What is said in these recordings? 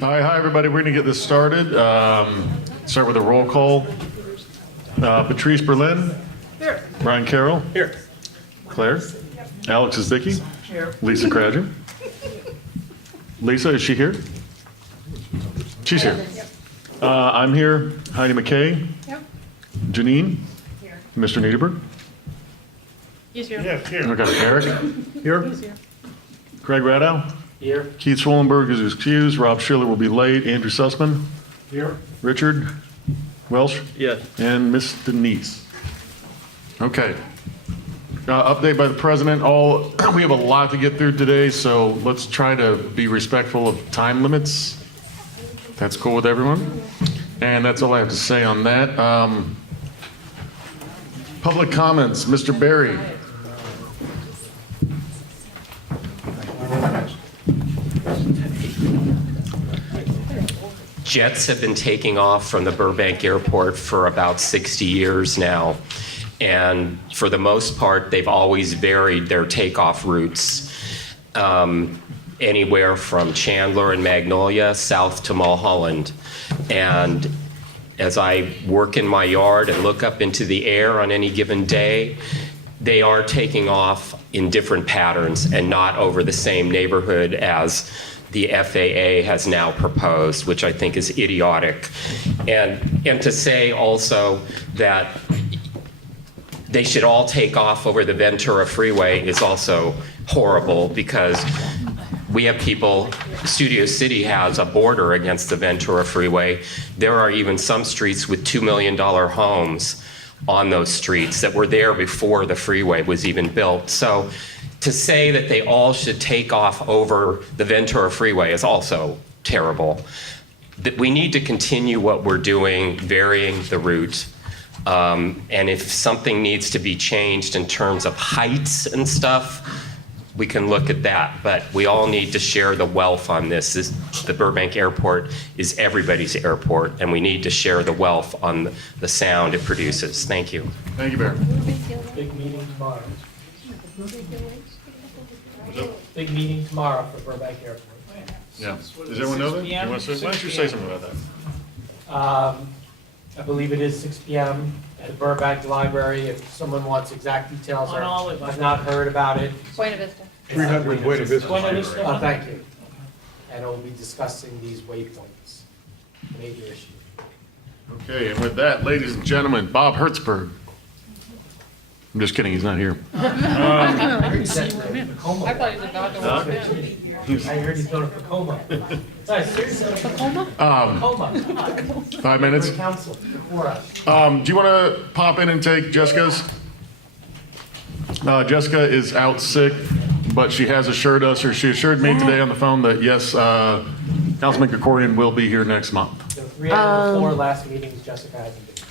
Hi, everybody. We're going to get this started. Start with a roll call. Patrice Berlin. Here. Brian Carroll. Here. Claire. Alex Zicki. Here. Lisa Cradger. Lisa, is she here? She's here. I'm here. Heidi McKay. Yep. Janine. Here. Mr. Niederberg. He's here. Yeah, here. Okay. Eric. Here. He's here. Craig Radow. Here. Keith Swollenberg is excused. Rob Schiller will be late. Andrew Sussman. Here. Richard Welsh. Yes. And Miss Denise. Okay. Update by the president. We have a lot to get through today, so let's try to be respectful of time limits. That's cool with everyone. And that's all I have to say on that. Public comments. Mr. Barry. Jets have been taking off from the Burbank Airport for about 60 years now. And for the most part, they've always varied their takeoff routes, anywhere from Chandler and Magnolia south to Mulholland. And as I work in my yard and look up into the air on any given day, they are taking off in different patterns and not over the same neighborhood as the FAA has now proposed, which I think is idiotic. And to say also that they should all take off over the Ventura Freeway is also horrible, because we have people, Studio City has a border against the Ventura Freeway. There are even some streets with $2 million homes on those streets that were there before the freeway was even built. So to say that they all should take off over the Ventura Freeway is also terrible. That we need to continue what we're doing, varying the route. And if something needs to be changed in terms of heights and stuff, we can look at that. But we all need to share the wealth on this. The Burbank Airport is everybody's airport, and we need to share the wealth on the sound it produces. Thank you. Thank you, Barry. Big meeting tomorrow. Big meeting tomorrow for Burbank Airport. Yeah. Does everyone know that? You want to say, why don't you say something about that? I believe it is 6 p.m. at the Burbank Library. If someone wants exact details, or I've not heard about it. Buena Vista. 300 Buena Vista. Buena Vista. Oh, thank you. And we'll be discussing these waypoints, major issue. Okay, and with that, ladies and gentlemen, Bob Hertzberg. I'm just kidding, he's not here. I heard he said Tacoma. I thought he was about to walk in. I heard he's going to Tacoma. No, seriously. Tacoma? Tacoma. 5 minutes. Council before us. Do you want to pop in and take Jessica's? Jessica is out sick, but she has assured us, or she assured me today on the phone, that yes, Councilman Krikorian will be here next month. So 3 out of the 4 last meetings, Jessica hasn't been.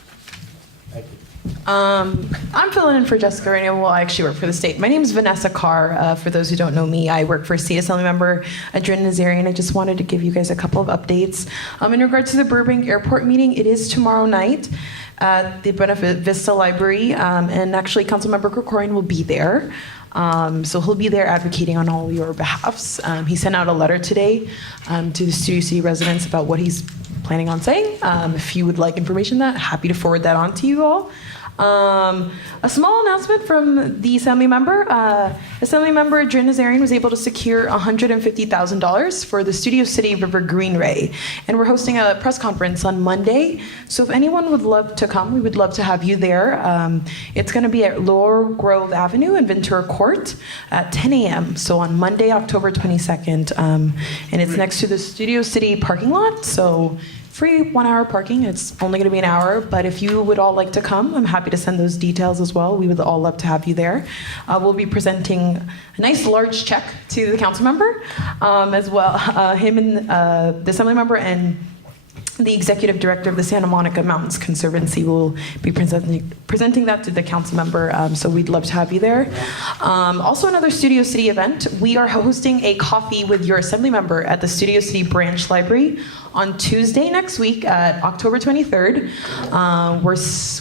Thank you. I'm filling in for Jessica right now. Well, I actually work for the state. My name is Vanessa Carr. For those who don't know me, I work for State Assembly Member Adrian Nazarian. I just wanted to give you guys a couple of updates. In regards to the Burbank Airport meeting, it is tomorrow night at the Buena Vista Library, and actually Councilmember Krikorian will be there. So he'll be there advocating on all your behalfs. He sent out a letter today to the Studio City residents about what he's planning on saying. If you would like information on that, happy to forward that on to you all. A small announcement from the Assembly member. Assembly member Adrian Nazarian was able to secure $150,000 for the Studio City River Greenway. And we're hosting a press conference on Monday. So if anyone would love to come, we would love to have you there. It's going to be at Laurel Grove Avenue in Ventura Court at 10 a.m. So on Monday, October 22nd. And it's next to the Studio City parking lot. So free 1 hour parking. It's only going to be an hour, but if you would all like to come, I'm happy to send those details as well. We would all love to have you there. We'll be presenting a nice large check to the council member as well. Him and the assembly member and the executive director of the Santa Monica Mountains Conservancy, will be presenting that to the council member, so we'd love to have you there. Also another Studio City event, we are hosting a coffee with your assembly member at the Studio City Branch Library on Tuesday next week at October 23rd.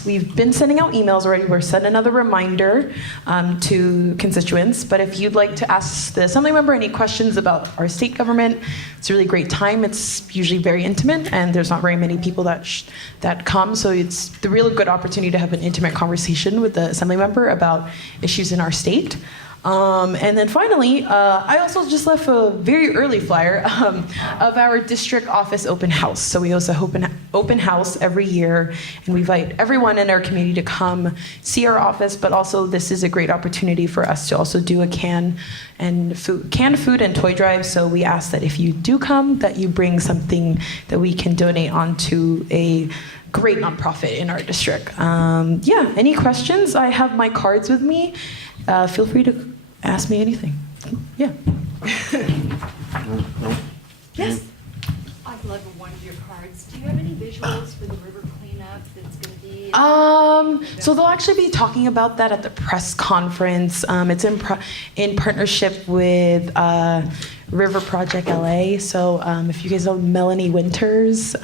We've been sending out emails already. We're sending another reminder to constituents, but if you'd like to ask the assembly member any questions about our state government, it's a really great time. It's usually very intimate, and there's not very many people that come, so it's the real good opportunity to have an intimate conversation with the assembly member about issues in our state. And then finally, I also just left a very early flyer of our district office open house. So we also open house every year, and we invite everyone in our community to come see our office, but also this is a great opportunity for us to also do a canned food and toy drive. So we ask that if you do come, that you bring something that we can donate onto a great nonprofit in our district. Yeah, any questions? I have my cards with me. Feel free to ask me anything. Yeah. Yes? I'd love one of your cards. Do you have any visuals for the river cleanup that's going to be? So they'll actually be talking about that at the press conference. It's in partnership with River Project LA. So if you guys know Melanie Winters,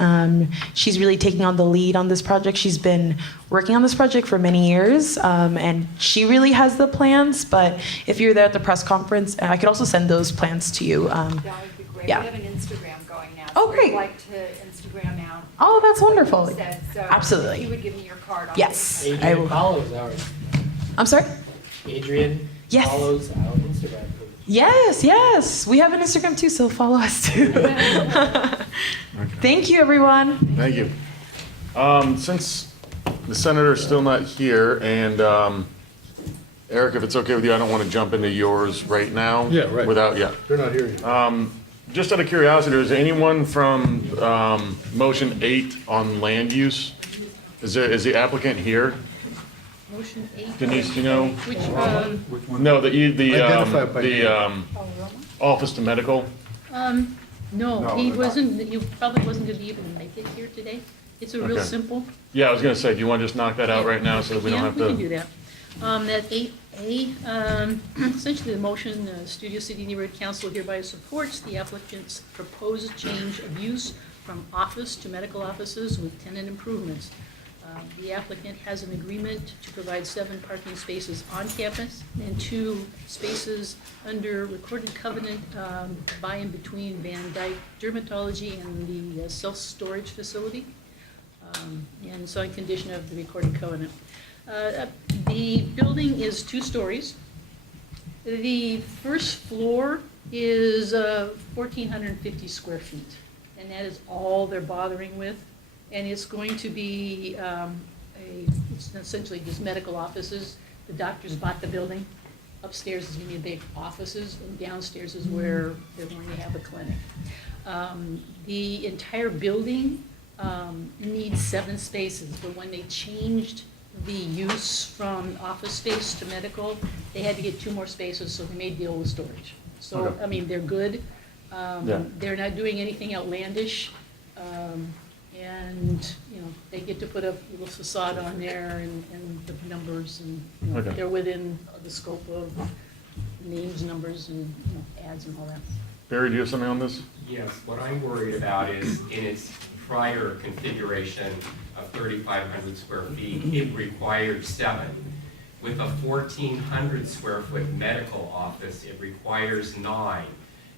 she's really taking on the lead on this project. She's been working on this project for many years, and she really has the plans. But if you're there at the press conference, I could also send those plans to you. That would be great. Yeah. We have an Instagram going now. Oh, So great. I'd like to Instagram out. Oh, that's what you wonderful. said. So Absolutely. If you would give me your card. I'll Yes. take it. I Adrian will. follows ours. I'm sorry? Adrian Yes. follows our Instagram page. Yes. We have an Instagram too, so follow us too. Thank you, everyone. Thank you. Since the senator's still not here, and Eric, if it's okay with you, I don't want to jump into yours right now. Yeah, right. They're not here yet. Just out of curiosity, is anyone from motion 8 on land use? Is the applicant here? Motion 8. Denise, do you know? Which, Which one? No, the Identify by name. office to medical. no, No, he they're wasn't, he probably wasn't going to be able to make it here today. It's a real Okay. simple. Yeah, I was gonna say, do you want to just knock that out right now so that we don't have Yeah, we can to? do that. That 8A, essentially the motion, Studio City Neighborhood Council hereby supports the applicant's proposed change of use from office to medical offices with tenant improvements. The applicant has an agreement to provide 7 parking spaces on campus and 2 spaces under recorded covenant by and between Van Dyke Dermatology and the self-storage facility. And so on condition of the recorded covenant. The building is 2 stories. The first floor is 1,450 square feet, and that is all they're bothering with. And it's going to be it's essentially just medical offices. The doctors bought the building. Upstairs is going to be big offices, and downstairs is where they're going to have a clinic. The entire building needs 7 spaces, but when they changed the use from office space to medical, they had to get 2 more spaces, so they made deal with storage. So, Okay. I mean, they're good. Yeah. They're not doing anything outlandish. And, you know, they get to put a little facade on there and the numbers, and, you know, Okay. they're within the scope of names, numbers, and, you know, ads and all that. Barry, do you have something on this? Yes, what I'm worried about is in its prior configuration of 3,500 square feet, it required 7. With a 1,400 square foot medical office, it requires 9.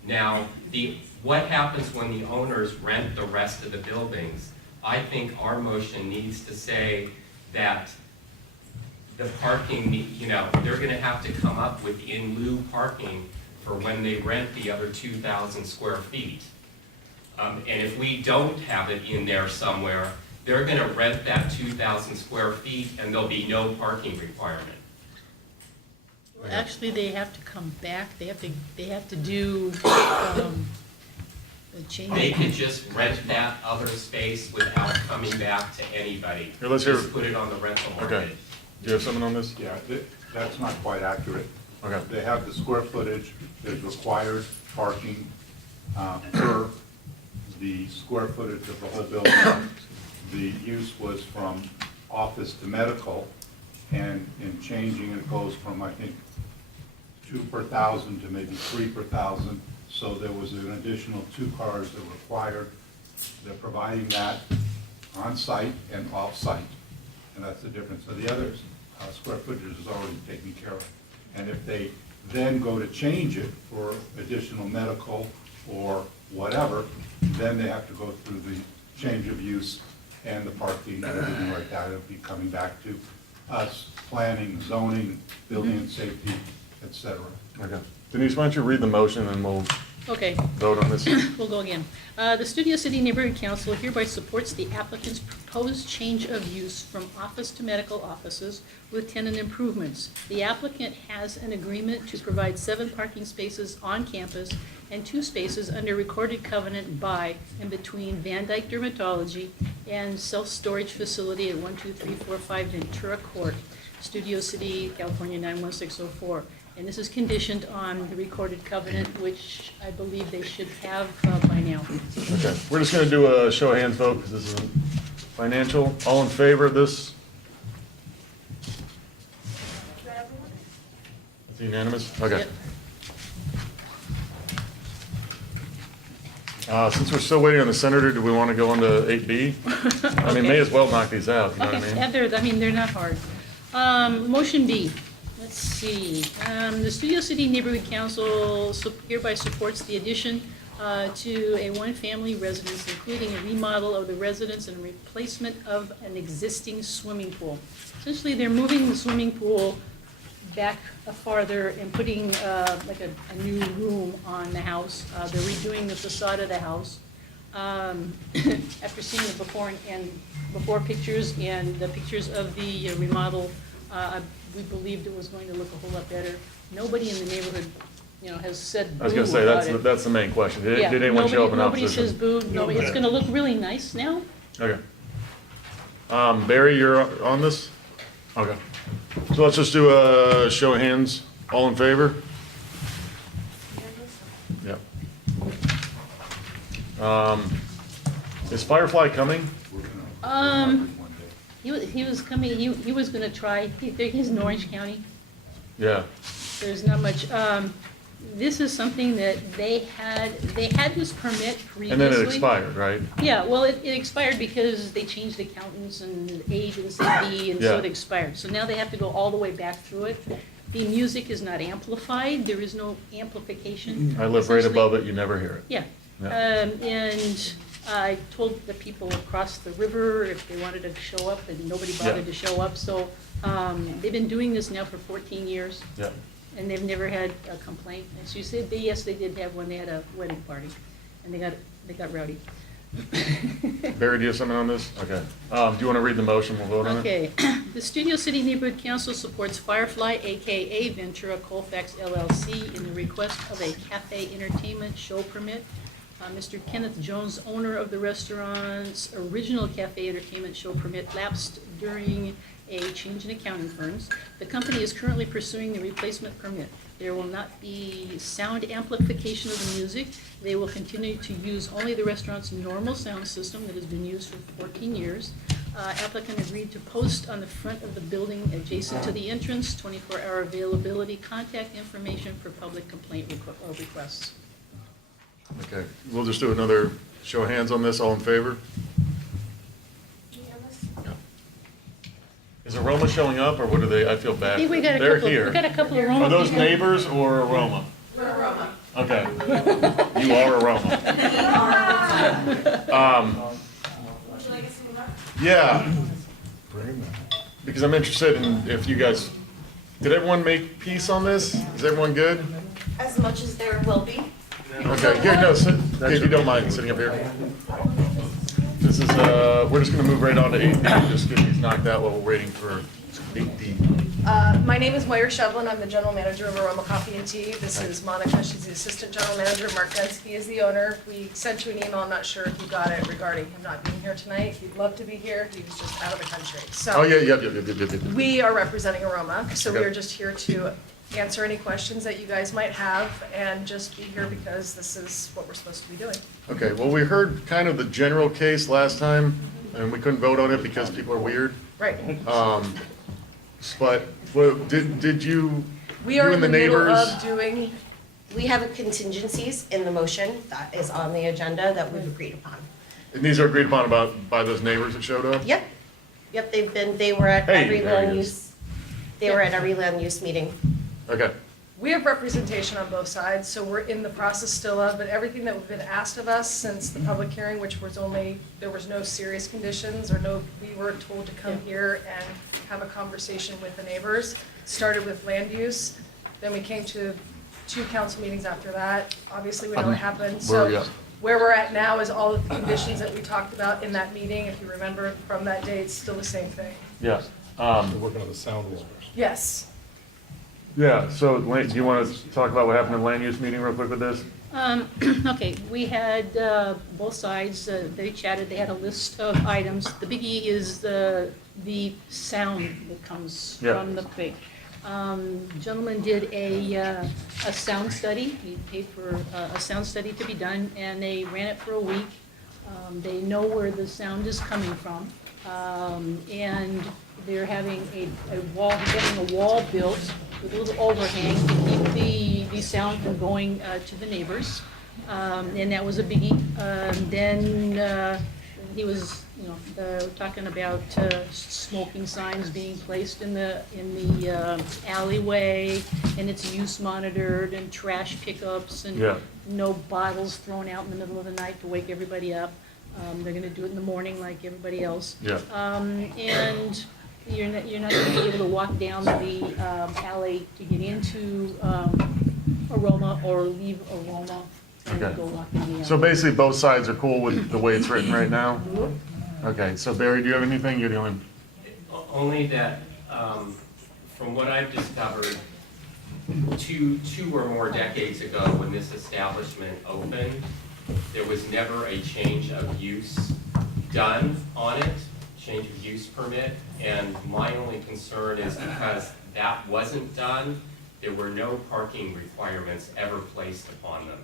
Now, what happens when the owners rent the rest of the buildings? I think our motion needs to say that the parking, you know, they're gonna have to come up with in lieu parking for when they rent the other 2,000 square feet. And if we don't have it in there somewhere, they're gonna rent that 2,000 square feet and there'll be no parking requirement. Well, actually, they have to come back, they have to do, a change. They could just rent that other space without coming back to anybody. Here, let's hear- Just put it on the rental market. Okay. Do you have something on this? Yeah, that's not quite accurate. Okay. They have the square footage, there's required parking per the square footage of the whole building. The use was from office to medical, and in changing it goes from, I think, 2 per 1,000 to maybe 3 per 1,000. So there was an additional 2 cars that were required. They're providing that on-site and off-site, and that's the difference. So the other square footage is already taken care of. And if they then go to change it for additional medical or whatever, then they have to go through the change of use and the parking and everything like that. It'll be coming back to us, planning, zoning, building and safety, et cetera. Okay. Denise, why don't you read the motion and we'll Okay, vote on this? we'll go again. The Studio City Neighborhood Council hereby supports the applicant's proposed change of use from office to medical offices with tenant improvements. The applicant has an agreement to provide 7 parking spaces on campus and 2 spaces under recorded covenant by and between Van Dyke Dermatology and self-storage facility at 12345 Ventura Court, Studio City, California 91604. And this is conditioned on the recorded covenant, which I believe they should have by now. Okay, we're just gonna do a show of hands vote, because this isn't financial. All in favor of this? It's unanimous? Okay. Yep. Since we're still waiting on the senator, do we want to go on to 8B? I mean, may as well knock these out, you know what I Okay, mean? yeah, they're not hard. Motion B, let's see. The Studio City Neighborhood Council hereby supports the addition to a one-family residence, including a remodel of the residence and replacement of an existing swimming pool. Essentially, they're moving the swimming pool back farther and putting like a new room on the house. They're redoing the facade of the house. After seeing the before pictures and the pictures of the remodel, we believed it was going to look a whole lot better. Nobody in the neighborhood, has said boo I was gonna say, about it. that's the main question. Did Yeah, anyone show up in nobody says opposition? boo. Nobody. It's going to look really nice now. Okay. Barry, you're on this? Okay. So let's just do a show of hands. All in favor? Yep. Is Firefly coming? We're gonna Um, He was coming, he was going to try, he's in Orange County. Yeah. There's not much. This is something that they had this permit previously. And then it expired, right? Yeah, well, it expired because they changed accountants and A didn't say B, and so Yeah. it expired. So now they have to go all the way back through it. The music is not amplified, there is no amplification. I live right Essentially- above it, you never hear it. Yeah. Yeah. And I told the people across the river if they wanted to show up, and nobody bothered Yeah. to show up. So they've been doing this now for 14 years. Yeah. And they've never had a complaint. And she said, yes, they did have one. They had a wedding party, and they got rowdy. Barry, do you have something on this? Okay. Do you want to read the motion? We'll vote on it? Okay. The Studio City Neighborhood Council supports Firefly, AKA Ventura Colfax LLC, in the request of a cafe entertainment show permit. Mr. Kenneth Jones, owner of the restaurant's original cafe entertainment show permit, lapsed during a change in accounting firms. The company is currently pursuing the replacement permit. There will not be sound amplification of the music. They will continue to use only the restaurant's normal sound system that has been used for 14 years. Applicant agreed to post on the front of the building adjacent to the entrance, 24-hour availability, contact information for public complaint requests. Okay. We'll just do another show of hands on this. All in favor? Is Aroma showing up, or what are they? I feel bad. I think we got a They're couple, here. we got a couple of Roma Are those people. neighbors or Aroma? We're Aroma. Okay. You are Aroma. Yeah. Because I'm interested in if you guys, did everyone make peace on this? Is everyone good? As much as there will be. Okay, here, no, sit, if you don't mind sitting up here. This is, we're just gonna move right on to 8D, just get these knocked out while we're waiting for 8D. My name is Moira Shevlin. I'm the general manager of Aroma Coffee and Tea. This is Monica. She's the assistant general manager. Mark Densky is the owner. We sent you an email. I'm not sure if you got it regarding him not being here tonight. He'd love to be here. He was just out of the country. Oh, So yeah, yeah. we are representing Aroma. So we Okay. are just here to answer any questions that you guys might have and just be here because this is what we're supposed to be doing. Okay, well, we heard kind of the general case last time, and we couldn't vote on it because people are weird. Right. But, well, did you, We you are in and the the middle neighbors? of doing, We have contingencies in the motion that is on the agenda that we've agreed upon. And these are agreed upon by those neighbors that showed up? Yep, yep, they were at Hey, every there he land is. use, they were at every land use meeting. Okay, we have representation on both sides, so we're in the process still of, but everything that we've been asked of us since the public hearing, which was only, there was no serious conditions or no, we were told to come here and have a conversation with the neighbors. Started with land use, then we came to 2 council meetings after that. Obviously, we know what happened, where are you so at? where we're at now is all of the conditions that we talked about in that meeting. If you remember from that day, it's still the same thing. yeah. Working on the sound wall. Yes. Yeah, so, do you want to talk about what happened in the land use meeting real quick with this? Okay, we had both sides, they chatted, they had a list of items. The biggie is the sound that comes Yeah. from the thing. Gentleman did a sound study, he paid for a sound study to be done, and they ran it for a week. They know where the sound is coming from, and they're having a wall, getting a wall built with a little overhang to keep the sound from going to the neighbors, and that was a biggie. Then he was, talking about smoking signs being placed in the alleyway, and it's use monitored, and trash pickups, and Yeah. no bottles thrown out in the middle of the night to wake everybody up. They're gonna do it in the morning like everybody else. Yeah. And you're not gonna be able to walk down the alley to get into Aroma or leave Aroma and Okay. go walk in the alley. So basically, both sides are cool with the way it's written right now? Okay, so Barry, do you have anything? You're the only, Only that, from what I've discovered, two or more decades ago, when this establishment opened, there was never a change of use done on it, change of use permit, and my only concern is because that wasn't done, there were no parking requirements ever placed upon them.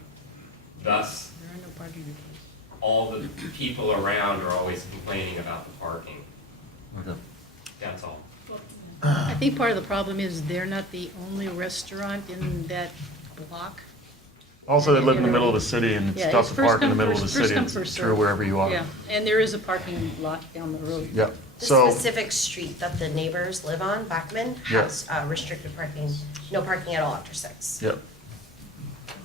Thus, There are no parking requirements. all the people around are always complaining about the parking. okay. That's all. I think part of the problem is they're not the only restaurant in that block. Also, they live in the middle of the city, and it's Yeah, tough it's to first park in the come, middle of the first- first city. come, It's first true served. wherever you are. Yeah, and there is a parking lot down the road. Yep. The So, specific street that the neighbors live on, Backman, Yeah. has restricted parking, no parking at all after 6. yep.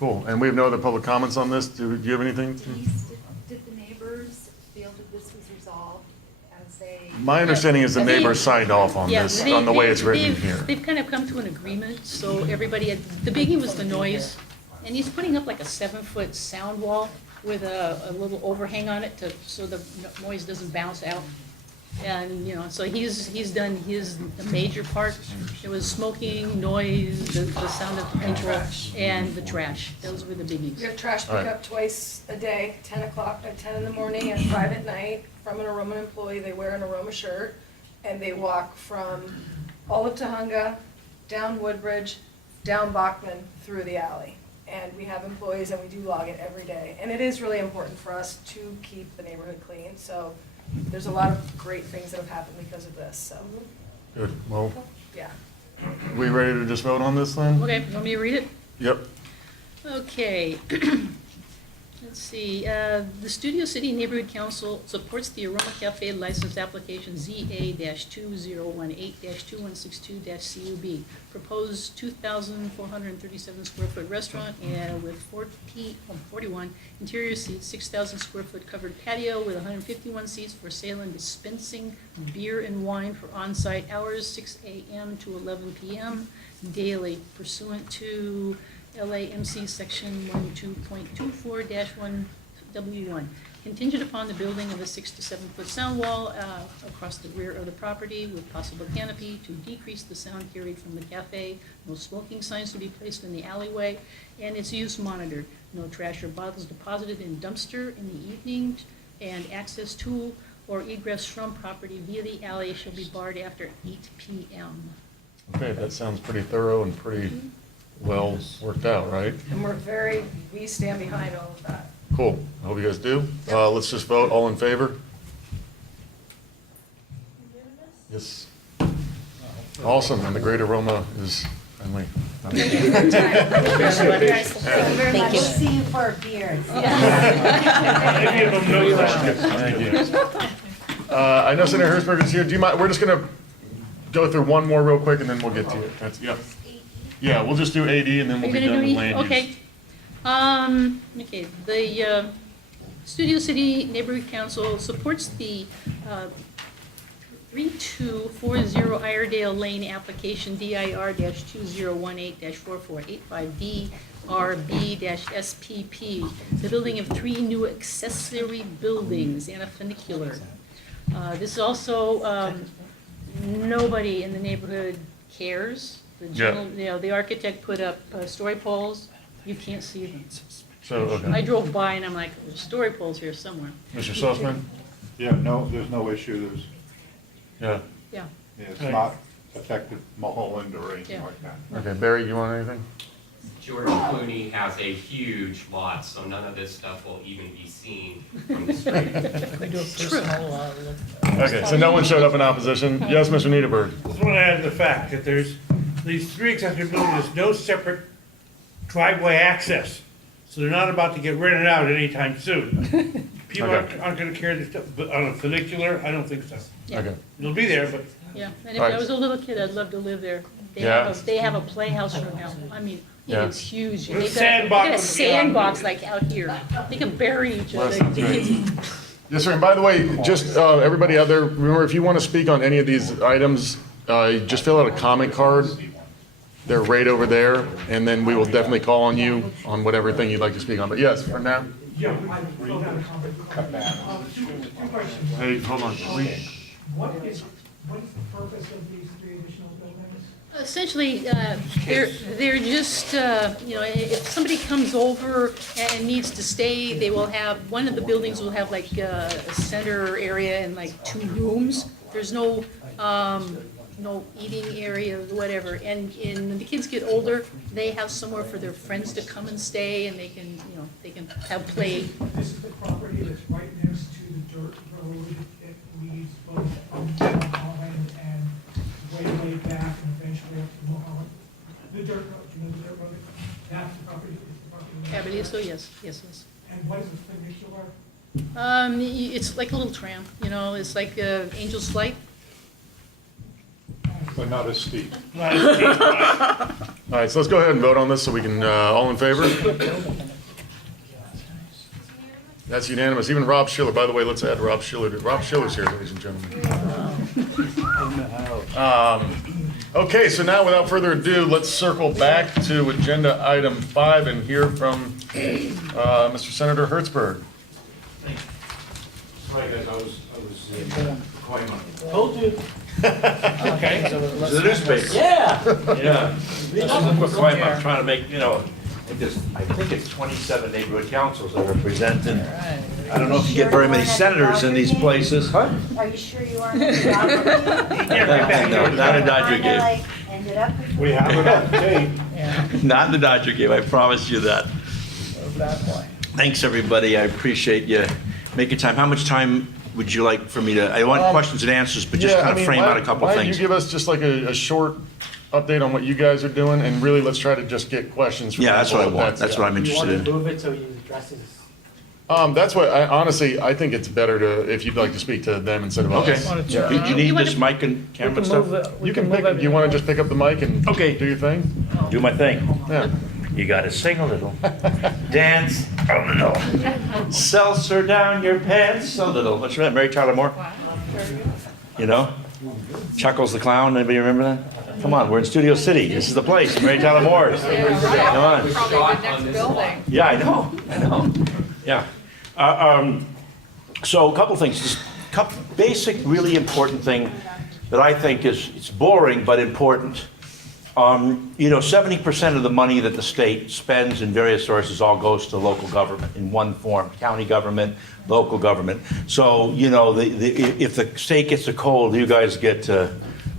Cool. And we have no other public comments on this? Do you have anything? Denise, did the neighbors feel that this was resolved as a? My understanding is the I think- neighbors signed off on Yeah, this, on the way it's written here. They've kind of come to an agreement, so everybody, the biggie was the noise, and he's putting up like a 7-foot sound wall with a little overhang on it so the noise doesn't bounce out. And, so he's done the major part. It was smoking, noise, the sound of people, and the trash. Those were the We biggies. have trash All right. pickup twice a day, 10 o'clock, at 10 in the morning and 5 at night, from an Aroma employee. They wear an Aroma shirt, and they walk from Olive Tahunga, down Woodbridge, down Bachman, through the alley. And we have employees, and we do log it every day. And it is really important for us to keep the neighborhood clean, so there's a lot of great things that have happened because of this, so, Good. Well, yeah. we ready to just vote on this then? Okay, you want me to read it? Yep. Okay. Let's see, the Studio City Neighborhood Council supports the Aroma Cafe license application ZA-2018-2162-CUB. Proposed 2,437 square foot restaurant with 41 interior seats, 6,000 square foot covered patio with 151 seats for sale and dispensing beer and wine for on-site hours, 6 a.m. to 11 p.m. daily pursuant to LAMC Section 12.24-1W1, contingent upon the building of a 6 to 7 foot sound wall across the rear of the property with possible canopy to decrease the sound carried from the cafe, no smoking signs to be placed in the alleyway, and its use monitored, no trash or bottles deposited in dumpster in the evening, and access to or egress from property via the alley shall be barred after 8 p.m. Okay, that sounds pretty thorough and pretty well worked out, right? And we stand behind all of that. Cool. I hope you guys do. Let's just vote. All in favor? Yes. Awesome. And the great aroma is finally. Thank you very much. We'll see you for a beer. Thank you. I know Senator Hertzberg is here. Do you mind? We're just going to go through one more real quick and then we'll get to it. Yeah. Yeah, we'll just do AD and then we'll be done with land use. Okay. Okay, the Studio City Neighborhood Council supports the 3240 Iredale Lane application DIR-2018-4485 DRB-SPP, the building of 3 new accessory buildings and a funicular. This is also, nobody in the neighborhood cares. The general, you know, the architect put up story poles. You can't see them. So, okay. I drove by and I'm like, there's story poles here somewhere. Mr. Sussman? Yeah, no, there's no issue, Yeah. Yeah. it's not affected Mulholland or anything Yeah. like that. Okay, Barry, you want anything? George Clooney has a huge lot, so none of this stuff will even be seen from the street. Okay, so no one showed up in opposition. Yes, Mr. Niederberg? Just want to add the fact that there's these 3 accessory buildings, there's no separate driveway access. So they're not about to get rented out anytime soon. People Okay. aren't going to care this stuff, but on a funicular, I don't think so. Yeah. Okay. It'll be there, but Yeah, and if All right. I was a little kid, I'd love to live there. Yeah. They have a playhouse room now. I mean, Yeah. it's huge. With a They got sandbox a would be sandbox like out here. They can bury each other. Well, The kids- Yes, sir. And by the way, just everybody out there, remember, if you want to speak on any of these items, just fill out a comment card. They're right over there, and then we will definitely call on you on whatever thing you'd like to speak on. But yes, for now. yeah, we filled out a comment. Two questions. Hey, hold on. What is the purpose of these 3 additional buildings? Essentially, they're just, you know, if somebody comes over and needs to stay, they will have, one of the buildings will have like a center area and like 2 rooms. There's no, no eating area, whatever. And when the kids get older, they have somewhere for their friends to come and stay, and they can, you know, they can have play. This is the property that's right next to the dirt road that leads both from Mulholland and way back and eventually up to Mulholland. The dirt road, you know the dirt road? That's the property, is the property. Yeah, but so yes. And what is a funicular? It's like a little tram, you know, it's like Angel's Flight. But not as steep. All right, so let's go ahead and vote on this so we can, all in favor? That's unanimous. Even Rob Schiller, by the way, let's add Rob Schiller. Rob Schiller's here, ladies and gentlemen. Okay, so now without further ado, let's circle back to agenda item 5 and hear from Mr. Senator Hertzberg. Sorry, guys, I was Coima. Told you. Okay. It's the newspaper. Yeah. Yeah. I'm trying to make, you know, I think it's 27 neighborhood councils I represent, and I don't know if you get very many senators in these places. Huh? Are you sure you aren't in the Dodger game? No, not a Dodger Kinda game. like ended up with. We have it on tape. Not in the Dodger game, I promise you that. Thanks, everybody, I appreciate you making time. How much time would you like for me to, I want questions and answers, but just Yeah, kind I of mean, frame out a couple why don't things. you give us just like a short update on what you guys are doing, and really let's try to just get questions from Yeah, that's what I people. want, that's what I'm You want interested to in. move it so he addresses. That's what, honestly, I think it's better to, if you'd like to speak to them instead of us. Okay. Yeah. You need You wanna- this mic and camera stuff? You can pick, you want to just pick up the mic and Okay. do your thing? Do my thing. Yeah. You gotta sing a little, dance a little, seltzer down your pants a little. What's that, Mary Tyler Moore? You know? Chuckles the Clown, anybody remember that? Come on, we're in Studio City, this is the place, Mary Tyler Moore's. Come on. Yeah, I know. Yeah. So a couple things, just basic, really important thing that I think is, it's boring but important. You know, 70% of the money that the state spends in various sources all goes to local government in one form, county government, local government. So, you know, if the state gets a cold, you guys get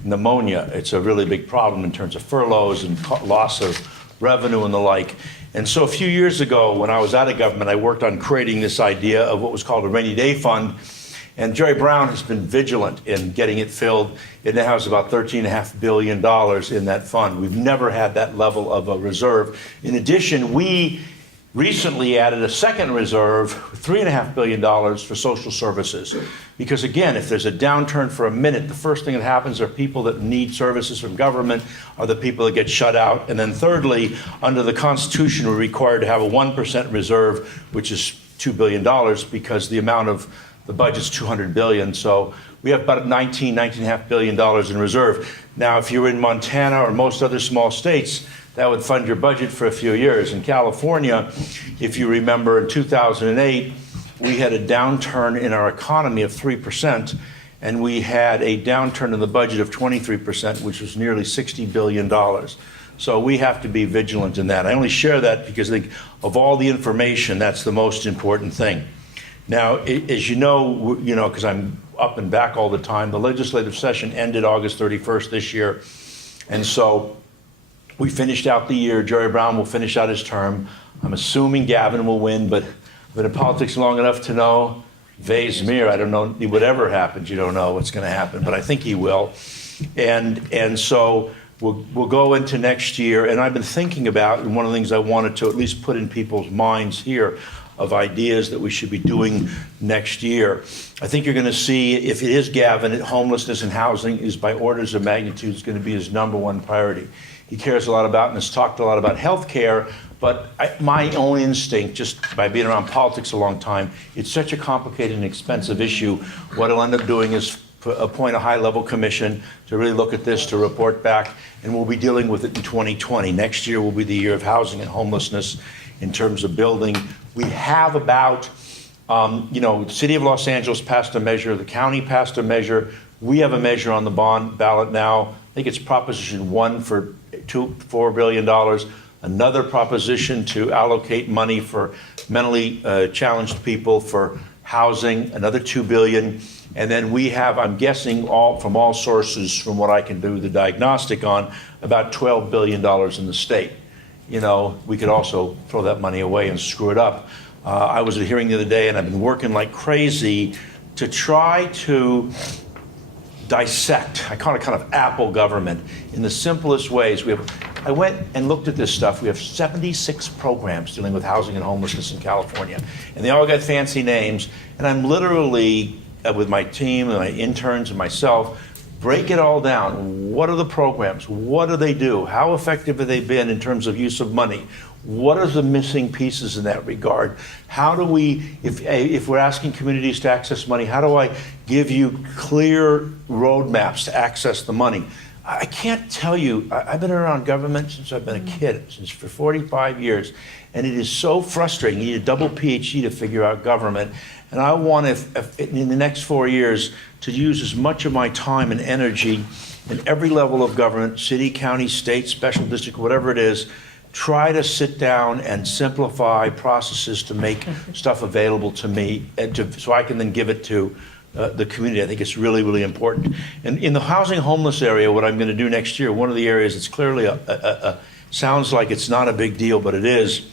pneumonia. It's a really big problem in terms of furloughs and loss of revenue and the like. And so a few years ago, when I was out of government, I worked on creating this idea of what was called a rainy day fund. And Jerry Brown has been vigilant in getting it filled. It now has about $13.5 billion in that fund. We've never had that level of a reserve. In addition, we recently added a second reserve, $3.5 billion for social services. Because again, if there's a downturn for a minute, the first thing that happens are people that need services from government are the people that get shut out. And then thirdly, under the Constitution, we're required to have a 1% reserve, which is $2 billion, because the amount of the budget's $200 billion. So we have about $19.5 billion in reserve. Now, if you're in Montana or most other small states, that would fund your budget for a few years. In California, if you remember, in 2008, we had a downturn in our economy of 3%, and we had a downturn in the budget of 23%, which was nearly $60 billion. So we have to be vigilant in that. I only share that because I think of all the information, that's the most important thing. Now, as you know, because I'm up and back all the time, the legislative session ended August 31st this year. And so we finished out the year. Jerry Brown will finish out his term. I'm assuming Gavin will win, but I've been in politics long enough to know Vay's Mir. I don't know, whatever happens, you don't know what's going to happen, but I think he will. And so we'll go into next year. And I've been thinking about, and one of the things I wanted to at least put in people's minds here, of ideas that we should be doing next year. I think you're going to see, if it is Gavin, homelessness and housing is by orders of magnitude is going to be his #1 priority. He cares a lot about and has talked a lot about health care, but my own instinct, just by being around politics a long time, it's such a complicated and expensive issue. What he'll end up doing is appoint a high-level commission to really look at this, to report back, and we'll be dealing with it in 2020. Next year will be the year of housing and homelessness in terms of building. We have about, the city of Los Angeles passed a measure, the county passed a measure. We have a measure on the bond ballot now. I think it's Proposition 1 for $4 billion. Another proposition to allocate money for mentally challenged people for housing, another $2 billion. And then we have, I'm guessing from all sources, from what I can do the diagnostic on, about $12 billion in the state. We could also throw that money away and screw it up. I was at a hearing the other day, and I've been working like crazy to try to dissect, I call it kind of Apple government, in the simplest ways. I went and looked at this stuff. We have 76 programs dealing with housing and homelessness in California, and they all got fancy names. And I'm literally, with my team and my interns and myself, break it all down. What are the programs? What do they do? How effective have they been in terms of use of money? What are the missing pieces in that regard? How do we, if we're asking communities to access money, how do I give you clear roadmaps to access the money? I can't tell you, I've been around government since I've been a kid, for 45 years, and it is so frustrating. You need a double PhD to figure out government. And I want, if in the next 4 years, to use as much of my time and energy in every level of government, city, county, state, special district, whatever it is, try to sit down and simplify processes to make stuff available to me, and so I can then give it to the community. I think it's really, really important. And in the housing homeless area, what I'm going to do next year, one of the areas that's clearly sounds like it's not a big deal, but it is,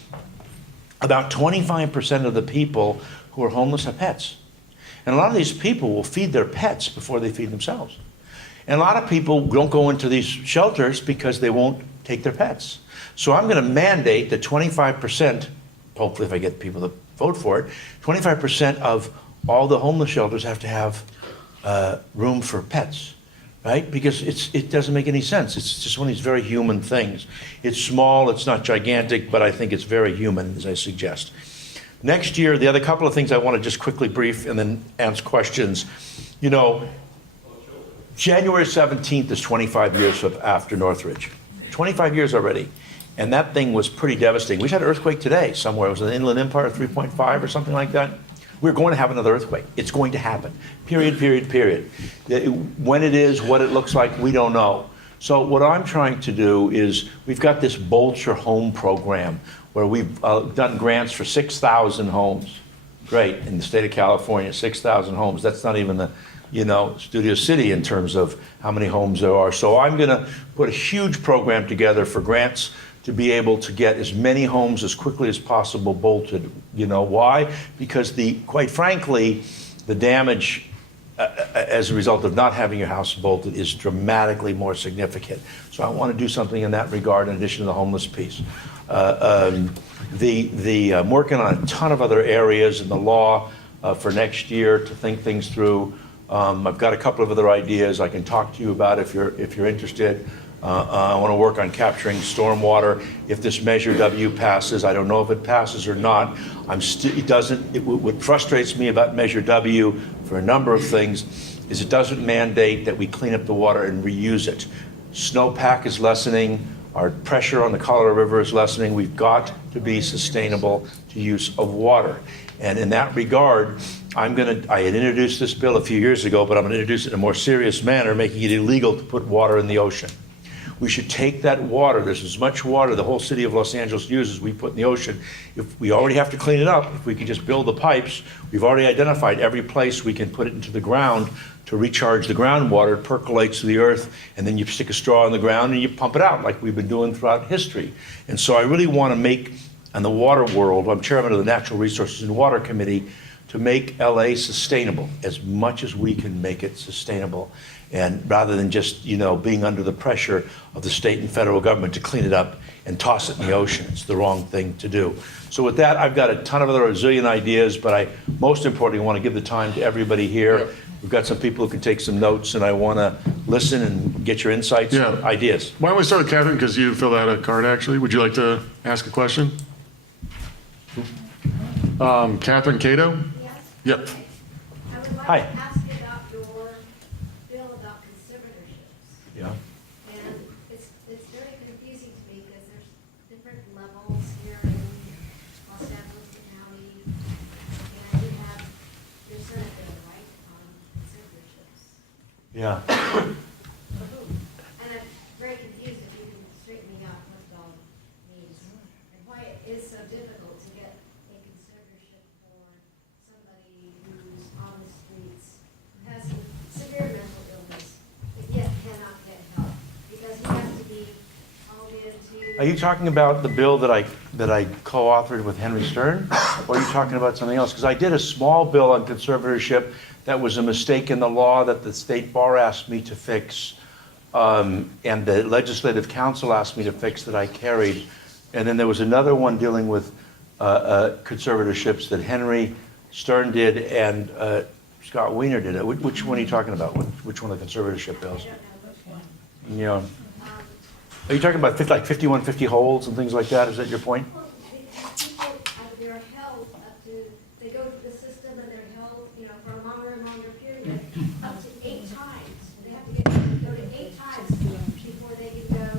about 25% of the people who are homeless have pets. And a lot of these people will feed their pets before they feed themselves. And a lot of people don't go into these shelters because they won't take their pets. So I'm going to mandate that 25%, hopefully if I get people to vote for it, 25% of all the homeless shelters have to have room for pets, right? Because it doesn't make any sense. It's just one of these very human things. It's small, it's not gigantic, but I think it's very human, as I suggest. Next year, the other couple of things I want to just quickly brief and then answer questions. January 17th is 25 years after Northridge. 25 years already. And that thing was pretty devastating. We just had an earthquake today somewhere. It was in the Inland Empire, 3.5 or something like that. We're going to have another earthquake. It's going to happen. Period, period, period. When it is, what it looks like, we don't know. So what I'm trying to do is, we've got this Bolt Your Home program where we've done grants for 6,000 homes. Great, in the state of California, 6,000 homes. That's not even the, Studio City in terms of how many homes there are. So I'm going to put a huge program together for grants to be able to get as many homes as quickly as possible bolted. You know why? Because quite frankly, the damage as a result of not having your house bolted is dramatically more significant. So I want to do something in that regard in addition to the homeless piece. I'm working on a ton of other areas in the law for next year to think things through. I've got a couple of other ideas I can talk to you about if you're interested. I want to work on capturing stormwater. If this Measure W passes, I don't know if it passes or not. What frustrates me about Measure W for a number of things is it doesn't mandate that we clean up the water and reuse it. Snowpack is lessening. Our pressure on the Colorado River is lessening. We've got to be sustainable to use of water. And in that regard, I had introduced this bill a few years ago, but I'm going to introduce it in a more serious manner, making it illegal to put water in the ocean. We should take that water, there's as much water the whole city of Los Angeles uses, we put in the ocean. If we already have to clean it up, if we can just build the pipes, we've already identified every place we can put it into the ground to recharge the groundwater. It percolates to the earth, and then you stick a straw in the ground and you pump it out like we've been doing throughout history. And so I really want to make, in the water world, I'm chairman of the Natural Resources and Water Committee, to make LA sustainable as much as we can make it sustainable. And rather than just, being under the pressure of the state and federal government to clean it up and toss it in the ocean. It's the wrong thing to do. So with that, I've got a ton of other zillion ideas, but I most importantly want to give the time to everybody here. We've got some people who can take some notes, and I want to listen and get your insights and ideas. Why don't we start with Catherine, because you filled out a card, actually. Would you like to ask a question? Catherine Cato? Yes. Yep. I would like Hi. to ask you about your bill about conservatorships. Yeah. And it's very confusing to me because there's different levels here in Los Angeles County. And you have your Senate bill, right, on conservatorships. Yeah. And I'm very confused if you can straighten me out what it all means. And why it is so difficult to get a conservatorship for somebody who's on the streets, who has some severe mental illness, but yet cannot get help, because he has to be called into. Are you talking about the bill that I co-authored with Henry Stern? Or are you talking about something else? Because I did a small bill on conservatorship that was a mistake in the law that the state bar asked me to fix, and the legislative council asked me to fix that I carried. And then there was another one dealing with conservatorships that Henry Stern did and Scott Wiener did it. Which one are you talking about? Which one of the conservatorship bills? Yeah. Are you talking about 5150 holds and things like that? Is that your point? Well, people, they're held up to, they go to the system and they're held, for a longer and longer period, up to 8 times. They have to go to 8 times before they can go,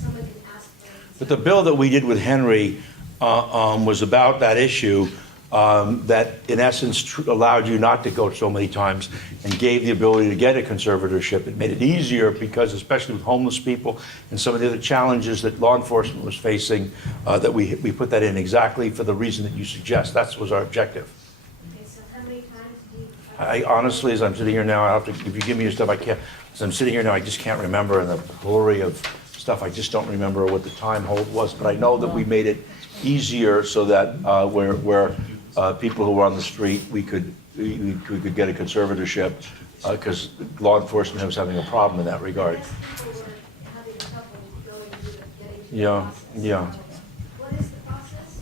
someone can ask for it. But the bill that we did with Henry was about that issue, that in essence allowed you not to go so many times and gave the ability to get a conservatorship. It made it easier because, especially with homeless people and some of the other challenges that law enforcement was facing, that we put that in exactly for the reason that you suggest. That was our objective. Okay, so how many times do you? I honestly, as I'm sitting here now, I have to, if you give me your stuff, I can't, as I'm sitting here now, I just can't remember, and the blurry of stuff, I just don't remember what the time hold was, but I know that we made it easier so that where people who were on the street, we could get a conservatorship, because law enforcement was having a problem in that regard. People were having trouble going through getting through the Yeah, process. yeah. What is the process?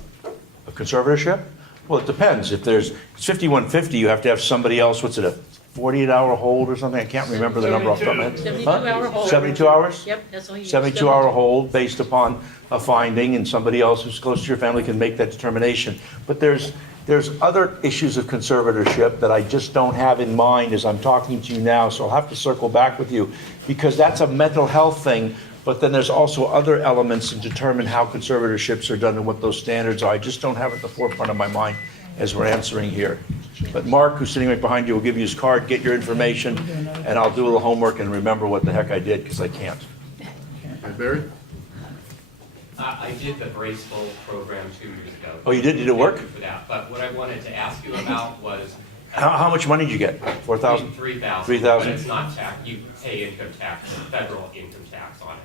A conservatorship? Well, it depends. If it's 5150, you have to have somebody else, what's it, a 48-hour hold or something? I can't remember the number off the top of my head. 72-hour hold. 72 hours? Yep, that's all you need. 72-hour hold based upon a finding, and somebody else who's close to your family can make that determination. But there's other issues of conservatorship that I just don't have in mind as I'm talking to you now, so I'll have to circle back with you, because that's a mental health thing, but then there's also other elements to determine how conservatorships are done and what those standards are. I just don't have it at the forefront of my mind as we're answering here. But Mark, who's sitting right behind you, will give you his card, get your information, and I'll do a little homework and remember what the heck I did, because I can't. Hey, Barry? I did the Braceful program 2 years ago. Oh, you did? Did it work? Thank you for that. But what I wanted to ask you about was. How much money did you get? 4,000? 3,000. 3,000? But it's not tax, you pay income tax, federal income tax on it,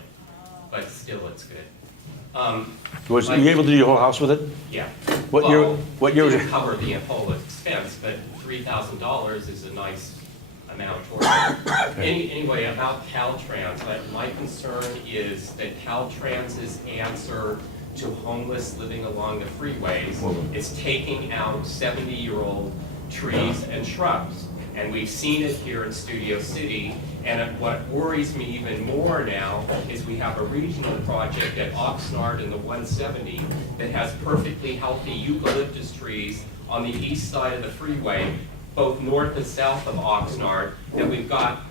but still it's good. Were you able to do your whole house with it? Yeah. What year- Well, what year was didn't it? cover the whole expense, but $3,000 is a nice amount towards it. Anyway, about Caltrans, my concern is that Caltrans's answer to homeless living along the freeways is taking out 70-year-old trees and shrubs. And we've seen it here in Studio City, and what worries me even more now is we have a regional project at Oxnard in the 170 that has perfectly healthy eucalyptus trees on the east side of the freeway, both north and south of Oxnard, and we've got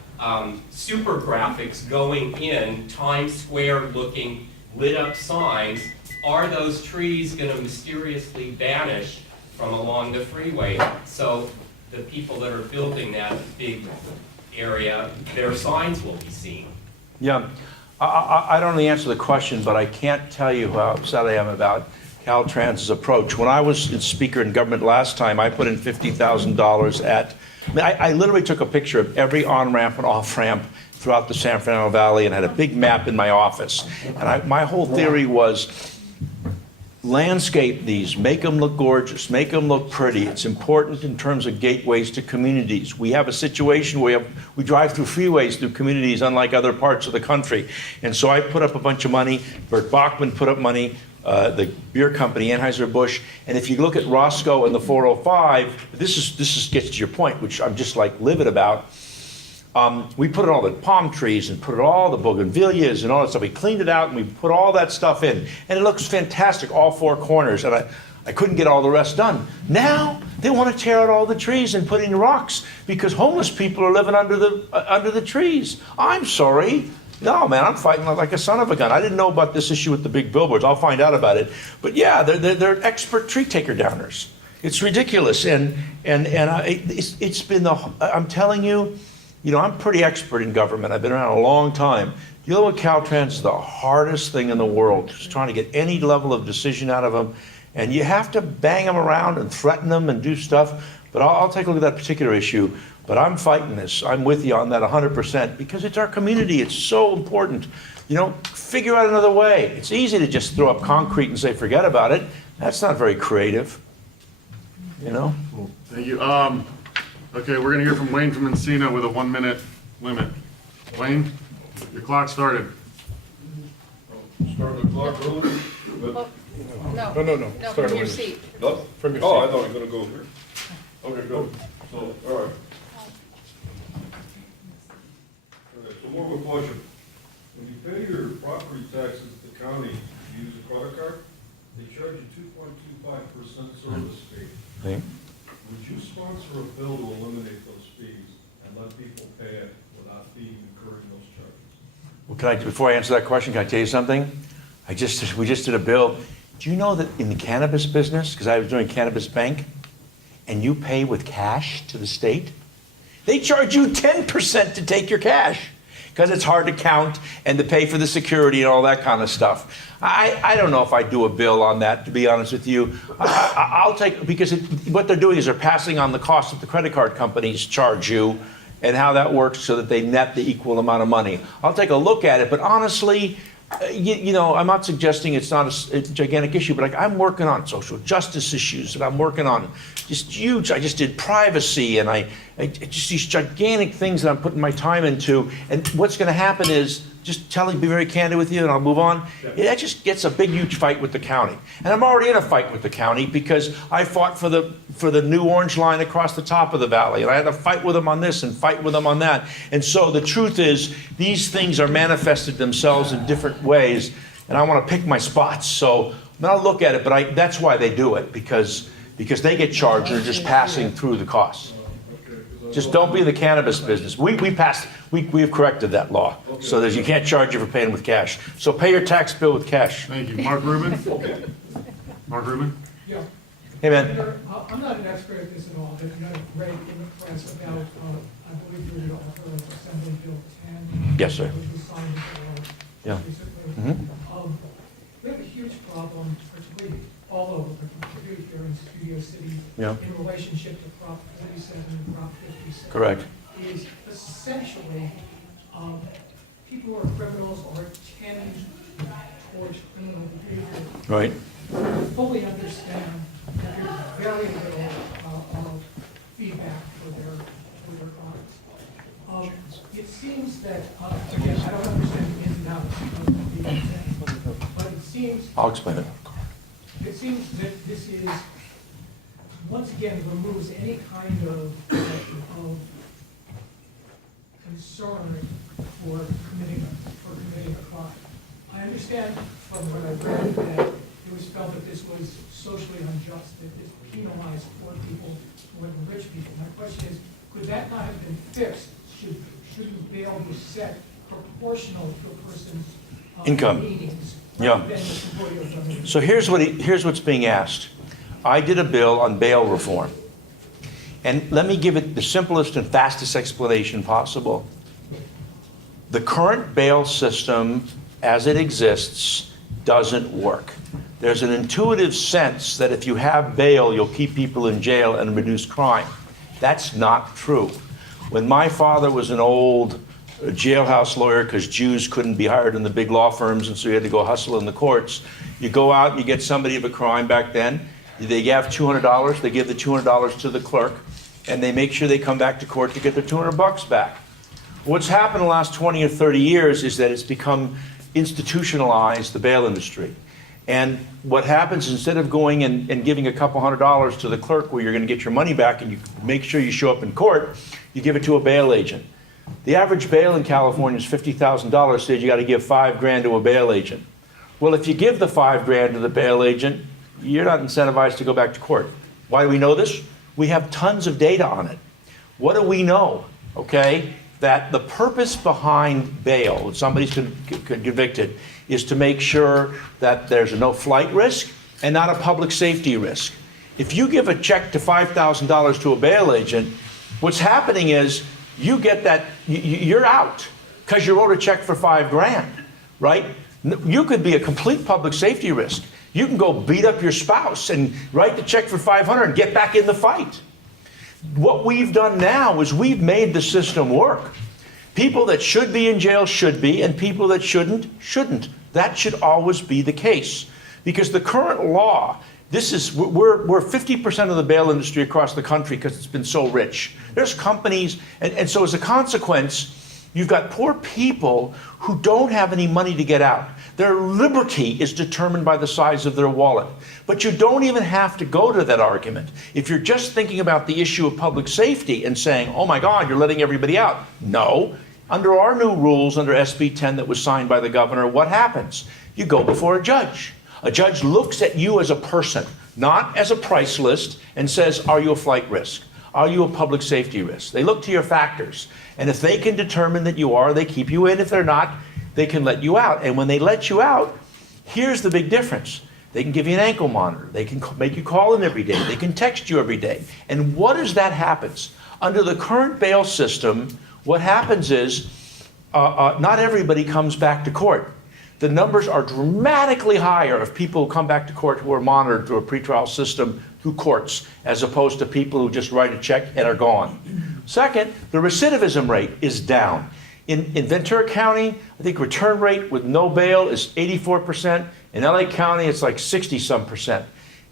super graphics going in, Times Square looking lit up signs. Are those trees gonna mysteriously vanish from along the freeway? So the people that are building that big area, their signs will be seen. Yeah, I don't know the answer to the question, but I can't tell you how upset I am about Caltrans's approach. When I was speaker in government last time, I put in $50,000 at, I literally took a picture of every on-ramp and off-ramp throughout the San Fernando Valley and had a big map in my office. And my whole theory was, landscape these, make them look gorgeous, make them look pretty. It's important in terms of gateways to communities. We have a situation where we drive through freeways through communities unlike other parts of the country. And so I put up a bunch of money, Bert Bachman put up money, the beer company, Anheuser-Busch, and if you look at Roscoe and the 405, this gets to your point, which I'm just like livid about. We put in all the palm trees and put in all the bougainvilleas and all that stuff. We cleaned it out and we put all that stuff in. And it looks fantastic, all four corners. And I couldn't get all the rest done. Now they want to tear out all the trees and put in rocks because homeless people are living under the trees. I'm sorry. No, man, I'm fighting like a son of a gun. I didn't know about this issue with the big billboards. I'll find out about it. But yeah, they're expert tree taker downers. It's ridiculous. And it's been I'm telling you, I'm pretty expert in government. I've been around a long time. Dealing with Caltrans is the hardest thing in the world. Just trying to get any level of decision out of them. And you have to bang them around and threaten them and do stuff. But I'll take a look at that particular issue. But I'm fighting this. I'm with you on that 100% because it's our community. It's so important. Figure out another way. It's easy to just throw up concrete and say, forget about it. That's not very creative. Cool. Thank you. Okay, we're gonna hear from Wayne from Encino with a 1-minute limit. Wayne, your clock started. Start the clock early? No, from your seat. From your seat. Oh, I thought you were gonna go here. Okay, good. So, all right. Okay, so more of a question. When you pay your property taxes to the county, you use a credit card, they charge you 2.25% service fee. Okay. Would you sponsor a bill to eliminate those fees and let people pay it without incurring those charges? Well, before I answer that question, can I tell you something? We just did a bill. Do you know that in the cannabis business, because I was doing cannabis bank, and you pay with cash to the state, they charge you 10% to take your cash because it's hard to count and to pay for the security and all that kind of stuff. I don't know if I do a bill on that, to be honest with you. I'll take, because what they're doing is they're passing on the cost that the credit card companies charge you and how that works so that they net the equal amount of money. I'll take a look at it, but honestly, I'm not suggesting it's not a gigantic issue, but I'm working on social justice issues, and I'm working on just huge. I just did privacy, and I just these gigantic things that I'm putting my time into. And what's going to happen is, be very candid with you, and I'll move on. That just gets a big, huge fight with the county, and I'm already in a fight with the county because I fought for the new orange line across the top of the valley, and I had to fight with them on this and fight with them on that. And so the truth is, these things are manifested themselves in different ways, and I want to pick my spots. So I'll look at it, but that's why they do it, because they get charged. They're just passing through the costs. Just don't be in the cannabis business. We have corrected that law, so that you can't charge you for paying with cash. So pay your tax bill with cash. Thank you. Mark Rubin? Mark Rubin? Yeah. Hey, man. I'm not an expert at this at all, but you had a great in the press about, I believe you were the author of Assembly Bill 10. Yes, sir. Which was signed into law Yeah. recently. We have a huge problem, particularly all over, but particularly here in Studio City, in relationship to Prop 47 and Prop 57. Correct. Is essentially people who are criminals or 10 forged criminal behavior. Right. I fully understand that there's very little of feedback for their crimes. It seems that, again, I don't understand the ins and outs of the thing, but it seems I'll explain it. it seems that this is, once again, removes any kind of concern for committing a crime. I understand from what I've read that it was felt that this was socially unjust, that this penalized poor people more than rich people. My question is, could that not have been fixed? Shouldn't bail be set proportional to a person's Income. meetings? Yeah. Rather than the supporting of government? So here's what's being asked. I did a bill on bail reform. And let me give it the simplest and fastest explanation possible. The current bail system, as it exists, doesn't work. There's an intuitive sense that if you have bail, you'll keep people in jail and reduce crime. That's not true. When my father was an old jailhouse lawyer, because Jews couldn't be hired in the big law firms, and so you had to go hustle in the courts, you go out and you get somebody of a crime back then, they have $200, they give the $200 to the clerk, and they make sure they come back to court to get their $200 back. What's happened in the last 20 or 30 years is that it's become institutionalized, the bail industry. And what happens, instead of going and giving a couple $100s to the clerk where you're going to get your money back and you make sure you show up in court, you give it to a bail agent. The average bail in California is $50,000, so you got to give $5,000 to a bail agent. Well, if you give the $5,000 to the bail agent, you're not incentivized to go back to court. Why do we know this? We have tons of data on it. What do we know? Okay, that the purpose behind bail, when somebody's convicted, is to make sure that there's no flight risk and not a public safety risk. If you give a check to $5,000 to a bail agent, what's happening is you get that, you're out because you wrote a check for $5,000, right? You could be a complete public safety risk. You can go beat up your spouse and write the check for $500 and get back in the fight. What we've done now is we've made the system work. People that should be in jail should be, and people that shouldn't. That should always be the case. Because the current law, we're 50% of the bail industry across the country because it's been so rich. There's companies, and so as a consequence, you've got poor people who don't have any money to get out. Their liberty is determined by the size of their wallet. But you don't even have to go to that argument. If you're just thinking about the issue of public safety and saying, oh my God, you're letting everybody out. No. Under our new rules, under SB 10 that was signed by the governor, what happens? You go before a judge. A judge looks at you as a person, not as a price list, and says, are you a flight risk? Are you a public safety risk? They look to your factors. And if they can determine that you are, they keep you in. If they're not, they can let you out. And when they let you out, here's the big difference. They can give you an ankle monitor. They can make you call in every day. They can text you every day. And what is that happens? Under the current bail system, what happens is not everybody comes back to court. The numbers are dramatically higher of people who come back to court who are monitored through a pretrial system through courts, as opposed to people who just write a check and are gone. Second, the recidivism rate is down. In Ventura County, I think return rate with no bail is 84%. In LA County, it's like 60-some%.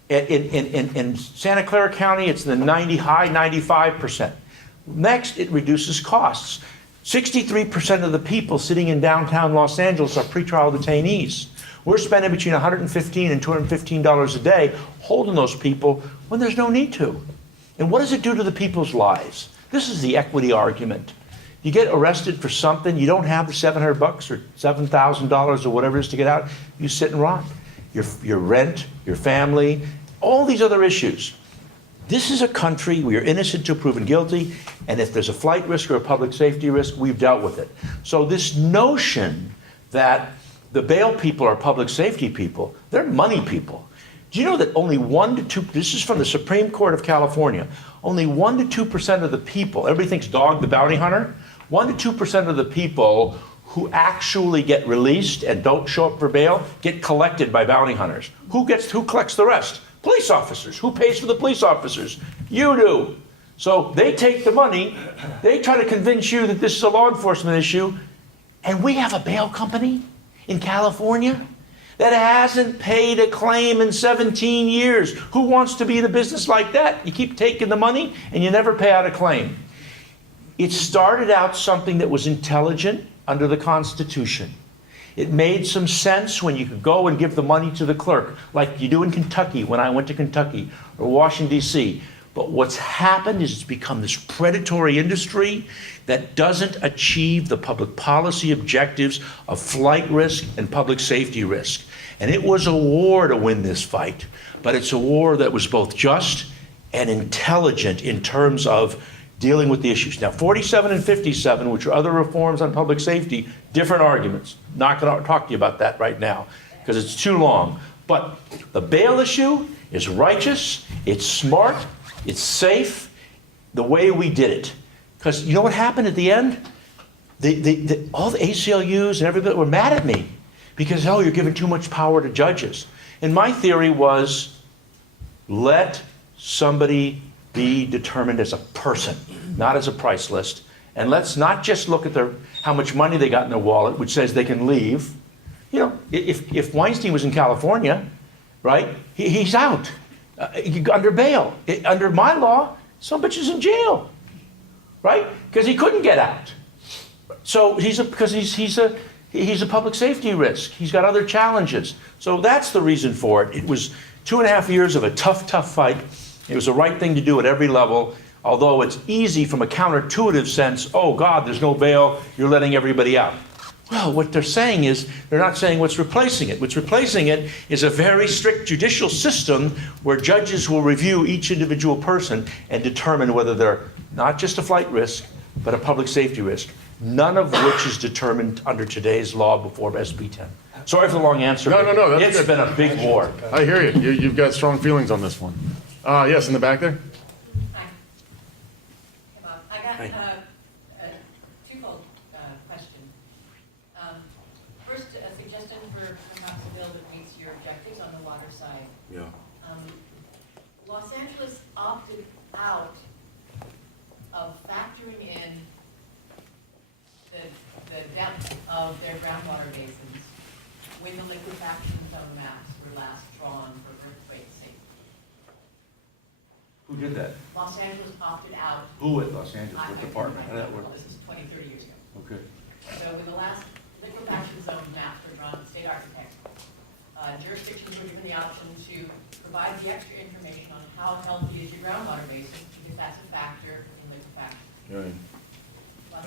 In Santa Clara County, it's the high 95%. Next, it reduces costs. 63% of the people sitting in downtown Los Angeles are pretrial detainees. We're spending between $115 and $215 a day holding those people when there's no need to. And what does it do to the people's lives? This is the equity argument. You get arrested for something, you don't have the $700 or $7,000 or whatever it is to get out, you sit and rot. Your rent, your family, all these other issues. This is a country where you're innocent till proven guilty, and if there's a flight risk or a public safety risk, we've dealt with it. So this notion that the bail people are public safety people, they're money people. Do you know that only 1 to 2, this is from the Supreme Court of California, only 1 to 2% of the people, everybody thinks Dog the Bounty Hunter, 1 to 2% of the people who actually get released and don't show up for bail get collected by bounty hunters. Who collects the rest? Police officers. Who pays for the police officers? You do. So they take the money, they try to convince you that this is a law enforcement issue, and we have a bail company in California that hasn't paid a claim in 17 years. Who wants to be in a business like that? You keep taking the money and you never pay out a claim. It started out something that was intelligent under the Constitution. It made some sense when you could go and give the money to the clerk, like you do in Kentucky when I went to Kentucky, or Washington, D.C. But what's happened is it's become this predatory industry that doesn't achieve the public policy objectives of flight risk and public safety risk. And it was a war to win this fight, but it's a war that was both just and intelligent in terms of dealing with the issues. Now, 47 and 57, which are other reforms on public safety, different arguments. Not going to talk to you about that right now because it's too long. But the bail issue is righteous, it's smart, it's safe, the way we did it. Because you know what happened at the end? All the ACLUs and everybody were mad at me because, oh, you're giving too much power to judges. And my theory was, let somebody be determined as a person, not as a price list. And let's not just look at how much money they got in their wallet, which says they can leave. You know, if Weinstein was in California, right, he's out under bail. Under my law, some bitch is in jail, right? Because he couldn't get out. So he's a public safety risk. He's got other challenges. So that's the reason for it. It was 2.5 years of a tough fight. It was the right thing to do at every level, although it's easy from a counterintuitive sense, oh God, there's no bail, you're letting everybody out. Well, what they're saying is, they're not saying what's replacing it. What's replacing it is a very strict judicial system where judges will review each individual person and determine whether they're not just a flight risk, but a public safety risk, none of which is determined under today's law before SB 10. Sorry for the long answer. No, that's it's good. been a big war. I hear you. You've got strong feelings on this one. Yes, in the back there. Hi. I got a twofold question. First, a suggestion for perhaps a bill that meets your objectives on the water side. Yeah. Los Angeles opted out of factoring in the depth of their groundwater basins when the liquefaction zone maps were last drawn for earthquake safety. Who did that? Los Angeles opted out. Who at Los Angeles? What department? How did that work? This is 20, 30 years ago. Okay. So when the last liquefaction zone maps were drawn, the state architects, jurisdictions were given the option to provide the extra information on how healthy is your groundwater basin, because that's a factor in liquefaction. Right.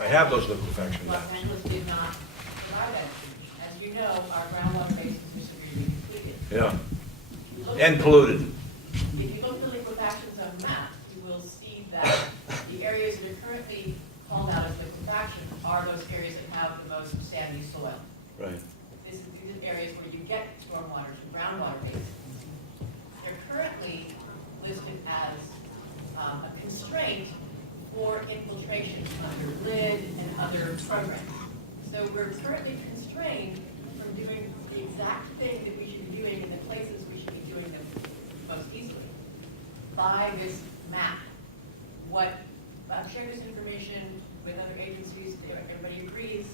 I have those liquefaction Los maps. Angeles did not provide that information. As you know, our groundwater basins are severely depleted. Yeah. Look- And polluted. If you look at the liquefaction zone map, you will see that the areas that are currently called out as liquefaction are those areas that have the most sandy soil. Right. These are areas where you get stormwater to groundwater basins. They're currently listed as a constraint for infiltration under LID and other programs. So we're currently constrained from doing the exact thing that we should be doing in the places we should be doing them most easily by this map. I've shared this information with other agencies, everybody agrees.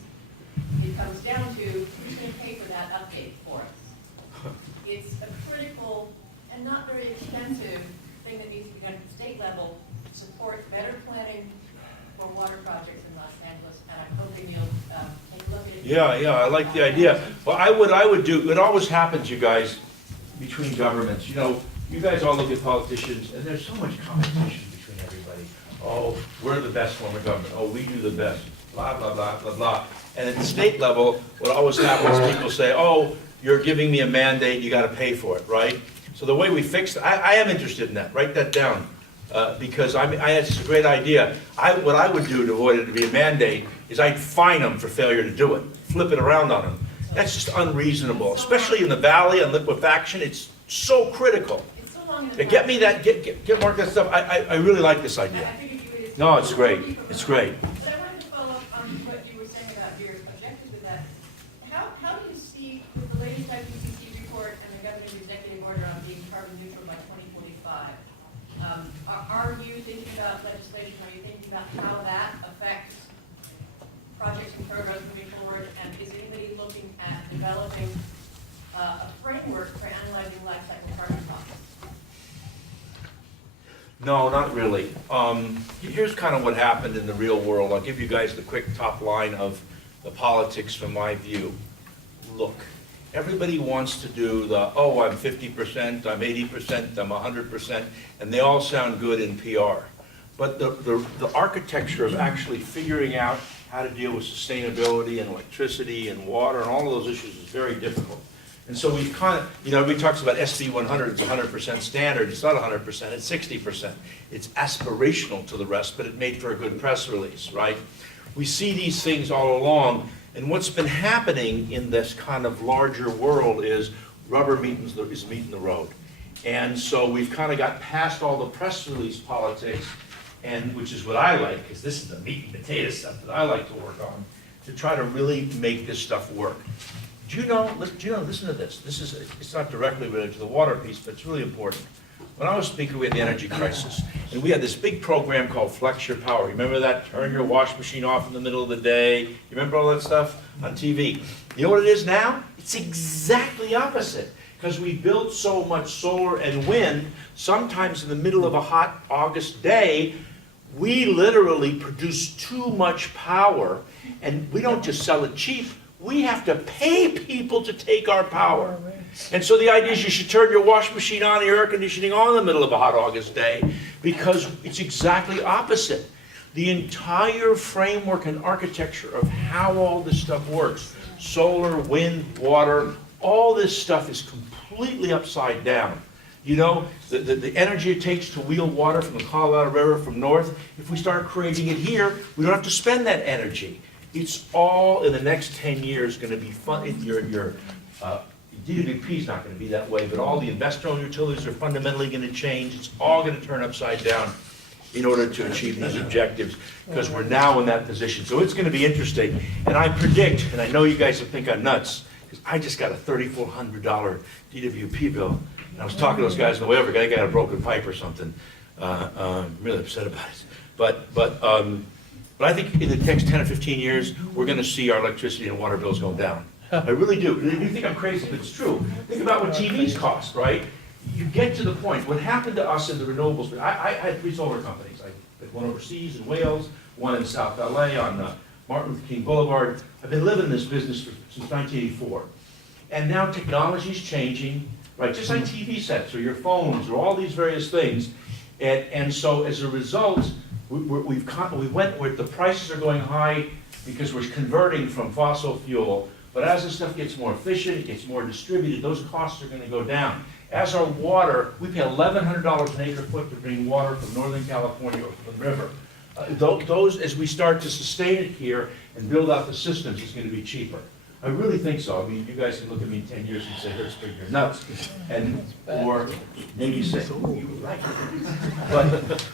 It comes down to who's going to pay for that update for us. It's a critical and not very expensive thing that needs to be done at the state level to support better planning for water projects in Los Angeles, and I'm hoping you'll take a look at it. Yeah, I like the idea. Well, I would do, it always happens, you guys, between governments. You know, you guys all look at politicians, and there's so much competition between everybody. Oh, we're the best form of government. Oh, we do the best. Blah, blah, blah, blah, blah. And at the state level, what always happens, people say, oh, you're giving me a mandate, you got to pay for it, right? So the way we fix it, I am interested in that. Write that down. Because it's a great idea. What I would do to avoid it to be a mandate is I'd fine them for failure to do it, flip it around on them. That's just unreasonable, especially in the valley on liquefaction. It's so critical. It's so long in Yeah, get me that, get Mark that stuff. I really like this idea. I figured you would. No, it's great. It's great. But I wanted to follow up on what you were saying about your objectives with that. How do you see, with the latest IPCC report and the governor's executive order on being carbon neutral by 2045, are you thinking about legislation? Are you thinking about how that affects projects and programs moving forward? And is anybody looking at developing a No, not really. Here's kind of what happened in the real world. I'll give you guys the quick top line of the politics from my view. Look, everybody wants to do the, oh, I'm 50%, I'm 80%, I'm 100%, and they all sound good in PR. But the architecture of actually figuring out how to deal with sustainability and electricity and water and all of those issues is very difficult. And so we've kind of, everybody talks about SB 100, it's 100% standard. It's not 100%, it's 60%. It's aspirational to the rest, but it made for a good press release, right? We see these things all along, and what's been happening in this kind of larger world is rubber is meeting the road. And so we've kind of got past all the press release politics, and which is what I like, because this is the meat and potato stuff that I like to work on, to try to really make this stuff work. Listen to this. It's not directly related to the water piece, but it's really important. When I was speaker, we had the energy crisis, and we had this big program called Flex Your Power. You remember that? Turn your wash machine off in the middle of the day. You remember all that stuff on TV? You know what it is now? It's exactly opposite. Because we built so much solar and wind, sometimes in the middle of a hot August day, we literally produce too much power, and we don't just sell it cheap. We have to pay people to take our power. And so the idea is you should turn your wash machine on, your air conditioning on in the middle of a hot August day, because it's exactly opposite. The entire framework and architecture of how all this stuff works, solar, wind, water, all this stuff is completely upside down. The energy it takes to wheel water from the Colorado River from north, if we start creating it here, we don't have to spend that energy. It's all, in the next 10 years, going to be fun. Your DWP is not going to be that way, but all the investor-owned utilities are fundamentally going to change. It's all going to turn upside down in order to achieve these objectives, because we're now in that position. So it's going to be interesting. And I predict, and I know you guys will think I'm nuts, because I just got a $3,400 DWP bill. And I was talking to those guys on the way over, guy got a broken pipe or something. I'm really upset about it. But I think in the next 10 or 15 years, we're going to see our electricity and water bills go down. I really do. You think I'm crazy, but it's true. Think about what TVs cost, right? You get to the point. What happened to us in the renewables, I had 3 solar companies. I had one overseas in Wales, one in South LA on Martin Luther King Boulevard. I've been living in this business since 1984. And now technology's changing, right? Just like TV sets or your phones or all these various things. And so as a result, we went where the prices are going high because we're converting from fossil fuel. But as this stuff gets more efficient, it gets more distributed, those costs are going to go down. As our water, we pay $1,100 an acre foot to bring water from Northern California or from the river. Those, as we start to sustain it here and build out the systems, is going to be cheaper. I really think so. I mean, you guys can look at me in 10 years and say, Hertzberg, you're nuts. Or maybe say, oh, you were right.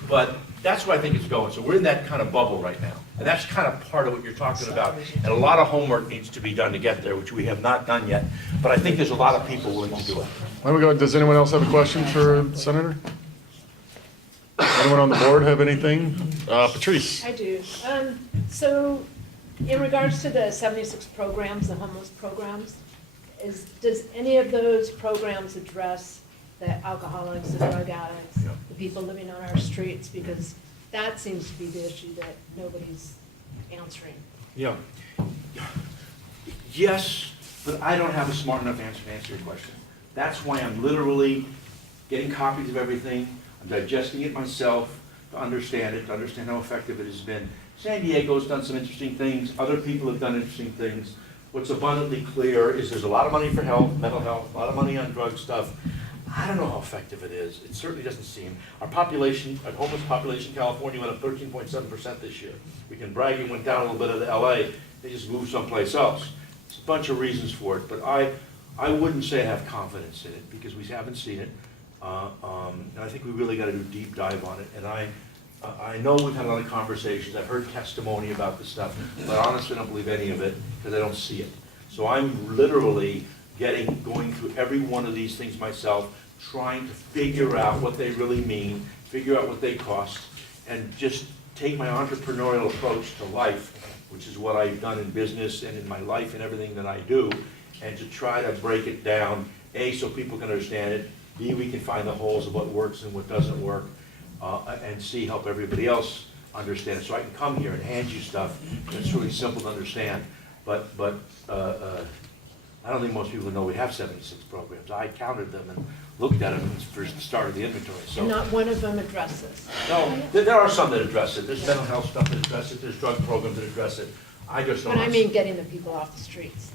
But that's where I think it's going. So we're in that kind of bubble right now. And that's kind of part of what you're talking about. And a lot of homework needs to be done to get there, which we have not done yet. But I think there's a lot of people willing to do it. Let me go. Does anyone else have a question for the Senator? Anyone on the board have anything? Patrice? I do. So in regards to the 76 programs, the homeless programs, does any of those programs address the alcoholics, the drug addicts, the people living on our streets? Because that seems to be the issue that nobody's answering. Yeah. Yes, but I don't have a smart enough answer to answer your question. That's why I'm literally getting copies of everything. I'm digesting it myself to understand it, to understand how effective it has been. San Diego's done some interesting things. Other people have done interesting things. What's abundantly clear is there's a lot of money for health, mental health, a lot of money on drug stuff. I don't know how effective it is. It certainly doesn't seem. Our population, our homeless population in California went up 13.7% this year. We can brag it went down a little bit at LA. They just moved someplace else. There's a bunch of reasons for it, but I wouldn't say I have confidence in it because we haven't seen it. And I think we really got to do a deep dive on it. And I know we've had a lot of conversations. I've heard testimony about this stuff, but honestly I don't believe any of it because I don't see it. So I'm literally going through every one of these things myself, trying to figure out what they really mean, figure out what they cost, and just take my entrepreneurial approach to life, which is what I've done in business and in my life and everything that I do, and to try to break it down, A, so people can understand it, B, we can find the holes of what works and what doesn't work. and C, help everybody else understand it. So I can come here and hand you stuff that's really simple to understand. But I don't think most people know we have 76 programs. I counted them and looked at them for the start of the inventory. So And not one of them addresses. no, there are some that address it. There's mental health stuff that address it. There's drug programs that address it. I just don't. But I mean getting the people off the streets.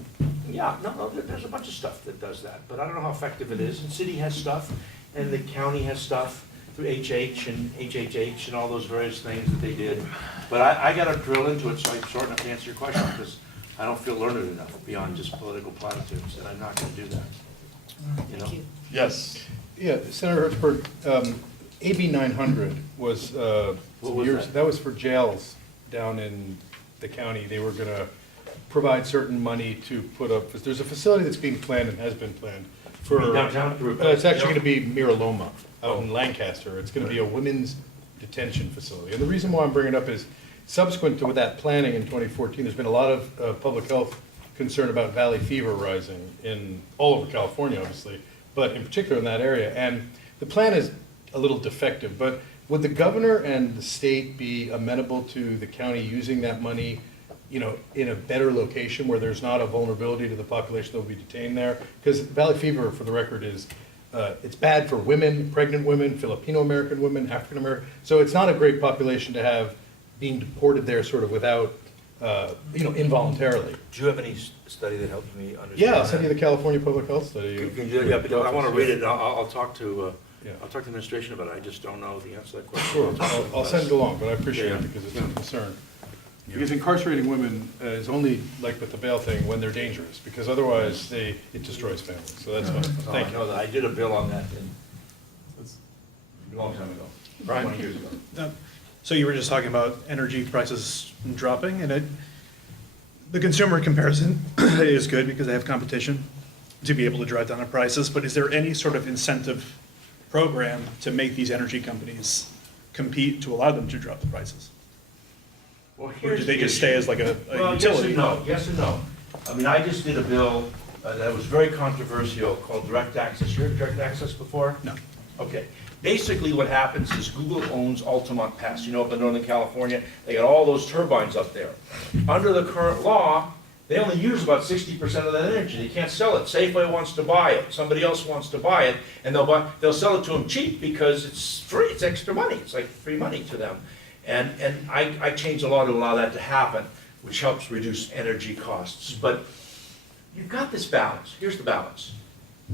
Yeah, no, there's a bunch of stuff that does that, but I don't know how effective it is. And city has stuff, and the county has stuff through HH and HHH and all those various things that they did. But I gotta drill into it, so I'm short enough to answer your question, because I don't feel learned enough beyond just political platitudes, and I'm not gonna do that. You know? Yes. Yeah, Senator Hertzberg, AB 900 was, What was years, that? that was for jails down in the county. They were gonna provide certain money to put up, there's a facility that's being planned and has been planned for. You mean downtown? It's actually gonna be Mira Loma out in Lancaster. It's gonna be a women's detention facility. And the reason why I'm bringing it up is subsequent to that planning in 2014, there's been a lot of public health concern about valley fever rising in all over California, obviously, but in particular in that area. And the plan is a little defective, but would the governor and the state be amenable to the county using that money, you know, in a better location where there's not a vulnerability to the population that will be detained there? Because valley fever, for the record, is it's bad for women, pregnant women, Filipino-American women, African-American. So it's not a great population to have being deported there sort of without, you know, involuntarily. Do you have any study that helps me understand? Yeah, I'll send you the California Public Health Study. Can you, yeah, because I want to read it, and I'll talk to, Yeah. I'll talk to the administration about it. I just don't know the answer to that question. Sure, I'll send it along, but I appreciate Yeah. it because it's a concern. Because incarcerating women is only, like with the bail thing, when they're dangerous, because otherwise it destroys families. So that's fine. Thank I you. know that. I did a bill on that a long time ago, 20 years ago. So you were just talking about energy prices dropping, and the consumer comparison is good because they have competition to be able to drive down the prices, but is there any sort of incentive program to make these energy companies compete to allow them to drop the prices? Well, Or here's do they the just issue. stay as like a Well, utility? Yes and no. I mean, I just did a bill that was very controversial called direct access. You heard of direct access before? No. Okay. Basically, what happens is Google owns Altamont Pass. You know, up in Northern California, they got all those turbines up there. Under the current law, they only use about 60% of that energy. They can't sell it. Safeway wants to buy it. Somebody else wants to buy it, and they'll sell it to them cheap because it's free. It's extra money. It's like free money to them. And I changed the law to allow that to happen, which helps reduce energy costs. But you've got this balance. Here's the balance.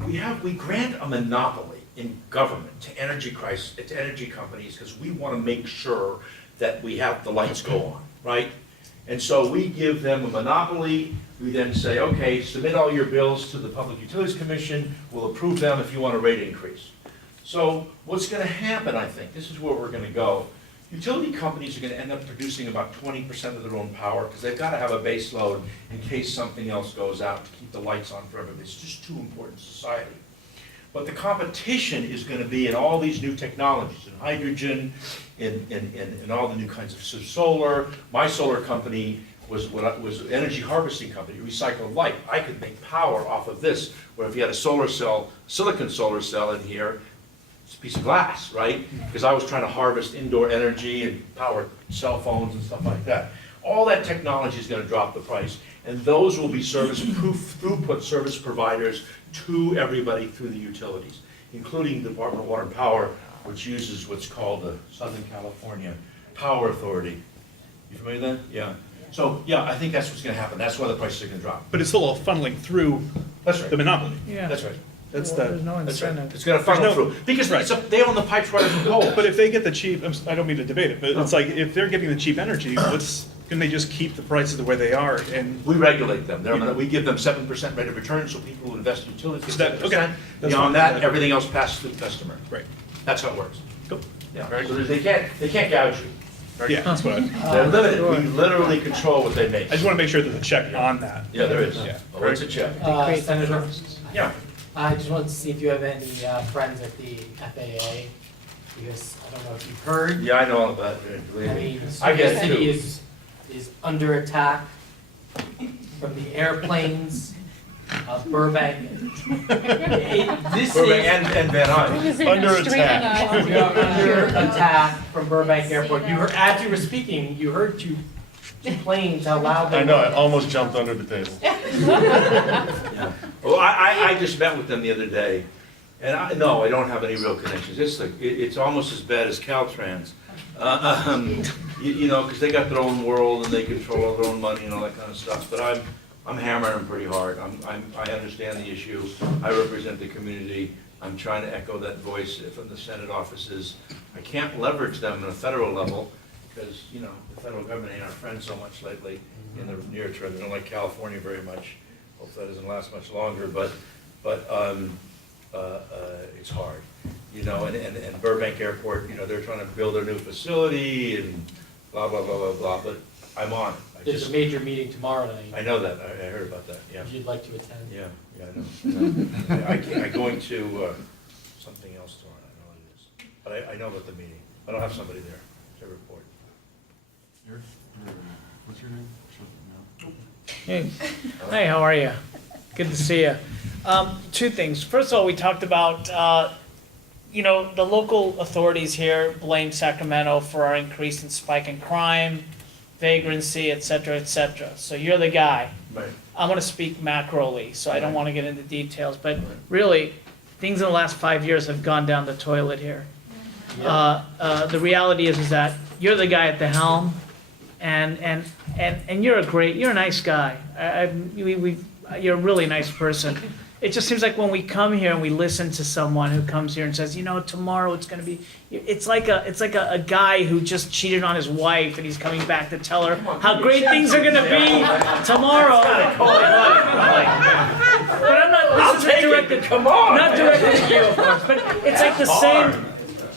We grant a monopoly in government to energy companies because we want to make sure that we have the lights go on, right? And so we give them a monopoly. We then say, okay, submit all your bills to the Public Utilities Commission. We'll approve them if you want a rate increase. So what's going to happen, I think, this is where we're going to go. Utility companies are going to end up producing about 20% of their own power because they've got to have a base load in case something else goes out to keep the lights on for everybody. It's just too important to society. But the competition is going to be in all these new technologies, in hydrogen, in all the new kinds of solar. My solar company was an energy harvesting company, recycled light. I could make power off of this, where if you had a solar cell, silicon solar cell in here, it's a piece of glass, right? Because I was trying to harvest indoor energy and power cell phones and stuff like that. All that technology is going to drop the price, and those will be throughput service providers to everybody through the utilities, including the Department of Water and Power, which uses what's called the Southern California Power Authority. You familiar with that? Yeah. So, yeah, I think that's what's going to happen. That's why the prices are going to drop. But it's still all funneling through That's right. the monopoly. Yeah. That's right. That's There's no That's right. incentive. It's going to funnel There's no- through. Because right. they own the pipes right from coal. But if they get the cheap, I don't mean to debate it, but it's like, if they're getting the cheap energy, can they just keep the prices the way they are and? We regulate them. We give them 7% rate of return, so people who invest in utilities So get that- 7%. okay. That's Beyond fine. that, everything else passes to the customer. Right. That's how it works. Cool. Yeah. So they can't gouge you. Yeah, that's what They're limited. We literally control what they make. I just want to make sure there's a check on that. Yeah, there is. Yeah. Oh, it's a check. Senator, Yeah. I just wanted to see if you have any friends at the FAA, because I don't know if you've heard. Yeah, I know all about it. I Believe me. mean, I get it Studio too. City is under attack from the airplanes Burbank. This Burbank is and Van Nuys. Under attack. under attack from Burbank Airport. You heard, as you were speaking, you heard two planes, how loud they I were. know, I almost jumped under the table. Yeah. Well, I just met with them the other day, and no, I don't have any real connections. It's like, it's almost as bad as Caltrans. You know, because they got their own world and they control all their own money and all that kind of stuff, but I'm hammering them pretty hard. I understand the issue. I represent the community. I'm trying to echo that voice from the Senate offices. I can't leverage them at a federal level because, you know, the federal government ain't our friend so much lately in the near term. They don't like California very much. Hopefully that doesn't last much longer, but it's hard. You know, and Burbank Airport, you know, they're trying to build a new facility and blah, blah, blah, blah, blah, but I'm on it. There's a major meeting tomorrow night. I know that, I heard about that, yeah. If you'd like to attend. Yeah, I know. I'm going to something else tomorrow, I know what it is. But I know about the meeting. I don't have somebody there to report. What's your name? Hey, hey, how are you? Good to see you. Two things. First of all, we talked about, you know, the local authorities here blame Sacramento for our increase in spike in crime, vagrancy, et cetera, et cetera. So you're the guy. Right. I'm gonna speak macroly, so I don't wanna get into details, but really, things in the last 5 years have gone down the toilet here. The reality is that you're the guy at the helm, and you're a nice guy. You're a really nice person. It just seems like when we come here and we listen to someone who comes here and says, you know, tomorrow it's gonna be, it's like a guy who just cheated on his wife and he's coming back to tell her how great things are gonna be tomorrow. But I'm not, this isn't directed, not directed at you, of course, but it's like the same,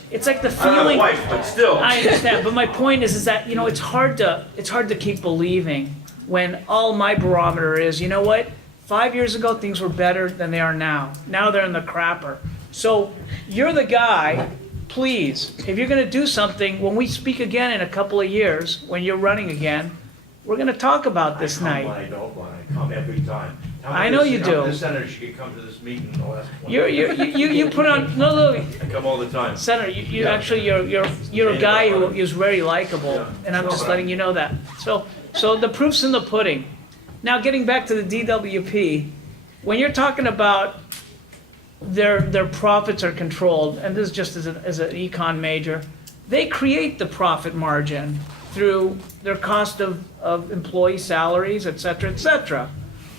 it's like the feeling. I have a wife, but still. I understand, but my point is that, you know, it's hard to keep believing when all my barometer is, you know what? 5 years ago, things were better than they are now. Now they're in the crapper. So you're the guy, please, if you're gonna do something, when we speak again in a couple of years, when you're running again, we're gonna talk about this night. I don't want, I come every time. I know you do. The senator should come to this meeting in the last 20 You put on, no, I come all the time. Senator, you actually, you're a guy who is very likable, and I'm just letting you know that. So the proof's in the pudding. Now, getting back to the DWP, when you're talking about their profits are controlled, and this is just as an econ major, they create the profit margin through their cost of employee salaries, et cetera, et cetera.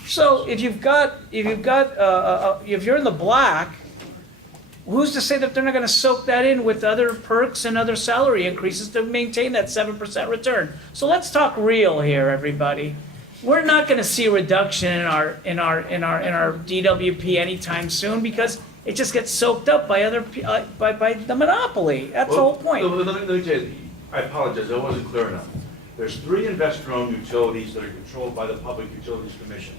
So if you're in the black, who's to say that they're not going to soak that in with other perks and other salary increases to maintain that 7% return? So let's talk real here, everybody. We're not going to see a reduction in our DWP anytime soon because it just gets soaked up by by the monopoly. That's the whole point. Let me tell you, I apologize, I wasn't clear enough. There's 3 investor-owned utilities that are controlled by the Public Utilities Commission.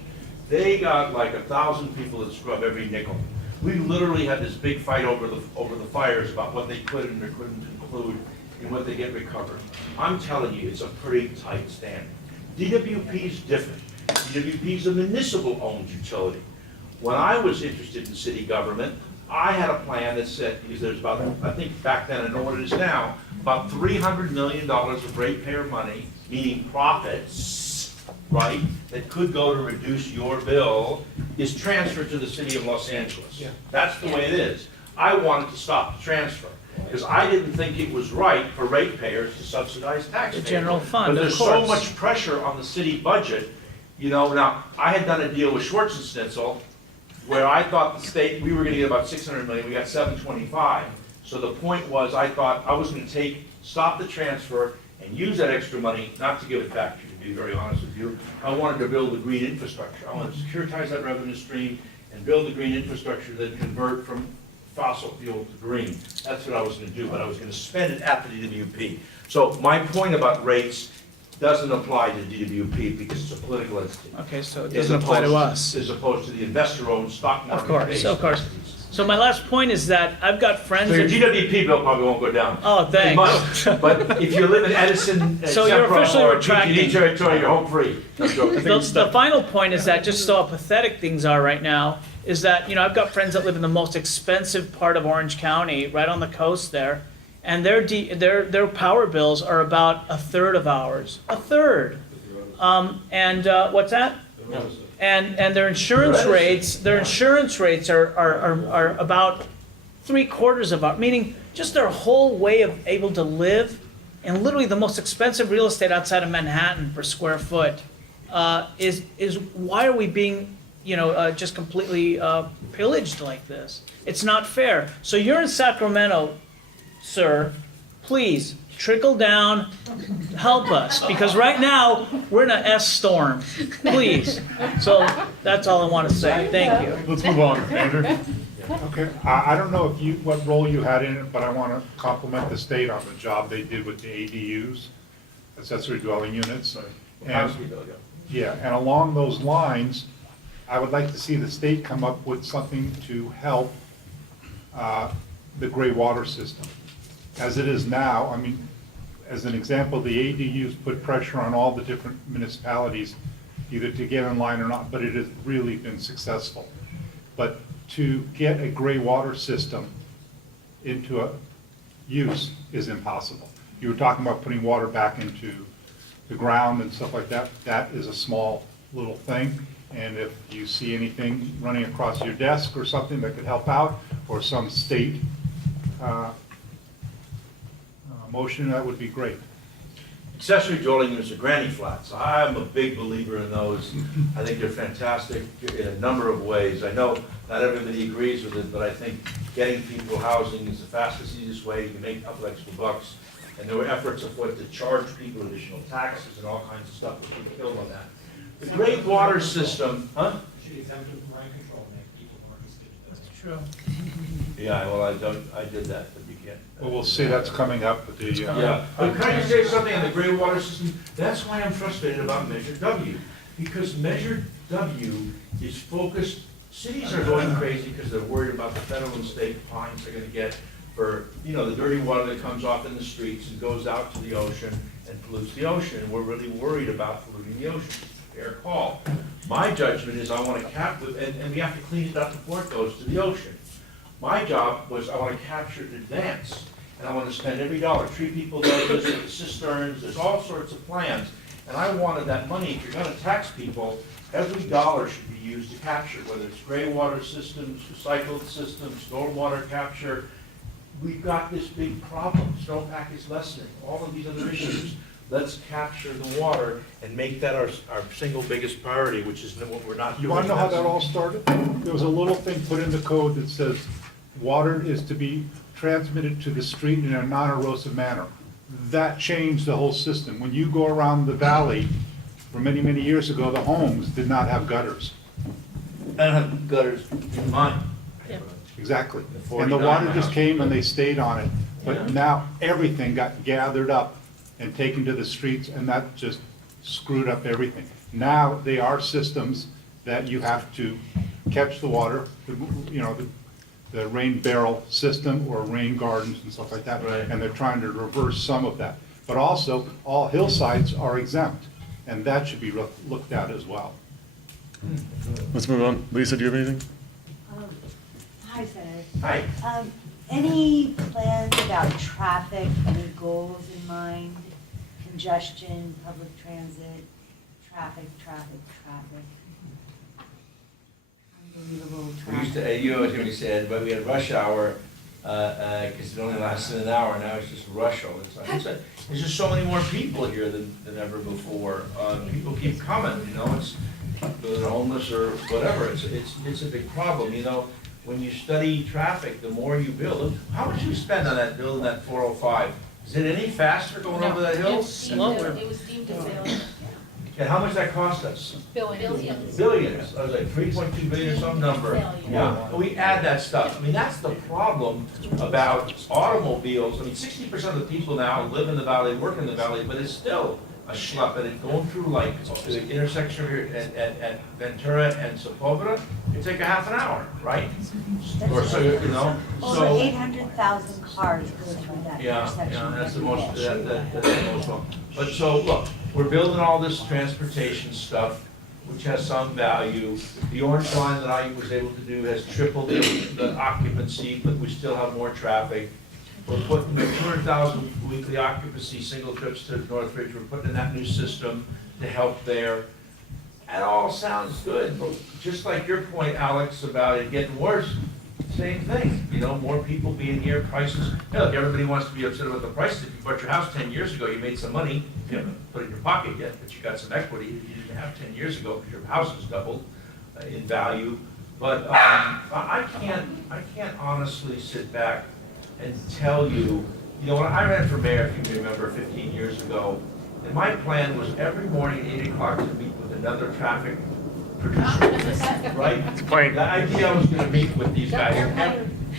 They got like 1,000 people that scrub every nickel. We literally had this big fight over the fires about what they could and couldn't include in what they get recovered. I'm telling you, it's a pretty tight stand. DWP is different. DWP is a municipal-owned utility. When I was interested in city government, I had a plan that said, because there's about, I think back then, I know what it is now, about $300 million of ratepayer money, meaning profits, right, that could go to reduce your bill, is transferred to the city of Los Angeles. Yeah. That's the way it is. I wanted to stop the transfer, because I didn't think it was right for ratepayers to subsidize taxpayers. The general fund, But of there's course. so much pressure on the city budget, you know. Now, I had done a deal with Schwartz and Schnitzel, where I thought the state, we were gonna get about 600 million, we got 725. So the point was, I thought I was gonna stop the transfer and use that extra money, not to give it back to you, to be very honest with you. I wanted to build a green infrastructure. I wanted to securitize that revenue stream and build a green infrastructure that convert from fossil fuel to green. That's what I was gonna do, but I was gonna spend it at the DWP. So my point about rates doesn't apply to DWP because it's a political entity. Okay, so it doesn't apply to us. As opposed to the investor-owned stock market. Of course, of course. So my last point is that I've got friends. So your that- GWP bill probably won't go down. Oh, It might, thanks. but if you live in Edison, So you're Central, officially or retracting. PTD territory, you're home free. No joke. The final point is that just so how pathetic things are right now is that, you know, I've got friends that live in the most expensive part of Orange County, right on the coast there, and their power bills are about a third of ours. A third. What's that? And their insurance rates are about 3/4 of our, meaning just their whole way of able to live in literally the most expensive real estate outside of Manhattan per square foot is why are we being, you know, just completely pillaged like this? It's not fair. So you're in Sacramento, sir, please trickle down, help us, because right now we're in a S storm. Please. So that's all I want to say. Thank you. Let's move on, Andrew. Okay, I don't know if you, what role you had in it, but I want to compliment the state on the job they did with the ADUs, accessory dwelling units. And, yeah, and along those lines, I would like to see the state come up with something to help the gray water system. As it is now, I mean, as an example, the ADUs put pressure on all the different municipalities, either to get in line or not, but it has really been successful. But to get a gray water system into a use is impossible. You were talking about putting water back into the ground and stuff like that. That is a small little thing. And if you see anything running across your desk or something that could help out, or some state motion, that would be great. Accessory dwelling units are granny flats. I'm a big believer in those. I think they're fantastic in a number of ways. I know not everybody agrees with it, but I think getting people housing is the fastest, easiest way. You can make a couple extra bucks. And there were efforts afoot to charge people additional taxes and all kinds of stuff, which we killed on that. The gray water system, huh? Should exempt it from rent control, make people more constituent. That's true. Yeah, well, I did that, but you can't. Well, we'll see, that's coming up with the. Yeah, but can I just say something on the gray water system? That's why I'm frustrated about Measure W. Because Measure W is focused, cities are going crazy because they're worried about the federal and state fines they're gonna get for, you know, the dirty water that comes off in the streets and goes out to the ocean and pollutes the ocean. And we're really worried about polluting the ocean. Fair call. My judgment is I wanna cap it, and we have to clean it up before it goes to the ocean. My job was I want to capture it in advance, and I want to spend every dollar. Treat people know visit the cisterns, there's all sorts of plans. And I wanted that money, if you're going to tax people, every dollar should be used to capture, whether it's gray water systems, recycled systems, stormwater capture. We've got this big problem, snowpack is lessening, all of these other issues. Let's capture the water and make that our single biggest priority, which is what we're not doing. You want to know how that all started? There was a little thing put in the code that says water is to be transmitted to the street in a non-erosive manner. That changed the whole system. When you go around the valley, for many, many years ago, the homes did not have gutters. I don't have gutters in mine. Exactly. The And the 49 water just house. came and they stayed on it. Yeah. But now everything got gathered up and taken to the streets, and that just screwed up everything. Now they are systems that you have to catch the water, you know, the rain barrel system or rain gardens and stuff like that. Right. And they're trying to reverse some of that. But also, all hillsides are exempt, and that should be looked at as well. Let's move on. Lisa, do you have anything? Hi, Senator. Hi. Any plans about traffic, any goals in mind? Congestion, public transit, traffic. Unbelievable We used traffic. to, you always hear me say, but we had rush hour, because it only lasted an hour, now it's just rush all the time. There's just so many more people here than ever before. People keep coming, you know, it's, whether they're homeless or whatever, it's a big problem, you know. When you study traffic, the more you build, how much do you spend on that building that 405? Is it any faster going over that hill? It was deemed a failure. And how much that cost us? Billions. Billions, I was like 3.2 billion or some number. Yeah, but we add that stuff. I mean, that's the problem about automobiles. I mean, 60% of the people now live in the valley, work in the valley, but it's still a schlep, and going through like the intersection here at Ventura and Sepulveda, it'd take a half an hour, right? Or so, you know, Over so. 800,000 cars go through that Yeah, intersection. that's the most, that's the most one. But so, look, we're building all this transportation stuff, which has some value. The orange line that I was able to do has tripled the occupancy, but we still have more traffic. We're putting the 200,000 weekly occupancy, single trips to Northridge, we're putting in that new system to help there. That all sounds good, but just like your point, Alex, about it getting worse, same thing, you know, more people being here, prices, look, everybody wants to be upset about the prices. If you bought your house 10 years ago, you made some money, you haven't put it in your pocket yet, but you got some equity that you didn't have 10 years ago because your house has doubled in value. But I can't honestly sit back and tell you, you know, when I ran for mayor, if you remember, 15 years ago, and my plan was every morning at 8 o'clock to meet with another traffic producer, right? The idea I was gonna meet with these guys.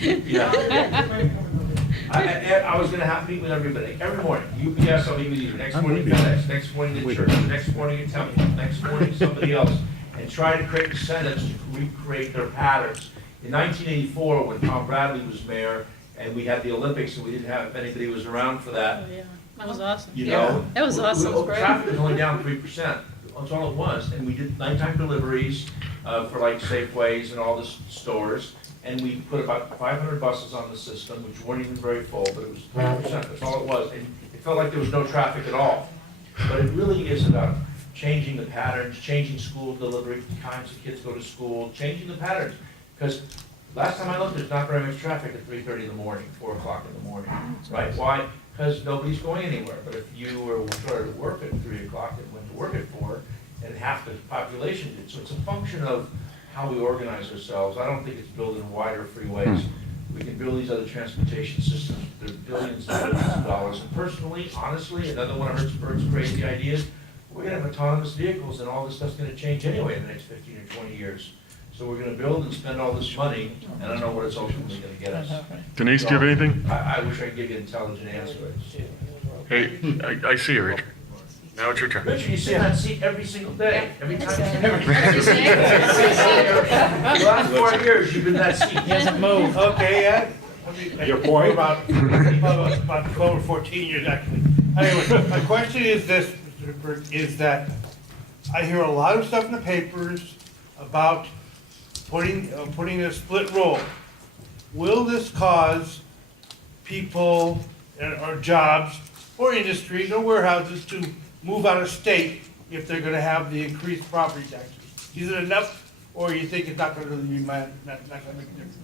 Yeah. I was gonna have to meet with everybody, every morning. UPS, I'll meet with you, next morning FedEx, next morning the church, next morning at Temple, next morning somebody else, and try to create incentives to recreate their patterns. In 1984, when Tom Bradley was mayor, and we had the Olympics, and we didn't have, if anybody was around for that, Oh, yeah, that was awesome. you know? That was awesome, it was great. Traffic was only down 3%, that's all it was, and we did nighttime deliveries for like Safeways and all the stores, and we put about 500 buses on the system, which weren't even very full, but it was 3%, that's all it was, and it felt like there was no traffic at all. But it really is about changing the patterns, changing school delivery times that kids go to school, changing the patterns, because last time I looked, there's not very much traffic at 3:30 in the morning, 4 o'clock in the morning, right? Why? Because nobody's going anywhere. But if you were started to work at 3 o'clock and went to work at 4, and half the population did. So it's a function of how we organize ourselves. I don't think it's building wider freeways. We can build these other transportation systems. They're billions and billions of dollars. And personally, honestly, another one of Hertzberg's crazy ideas, we're gonna have autonomous vehicles and all this stuff's gonna change anyway in the next 15 or 20 years. So we're gonna build and spend all this money, and I don't know what it's ultimately gonna get us. Denise, do you have anything? I wish I could give you an intelligent answer. Hey, I see you, Richard. Now it's your turn. Richard, you sit in that seat every single day, every time. The last 4 years, you've been in that seat. He hasn't moved. Okay, yeah. Your point? About 12 or 14 years, actually. Anyway, my question is this, Mr. Hipberg, is that I hear a lot of stuff in the papers about putting a split roll. Will this cause people or jobs or industries or warehouses to move out of state if they're gonna have the increased property taxes? Is it enough, or you think it's not gonna really be not gonna make a difference?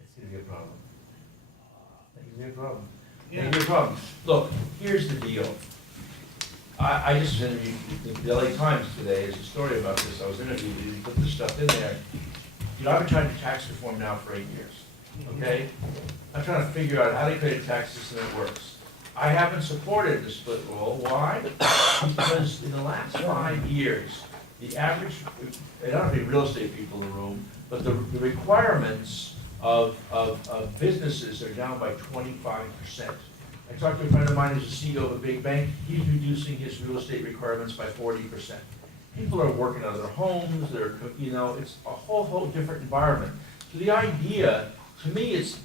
It's gonna be a problem. It's gonna be a problem. It's gonna be a problem. Look, here's the deal. I just interviewed the LA Times today, there's a story about this, I was interviewed, they put this stuff in there. You know, I've been trying to do tax reform now for 8 years, okay? I'm trying to figure out how to create a tax system that works. I haven't supported the split roll, why? Because in the last 5 years, the average, I don't have any real estate people in the room, but the requirements of businesses are down by 25%. I talked to a friend of mine who's the CEO of a big bank, he's reducing his real estate requirements by 40%. People are working out of their homes, they're, you know, it's a whole different environment. So the idea, to me, it's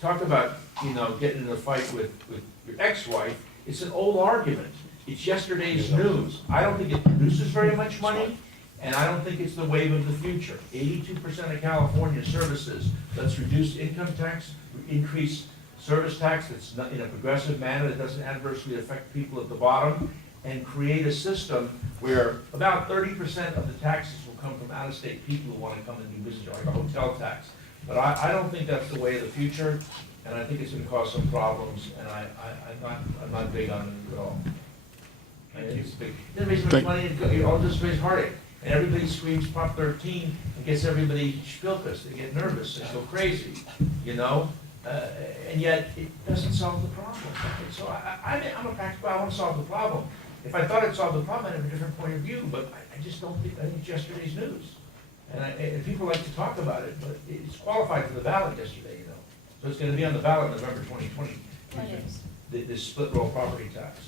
talk about, you know, getting in a fight with your ex-wife, it's an old argument. It's yesterday's news. I don't think it produces very much money, and I don't think it's the wave of the future. 82% of California services, let's reduce income tax, increase service tax that's not in a progressive manner that doesn't adversely affect people at the bottom, and create a system where about 30% of the taxes will come from out-of-state people who want to come and do business, like a hotel tax. But I don't think that's the way of the future, and I think it's going to cause some problems, and I'm not big on it at all. And it's big. It doesn't raise much money, it all just raises heartache. And everybody screams Prop 13 and gets everybody spilkus, they get nervous and go crazy, you know? And yet, it doesn't solve the problem. So I'm a practical, I want to solve the problem. If I thought it solved the problem, I'd have a different point of view, but I just don't think, I think it's yesterday's news. And people like to talk about it, but it's qualified for the ballot yesterday, you know. So it's going to be on the ballot in November 2020. This split roll property tax,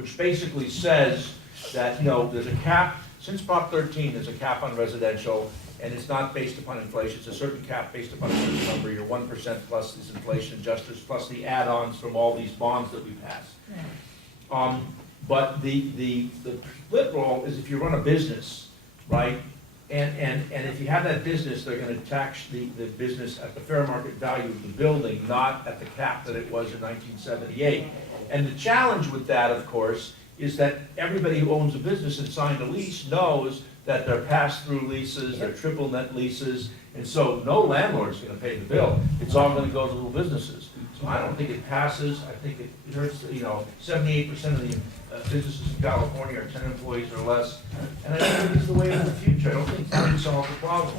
which basically says that, there's a cap, since Prop 13, there's a cap on residential, and it's not based upon inflation, it's a certain cap based upon a certain number, your 1% plus these inflation adjusters, plus the add-ons from all these bonds that we pass. But the split roll is if you run a business, right? And if you have that business, they're gonna tax the business at the fair market value of the building, not at the cap that it was in 1978. And the challenge with that, of course, is that everybody who owns a business and signed a lease knows that they're pass-through leases, they're triple net leases, and so no landlord's gonna pay the bill. It's all gonna go to little businesses. So I don't think it passes. I think it hurts, 78% of the businesses in California are 10 employees or less. And I don't think it's the way of the future. I don't think that solves the problem.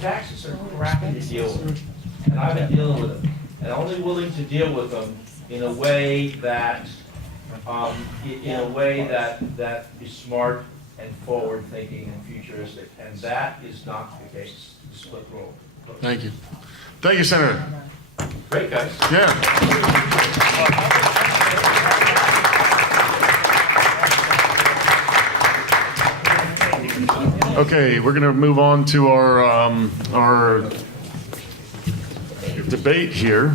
Taxes are crappy to deal with. And I've been dealing with them. And only willing to deal with them in a way that, that is smart and forward-thinking and futuristic. And that is not the case. The split roll. Thank you. Thank you, Senator. Great, guys. Yeah. Okay, we're going to move on to our debate here.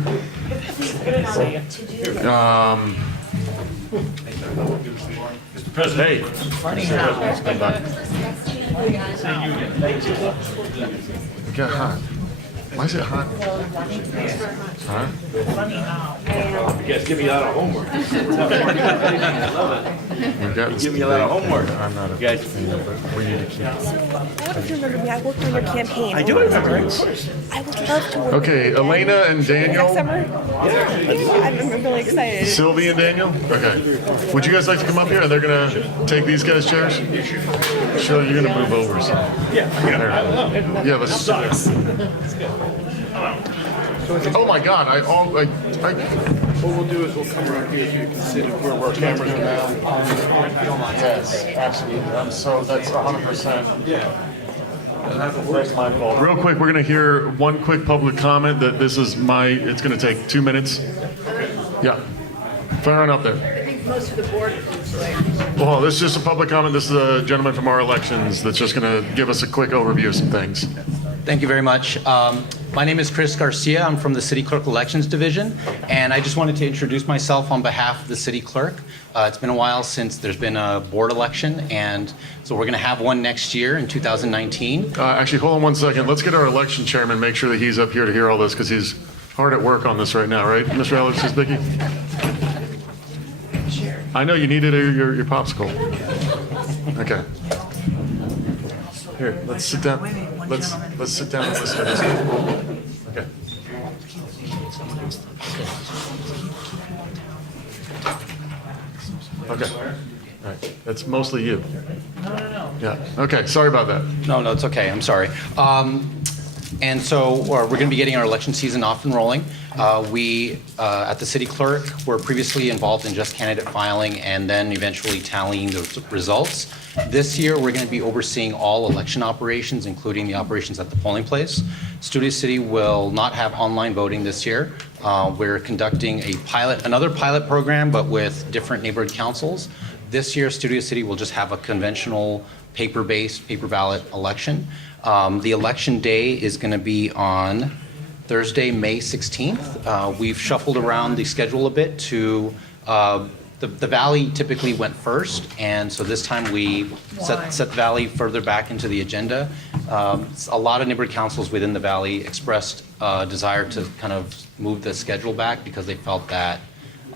Mr. President. Hey. Stand by. It got hot. Why is it hot? Huh? You guys give me a lot of homework. You give me a lot of homework. I'm not a guys. We need to keep. I don't if you remember me. I worked on your campaign. I do remember. I would love to work Okay, Elena and Daniel. next summer. Yeah, I'm really excited. Sylvie and Daniel? Okay. Would you guys like to come up here? And they're going to take these guys' chairs? Shirley, you're going to move over. So. Yeah, let's sucks. Oh my God! What we'll do is we'll come around here so you can see where our cameras are now. Yes, absolutely. That's 100%. Yeah. That's my fault. Real quick, we're going to hear one quick public comment that this is it's going to take 2 minutes. Yeah. Fire on up there. I think most of the board is like. Well, this is just a public comment. This is a gentleman from our elections that's just going to give us a quick overview of some things. Thank you very much. My name is Chris Garcia. I'm from the City Clerk Elections Division, and I just wanted to introduce myself on behalf of the City Clerk. It's been a while since there's been a board election, and so we're going to have one next year in 2019. Actually, hold on one second. Let's get our election chairman, make sure that he's up here to hear all this, because he's hard at work on this right now, right, Mr. Alex Zbicki? I know you needed your popsicle. Okay. Here, let's sit down. Let's sit down and listen to this. Okay. Okay. All right. That's mostly you. No. Yeah. Okay. Sorry about that. No, it's okay. I'm sorry. And so we're going to be getting our election season off and rolling. We, at the City Clerk, were previously involved in just candidate filing and then eventually tallying the results. This year, we're going to be overseeing all election operations, including the operations at the polling place. Studio City will not have online voting this year. We're conducting another pilot program, but with different neighborhood councils. This year, Studio City will just have a conventional paper-based, paper ballot election. The election day is going to be on Thursday, May 16th. We've shuffled around the schedule a bit to, the Valley typically went first, and so this time we set the Valley further back into the agenda. A lot of neighborhood councils within the Valley expressed a desire to kind of move the schedule back because they felt that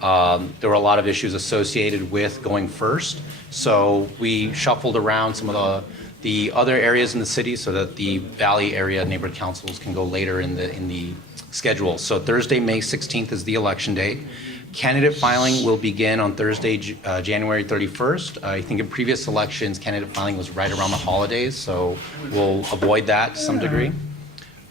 there were a lot of issues associated with going first. So we shuffled around some of the other areas in the city so that the Valley area neighborhood councils can go later in the schedule. So Thursday, May 16th is the election date. Candidate filing will begin on Thursday, January 31st. I think in previous elections, candidate filing was right around the holidays, so we'll avoid that to some degree.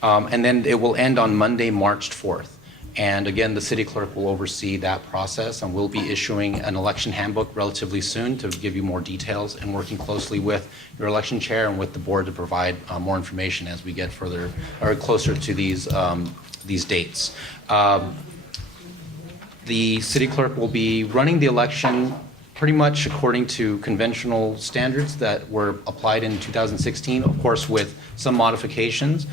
And then it will end on Monday, March 4th. And again, the city clerk will oversee that process, and we'll be issuing an election handbook relatively soon to give you more details, and working closely with your election chair and with the board to provide more information as we get further or closer to these dates. The city clerk will be running the election pretty much according to conventional standards that were applied in 2016, of course with some modifications,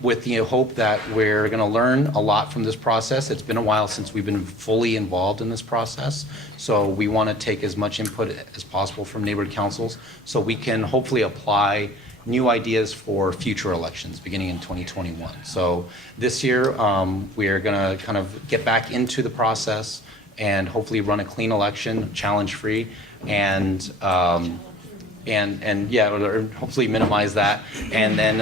with the hope that we're going to learn a lot from this process. It's been a while since we've been fully involved in this process, so we want to take as much input as possible from neighborhood councils so we can hopefully apply new ideas for future elections beginning in 2021. So this year, we are going to kind of get back into the process and hopefully run a clean election, challenge-free, and yeah, or hopefully minimize that, and then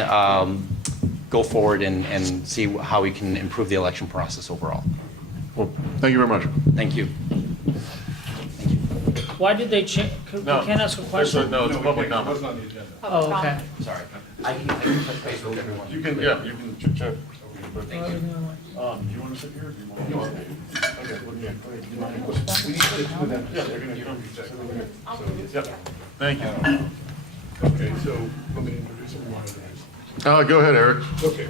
go forward and see how we can improve the election process overall. Well, thank you very much. Thank you. Why did they change? We can't ask a question? No, it's a public comment. Oh, okay. Sorry. I can touch base with everyone. You can, yeah, you can check. Thank you. You want to sit here or do you want to? Okay, well, yeah, go ahead. Do you mind? We need to sit with them. Yeah, they're going to come. So, yep. Thank you. Okay, so let me introduce everyone. Go ahead, Eric. Okay,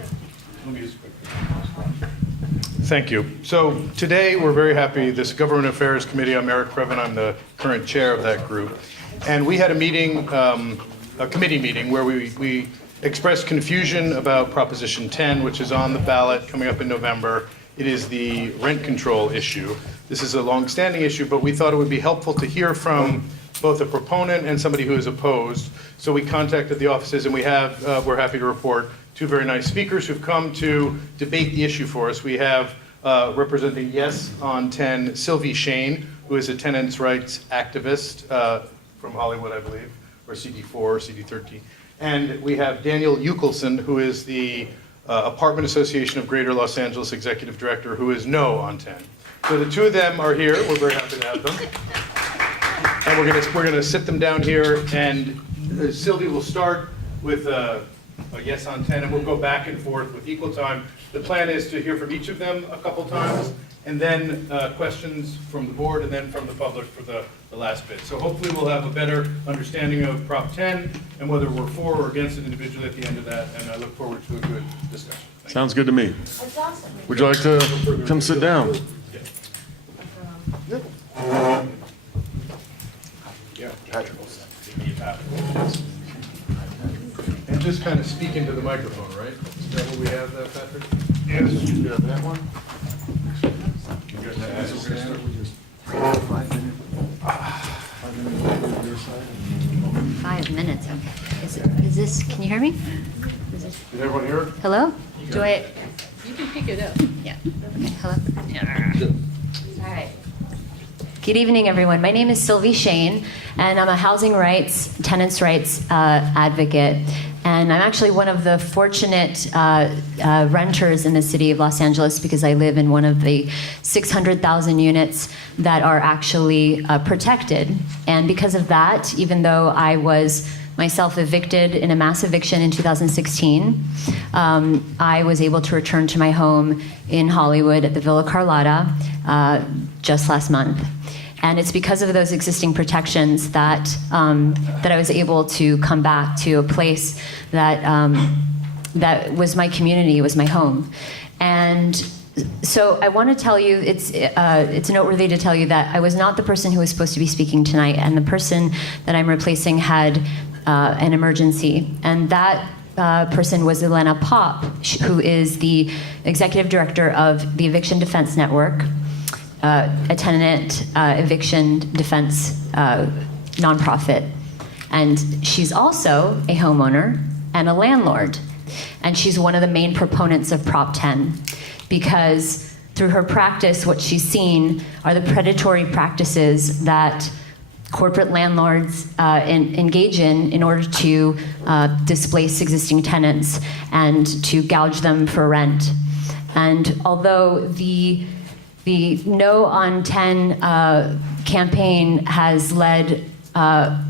let me just quickly. Thank you. So today, we're very happy, this Government Affairs Committee, I'm Eric Previn, I'm the current chair of that group. And we had a meeting, a committee meeting, where we expressed confusion about Proposition 10, which is on the ballot coming up in November. It is the rent control issue. This is a long-standing issue, but we thought it would be helpful to hear from both a proponent and somebody who is opposed. So we contacted the offices, and we have, we're happy to report, two very nice speakers who've come to debate the issue for us. We have representing Yes on 10, Sylvie Shane, who is a tenants' rights activist from Hollywood, I believe, or CD4 or CD13. And we have Daniel Eukelson, who is the Apartment Association of Greater Los Angeles Executive Director, who is No on 10. So the two of them are here. We're very happy to have them. And we're gonna sit them down here, and Sylvie will start with a yes on 10, and we'll go back and forth with equal time. The plan is to hear from each of them a couple times, and then questions from the board, and then from the public for the last bit. So hopefully we'll have a better understanding of Prop 10 and whether we're for or against it individually at the end of that, and I look forward to a good discussion. Sounds good to me. That's awesome. Would you like to come sit down? Yeah, Patrick will give me a Patrick. And just kind of speak into the microphone, right? Is that what we have, Patrick? Yes. You have that one? You guys have this, we're gonna start with yours. 5 minutes, okay. Is this, can you hear me? Is this, Did everyone hear it? hello? Do I, You can pick it up. yeah, okay, hello? All right. Good evening, everyone. My name is Sylvie Shane, and I'm a housing rights, tenants' rights advocate. And I'm actually one of the fortunate renters in the city of Los Angeles because I live in one of the 600,000 units that are actually protected. And because of that, even though I was myself evicted in a mass eviction in 2016, I was able to return to my home in Hollywood at the Villa Carlotta just last month. And it's because of those existing protections that that I was able to come back to a place that that was my community, was my home. And so I want to tell you, it's noteworthy to tell you that I was not the person who was supposed to be speaking tonight, and the person that I'm replacing had an emergency, and that person was Elena Pop, who is the executive director of the Eviction Defense Network, a tenant eviction defense nonprofit. And she's also a homeowner and a landlord. And she's one of the main proponents of Prop 10 because through her practice, what she's seen are the predatory practices that corporate landlords engage in order to displace existing tenants and to gouge them for rent. And although the No on 10 campaign has led a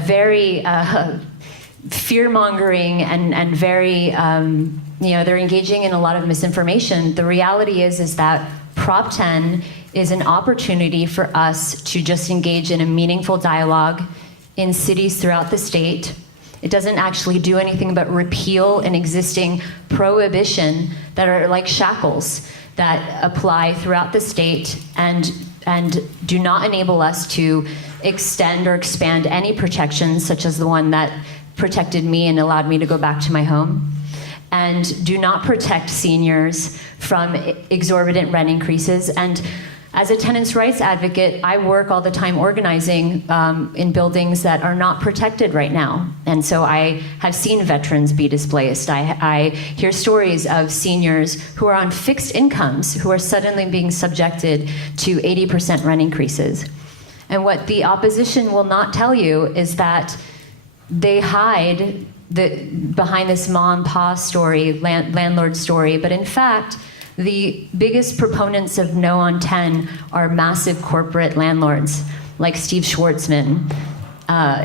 very fear-mongering and very, they're engaging in a lot of misinformation. The reality is that Prop 10 is an opportunity for us to just engage in a meaningful dialogue in cities throughout the state. It doesn't actually do anything but repeal an existing prohibition that are like shackles that apply throughout the state and and do not enable us to extend or expand any protections, such as the one that protected me and allowed me to go back to my home, and do not protect seniors from exorbitant rent increases. And as a tenants' rights advocate, I work all the time organizing in buildings that are not protected right now. And so I have seen veterans be displaced. I hear stories of seniors who are on fixed incomes who are suddenly being subjected to 80% rent increases. And what the opposition will not tell you is that they hide behind this mom and pa story, landlord story, but in fact, the biggest proponents of No on 10 are massive corporate landlords like Steve Schwartzman,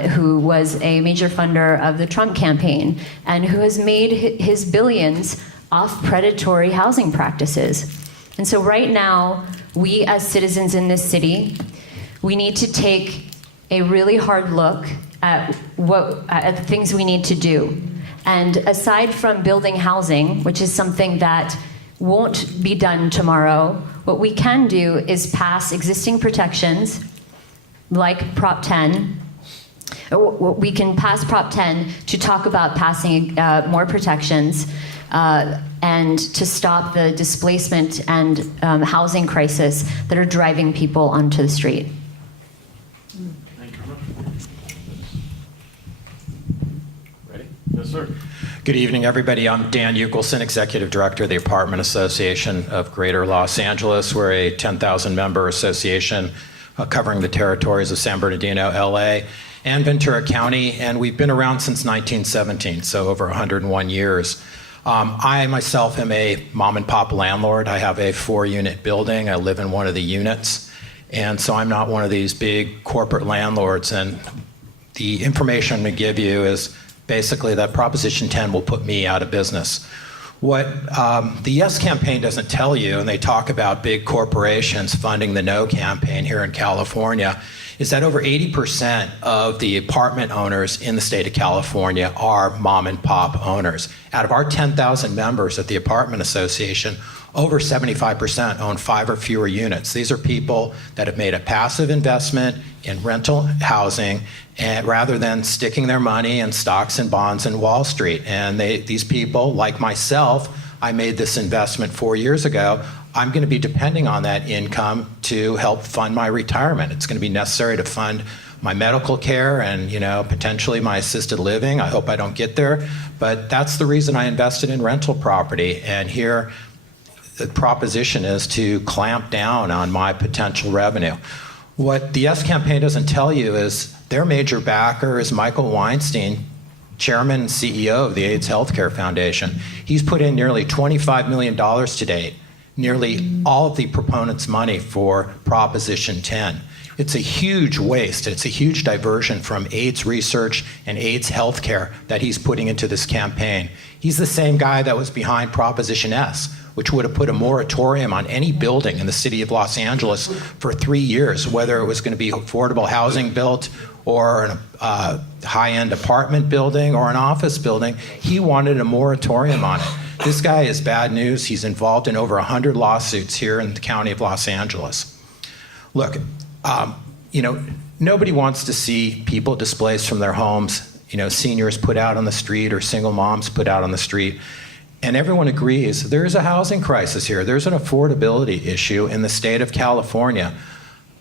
who was a major funder of the Trump campaign and who has made his billions off predatory housing practices. And so right now, we as citizens in this city, we need to take a really hard look at the things we need to do. And aside from building housing, which is something that won't be done tomorrow, what we can do is pass existing protections like Prop 10. We can pass Prop 10 to talk about passing more protections and to stop the displacement and housing crisis that are driving people onto the street. Thank you very much. Ready? Yes, sir. Good evening, everybody. I'm Dan Ukelson, Executive Director of the Apartment Association of Greater Los Angeles. We're a 10,000-member association covering the territories of San Bernardino, LA, and Ventura County, and we've been around since 1917, so over 101 years. I myself am a mom-and-pop landlord. I have a 4-unit building. I live in one of the units, and so I'm not one of these big corporate landlords, and the information I'm going to give you is basically that Proposition 10 will put me out of business. What the Yes campaign doesn't tell you, and they talk about big corporations funding the No campaign here in California, is that over 80% of the apartment owners in the state of California are mom and pop owners. Out of our 10,000 members at the Apartment Association, over 75% own 5 or fewer units. These are people that have made a passive investment in rental housing and rather than sticking their money in stocks and bonds in Wall Street. And these people, like myself, I made this investment 4 years ago. I'm going to be depending on that income to help fund my retirement. It's going to be necessary to fund my medical care and, potentially my assisted living. I hope I don't get there, but that's the reason I invested in rental property. And here, the proposition is to clamp down on my potential revenue. What the Yes campaign doesn't tell you is their major backer is Michael Weinstein, chairman and CEO of the AIDS Healthcare Foundation. He's put in nearly $25 million to date, nearly all of the proponents' money for Proposition 10. It's a huge waste. It's a huge diversion from AIDS research and AIDS healthcare that he's putting into this campaign. He's the same guy that was behind Proposition S, which would have put a moratorium on any building in the city of Los Angeles for 3 years, whether it was going to be affordable housing built or a high-end apartment building or an office building. He wanted a moratorium on it. This guy is bad news. He's involved in over 100 lawsuits here in the county of Los Angeles. Look, nobody wants to see people displaced from their homes, seniors put out on the street or single moms put out on the street. And everyone agrees there's a housing crisis here. There's an affordability issue in the state of California.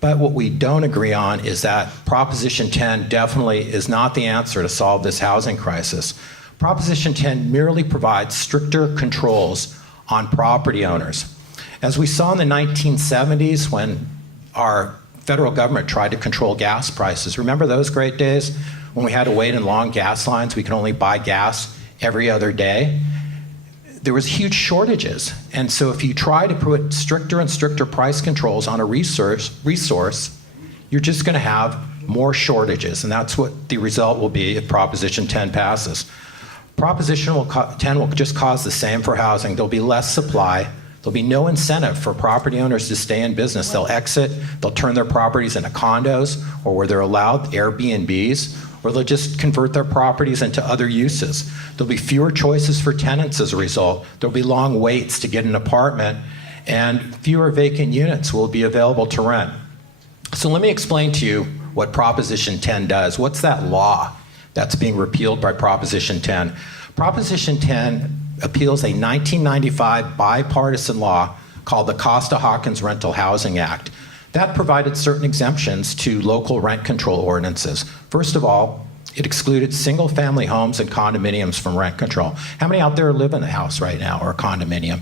But what we don't agree on is that Proposition 10 definitely is not the answer to solve this housing crisis. Proposition 10 merely provides stricter controls on property owners. As we saw in the 1970s when our federal government tried to control gas prices, remember those great days when we had to wait in long gas lines? We could only buy gas every other day. There was huge shortages. And so if you try to put stricter and stricter price controls on a resource, you're just going to have more shortages. And that's what the result will be if Proposition 10 passes. Proposition 10 will just cause the same for housing. There'll be less supply. There'll be no incentive for property owners to stay in business. They'll exit. They'll turn their properties into condos, or where they're allowed, Airbnbs, or they'll just convert their properties into other uses. There'll be fewer choices for tenants as a result. There'll be long waits to get an apartment, and fewer vacant units will be available to rent. So let me explain to you what Proposition 10 does. What's that law that's being repealed by Proposition 10? Proposition 10 appeals a 1995 bipartisan law called the Costa-Hawkins Rental Housing Act. That provided certain exemptions to local rent control ordinances. First of all, it excluded single-family homes and condominiums from rent control. How many out there live in a house right now or a condominium?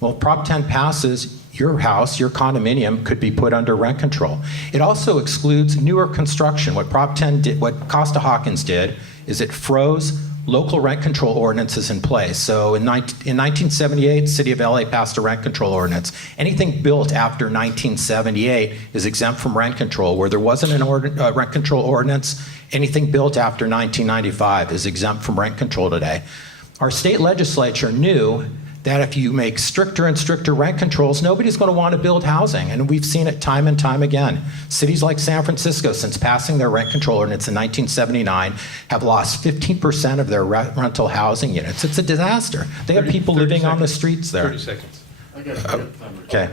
Well, Prop 10 passes, your house, your condominium could be put under rent control. It also excludes newer construction. What Prop 10 did, what Costa-Hawkins did, is it froze local rent control ordinances in place. So in 1978, the City of LA passed a rent control ordinance. Anything built after 1978 is exempt from rent control. Where there wasn't a rent control ordinance, anything built after 1995 is exempt from rent control today. Our state legislature knew that if you make stricter and stricter rent controls, nobody's going to want to build housing. And we've seen it time and time again. Cities like San Francisco, since passing their rent control ordinance in 1979, have lost 15% of their rental housing units. It's a disaster. They have people living on the streets there. 30 seconds. Okay.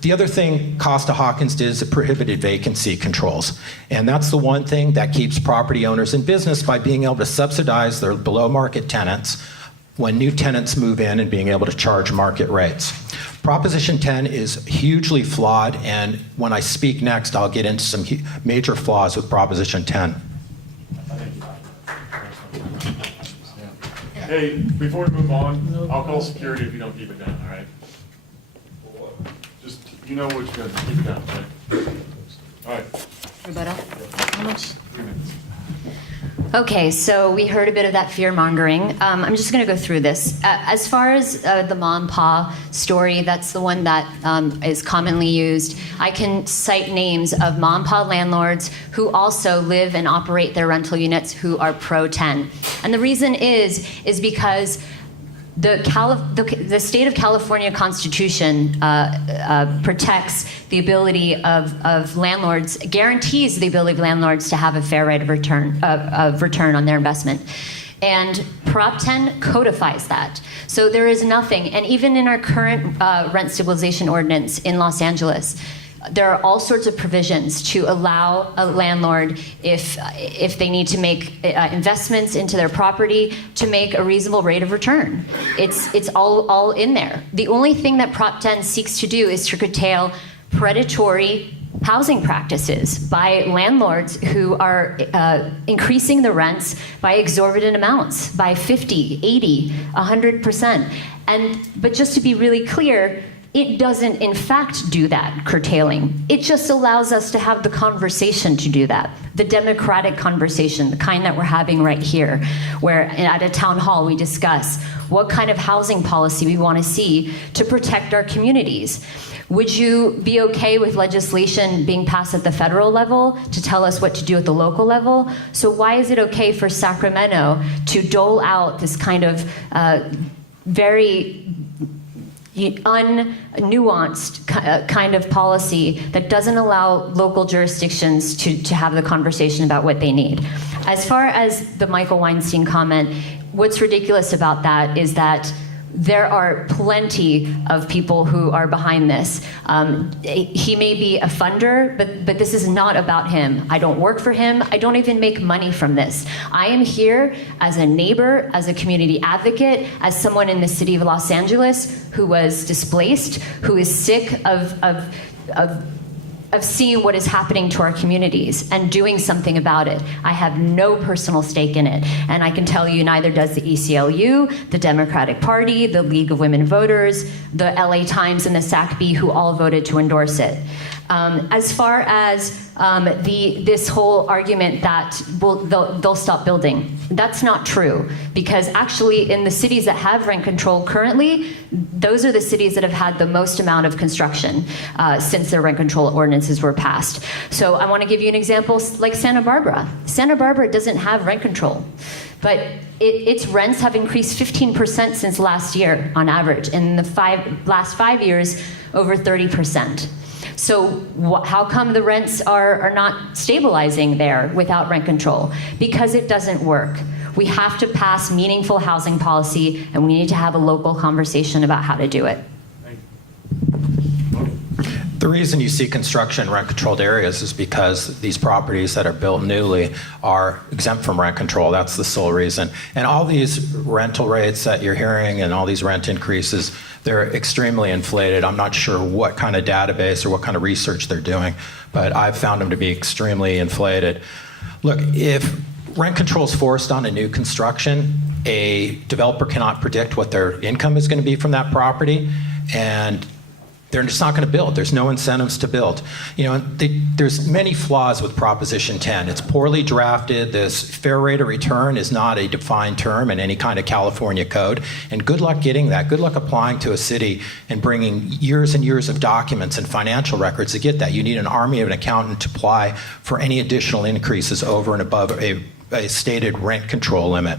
The other thing Costa-Hawkins did is it prohibited vacancy controls. And that's the one thing that keeps property owners in business by being able to subsidize their below-market tenants when new tenants move in and being able to charge market rates. Proposition 10 is hugely flawed, and when I speak next, I'll get into some major flaws with Proposition 10. Hey, before we move on, I'll call security if you don't keep it down, all right? Just, you know what you're gonna keep it down, right? All right. Rebuttal? How much? 3 minutes. Okay, so we heard a bit of that fear-mongering. I'm just going to go through this. As far as the Ma and Pa story, that's the one that is commonly used. I can cite names of Ma and Pa landlords who also live and operate their rental units who are pro-10. And the reason is because the state of California Constitution protects the ability of landlords, guarantees the ability of landlords to have a fair rate of return on their investment. And Prop 10 codifies that. So there is nothing, and even in our current rent stabilization ordinance in Los Angeles, there are all sorts of provisions to allow a landlord, if they need to make investments into their property, to make a reasonable rate of return. It's all in there. The only thing that Prop 10 seeks to do is to curtail predatory housing practices by landlords who are increasing the rents by exorbitant amounts, by 50, 80, 100%. But just to be really clear, it doesn't, in fact, do that curtailing. It just allows us to have the conversation to do that, the democratic conversation, the kind that we're having right here, where at a town hall we discuss what kind of housing policy we want to see to protect our communities. Would you be okay with legislation being passed at the federal level to tell us what to do at the local level? So why is it okay for Sacramento to dole out this kind of very unnuanced kind of policy that doesn't allow local jurisdictions to have the conversation about what they need? As far as the Michael Weinstein comment, what's ridiculous about that is that there are plenty of people who are behind this. He may be a funder, but this is not about him. I don't work for him. I don't even make money from this. I am here as a neighbor, as a community advocate, as someone in the city of Los Angeles who was displaced, who is sick of seeing what is happening to our communities and doing something about it. I have no personal stake in it. And I can tell you neither does the ACLU, the Democratic Party, the League of Women Voters, the LA Times, and the SACB, who all voted to endorse it. As far as this whole argument that they'll stop building, that's not true. Because actually in the cities that have rent control currently, those are the cities that have had the most amount of construction since their rent control ordinances were passed. So I want to give you an example like Santa Barbara. Santa Barbara doesn't have rent control, but its rents have increased 15% since last year on average. In the last 5 years, over 30%. So how come the rents are not stabilizing there without rent control? Because it doesn't work. We have to pass meaningful housing policy, and we need to have a local conversation about how to do it. The reason you see construction in rent-controlled areas is because these properties that are built newly are exempt from rent control. That's the sole reason. And all these rental rates that you're hearing and all these rent increases, they're extremely inflated. I'm not sure what kind of database or what kind of research they're doing, but I've found them to be extremely inflated. Look, if rent control is forced on a new construction, a developer cannot predict what their income is going to be from that property, and they're just not going to build. There's no incentives to build. There's many flaws with Proposition 10. It's poorly drafted. This fair rate of return is not a defined term in any kind of California code. And good luck getting that. Good luck applying to a city and bringing years and years of documents and financial records to get that. You need an army of an accountant to apply for any additional increases over and above a stated rent control limit.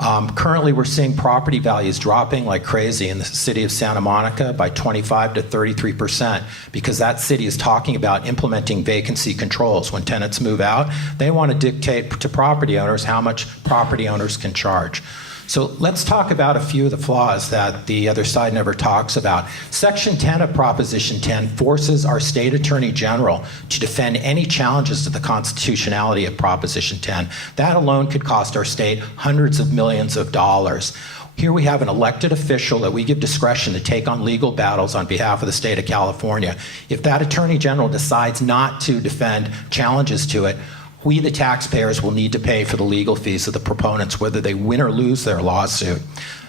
Currently, we're seeing property values dropping like crazy in the city of Santa Monica by 25 to 33% because that city is talking about implementing vacancy controls. When tenants move out, they want to dictate to property owners how much property owners can charge. So let's talk about a few of the flaws that the other side never talks about. Section 10 of Proposition 10 forces our state attorney general to defend any challenges to the constitutionality of Proposition 10. That alone could cost our state hundreds of millions of dollars. Here we have an elected official that we give discretion to take on legal battles on behalf of the state of California. If that attorney general decides not to defend challenges to it, we, the taxpayers, will need to pay for the legal fees of the proponents, whether they win or lose their lawsuit.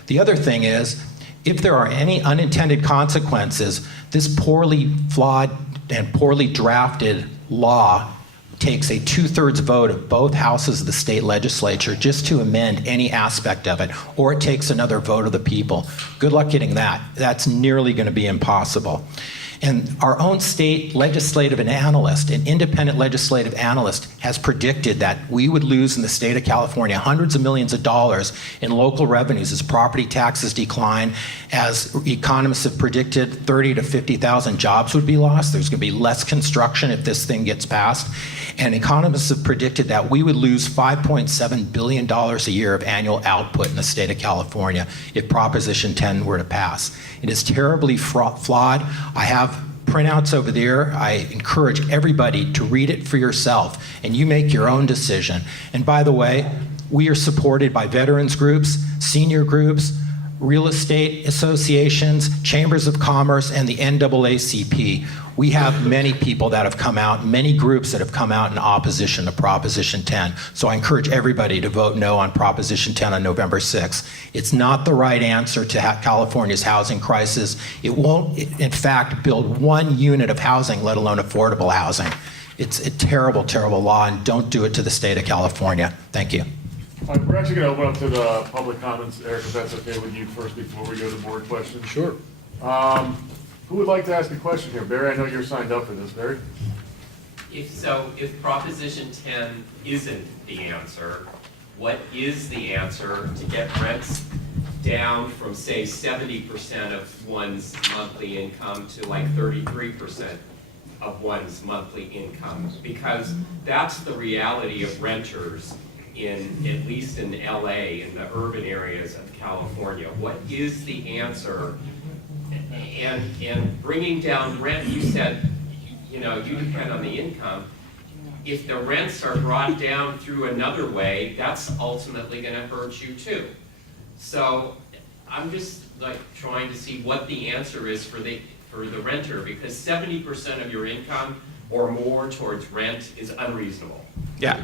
The other thing is, if there are any unintended consequences, this poorly flawed and poorly drafted law takes a 2/3 vote of both houses of the state legislature just to amend any aspect of it, or it takes another vote of the people. Good luck getting that. That's nearly going to be impossible. And our own state legislative analyst, an independent legislative analyst, has predicted that we would lose in the state of California hundreds of millions of dollars in local revenues as property taxes decline. As economists have predicted, 30 to 50,000 jobs would be lost. There's going to be less construction if this thing gets passed. And economists have predicted that we would lose $5.7 billion a year of annual output in the state of California if Proposition 10 were to pass. It is terribly flawed. I have printouts over there. I encourage everybody to read it for yourself, and you make your own decision. And by the way, we are supported by veterans groups, senior groups, real estate associations, chambers of commerce, and the NAACP. We have many people that have come out, many groups that have come out in opposition to Proposition 10. So I encourage everybody to vote no on Proposition 10 on November 6th. It's not the right answer to California's housing crisis. It won't, in fact, build one unit of housing, let alone affordable housing. It's a terrible, terrible law, and don't do it to the state of California. Thank you. All right, we're actually going to open up to the public comments. Eric, if that's okay with you first before we go to board questions. Sure. Who would like to ask a question here? Barry, I know you're signed up for this. Barry? If Proposition 10 isn't the answer, what is the answer to get rents down from, say, 70% of one's monthly income to like 33% of one's monthly income? Because that's the reality of renters at least in LA, in the urban areas of California. What is the answer? And bringing down rent, you said, you depend on the income. If the rents are brought down through another way, that's ultimately going to hurt you too. So I'm just trying to see what the answer is for the renter, because 70% of your income or more towards rent is unreasonable. Yeah.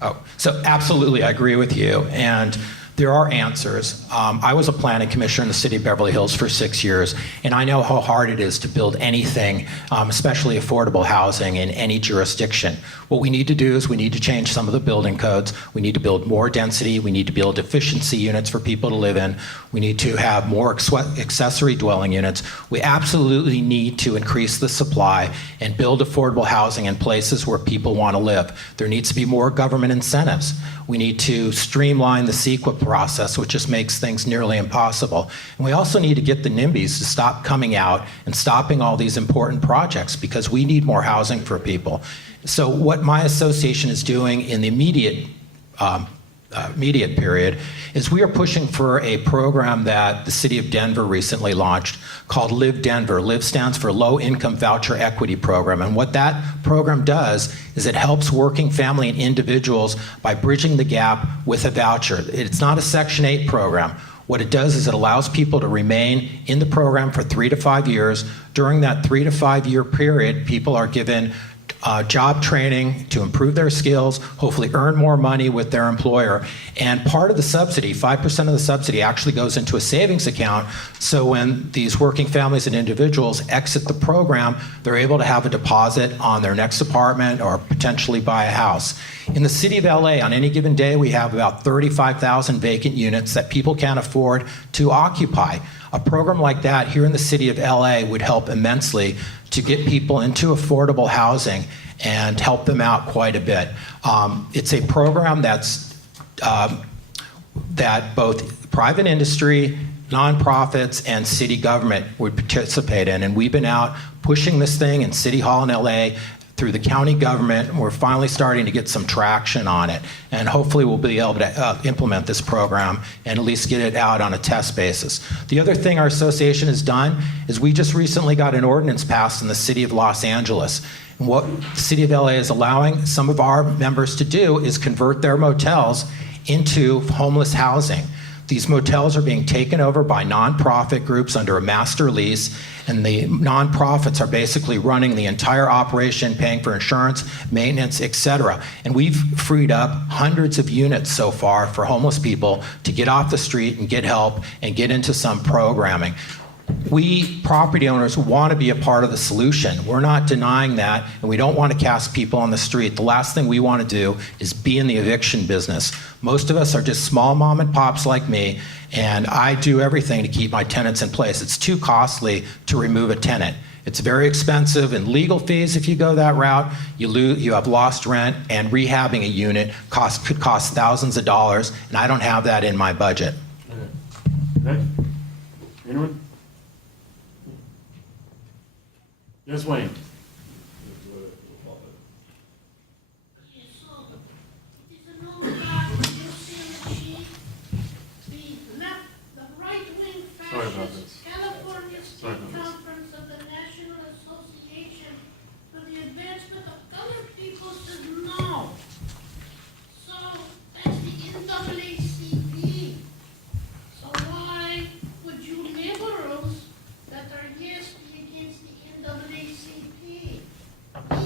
Oh, so absolutely, I agree with you. And there are answers. I was a planning commissioner in the city of Beverly Hills for 6 years, and I know how hard it is to build anything, especially affordable housing in any jurisdiction. What we need to do is we need to change some of the building codes. We need to build more density. We need to build efficiency units for people to live in. We need to have more accessory dwelling units. We absolutely need to increase the supply and build affordable housing in places where people want to live. There needs to be more government incentives. We need to streamline the CEQA process, which just makes things nearly impossible. And we also need to get the NIMBYs to stop coming out and stopping all these important projects, because we need more housing for people. So what my association is doing in the immediate immediate period, is we are pushing for a program that the city of Denver recently launched called Live Denver. Live stands for Low Income Voucher Equity Program. And what that program does is it helps working family and individuals by bridging the gap with a voucher. It's not a Section 8 program. What it does is it allows people to remain in the program for 3 to 5 years. During that 3 to 5 year period, people are given job training to improve their skills, hopefully earn more money with their employer. And part of the subsidy, 5% of the subsidy, actually goes into a savings account. So when these working families and individuals exit the program, they're able to have a deposit on their next apartment or potentially buy a house. In the city of LA, on any given day, we have about 35,000 vacant units that people can't afford to occupy. A program like that here in the city of LA would help immensely to get people into affordable housing and help them out quite a bit. It's a program that both private industry, nonprofits, and city government would participate in. And we've been out pushing this thing in City Hall in LA, through the county government, and we're finally starting to get some traction on it. And hopefully we'll be able to implement this program and at least get it out on a test basis. The other thing our association has done is we just recently got an ordinance passed in the city of Los Angeles. And what the city of LA is allowing some of our members to do is convert their motels into homeless housing. These motels are being taken over by nonprofit groups under a master lease, and the nonprofits are basically running the entire operation, paying for insurance, maintenance, etc. And we've freed up hundreds of units so far for homeless people to get off the street and get help and get into some programming. We property owners want to be a part of the solution. We're not denying that, and we don't want to cast people on the street. The last thing we want to do is be in the eviction business. Most of us are just small mom and pops like me, and I do everything to keep my tenants in place. It's too costly to remove a tenant. It's very expensive, and legal fees, if you go that route, you have lost rent, and rehabbing a unit could cost thousands of dollars, and I don't have that in my budget. Okay. Anyone? Yes, Wayne. Sorry about this. California State Sorry about this. Conference of the National Association for the Advancement of Colored People says no. So that's the NAACP. So why would you liberals that are yes be against the NAACP?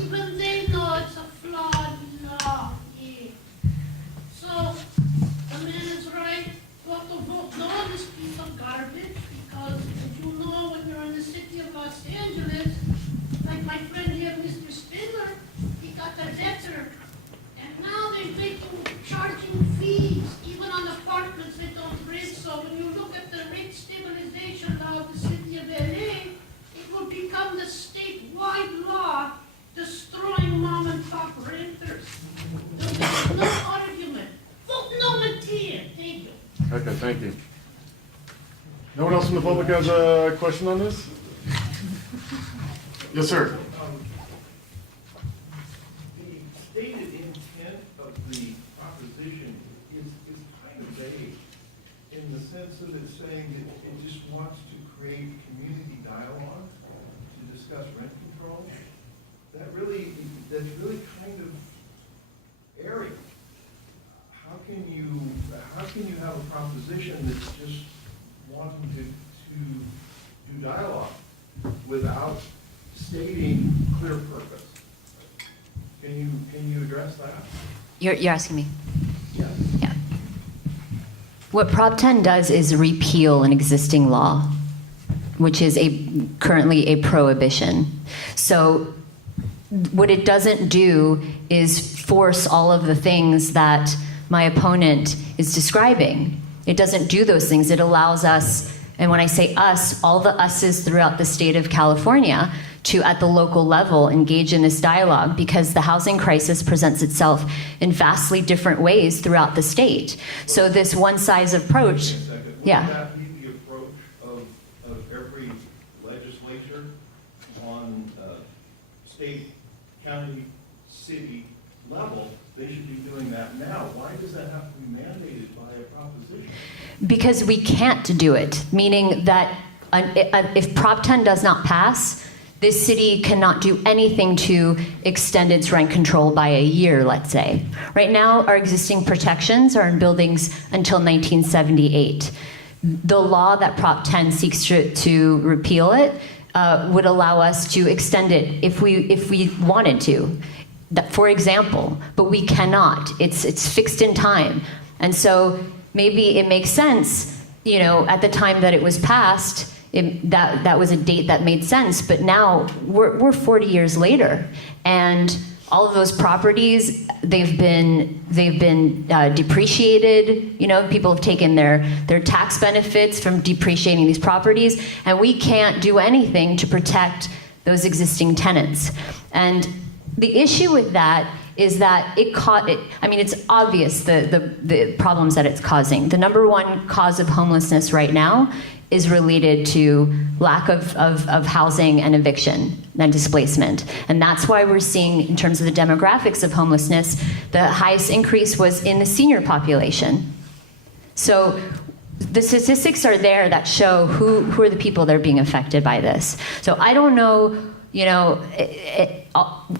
Even they know it's a flawed law. Yeah. So the man is right. You have to vote no on this piece of garbage because, as you know, when you're in the city of Los Angeles, like my friend here, Mr. Spindler, he got a debtor, and now they're charging fees, even on apartments they don't rent. So when you look at the rate stabilization law of the city of LA, it will become the statewide law destroying mom and pop renters. There's no argument. Vote no and 10. Thank you. Okay, thank you. No one else from the public has a question on this? Yes, sir. The stated intent of the proposition is kind of vague in the sense that it's saying that it just wants to create community dialogue to discuss rent control. That's really kind of airy. How can you have a proposition that's just wanting to do dialogue without stating clear purpose? Can you address that? You're asking me? Yes. Yeah. What Prop 10 does is repeal an existing law, which is currently a prohibition. So what it doesn't do is force all of the things that my opponent is describing. It doesn't do those things. It allows us, and when I say us, all the us's throughout the state of California, to, at the local level, engage in this dialogue, because the housing crisis presents itself in vastly different ways throughout the state. So this one-size approach, yeah. Would that be the approach of every legislature on state, county, city level they should be doing that now. Why does that have to be mandated by a proposition? Because we can't do it, meaning that if Prop 10 does not pass, this city cannot do anything to extend its rent control by a year, let's say. Right now, our existing protections are in buildings until 1978. The law that Prop 10 seeks to repeal it would allow us to extend it if we wanted to, for example, but we cannot. It's fixed in time. And so maybe it makes sense, you know, at the time that it was passed, that was a date that made sense, but now we're 40 years later, and all of those properties, they've been depreciated. You know, people have taken their tax benefits from depreciating these properties, and we can't do anything to protect those existing tenants. And the issue with that is that it's obvious the problems that it's causing. The number one cause of homelessness right now is related to lack of housing and eviction and displacement. And that's why we're seeing, in terms of the demographics of homelessness, the highest increase was in the senior population. So the statistics are there that show who are the people that are being affected by this. So I don't know, you know,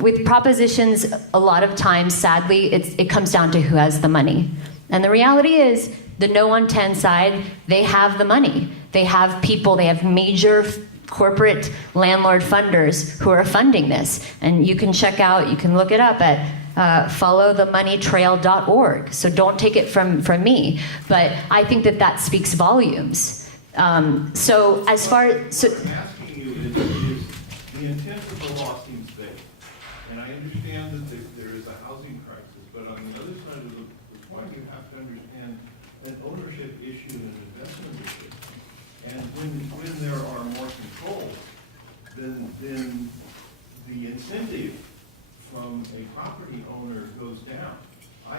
with propositions, a lot of times, sadly, it comes down to who has the money. And the reality is, the No on 10 side, they have the money. They have people, they have major corporate landlord funders who are funding this. And you can check out, you can look it up at followthemoneytrail.org. So don't take it from me. But I think that speaks volumes. So as far as... What I'm asking you is the intent of the law seems vague. And I understand that there is a housing crisis, but on the other side of the point, you have to understand an ownership issue and an investment issue. And when there are more controls, then the incentive from a property owner goes down. I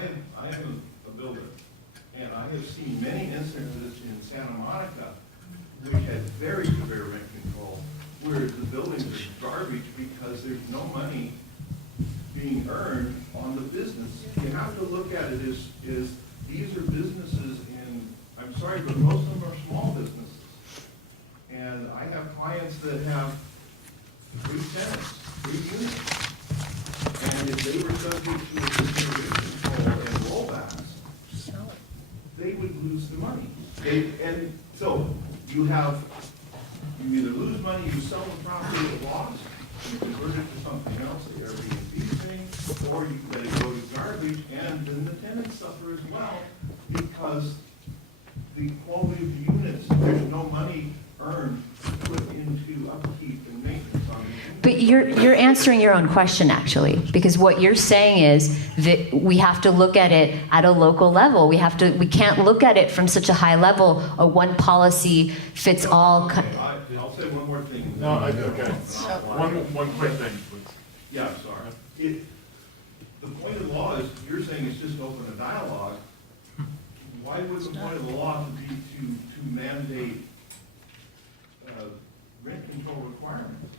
am a builder, and I have seen many instances in Santa Monica which had very severe rent control, where the buildings are garbage because there's no money being earned on the business. You have to look at it as these are businesses, and I'm sorry, but most of them are small businesses. And I have clients that have 3 tenants, 3 units. And if they were subject to a rent control and rollbacks, they would lose the money. And so you either lose money, you sell the property at loss, you convert it to something else, the Airbnb thing, or you let it go to garbage, and then the tenants suffer as well, because the quality of the units, there's no money earned to put into upkeep and maintenance on the units. But you're answering your own question, actually, because what you're saying is that we have to look at it at a local level. We can't look at it from such a high level, a one policy fits all. I'll say one more thing. No, okay. One quick thing, please. Yeah, I'm sorry. The point of the law is, you're saying it's just open a dialogue. Why would the point of the law be to mandate rent control requirements?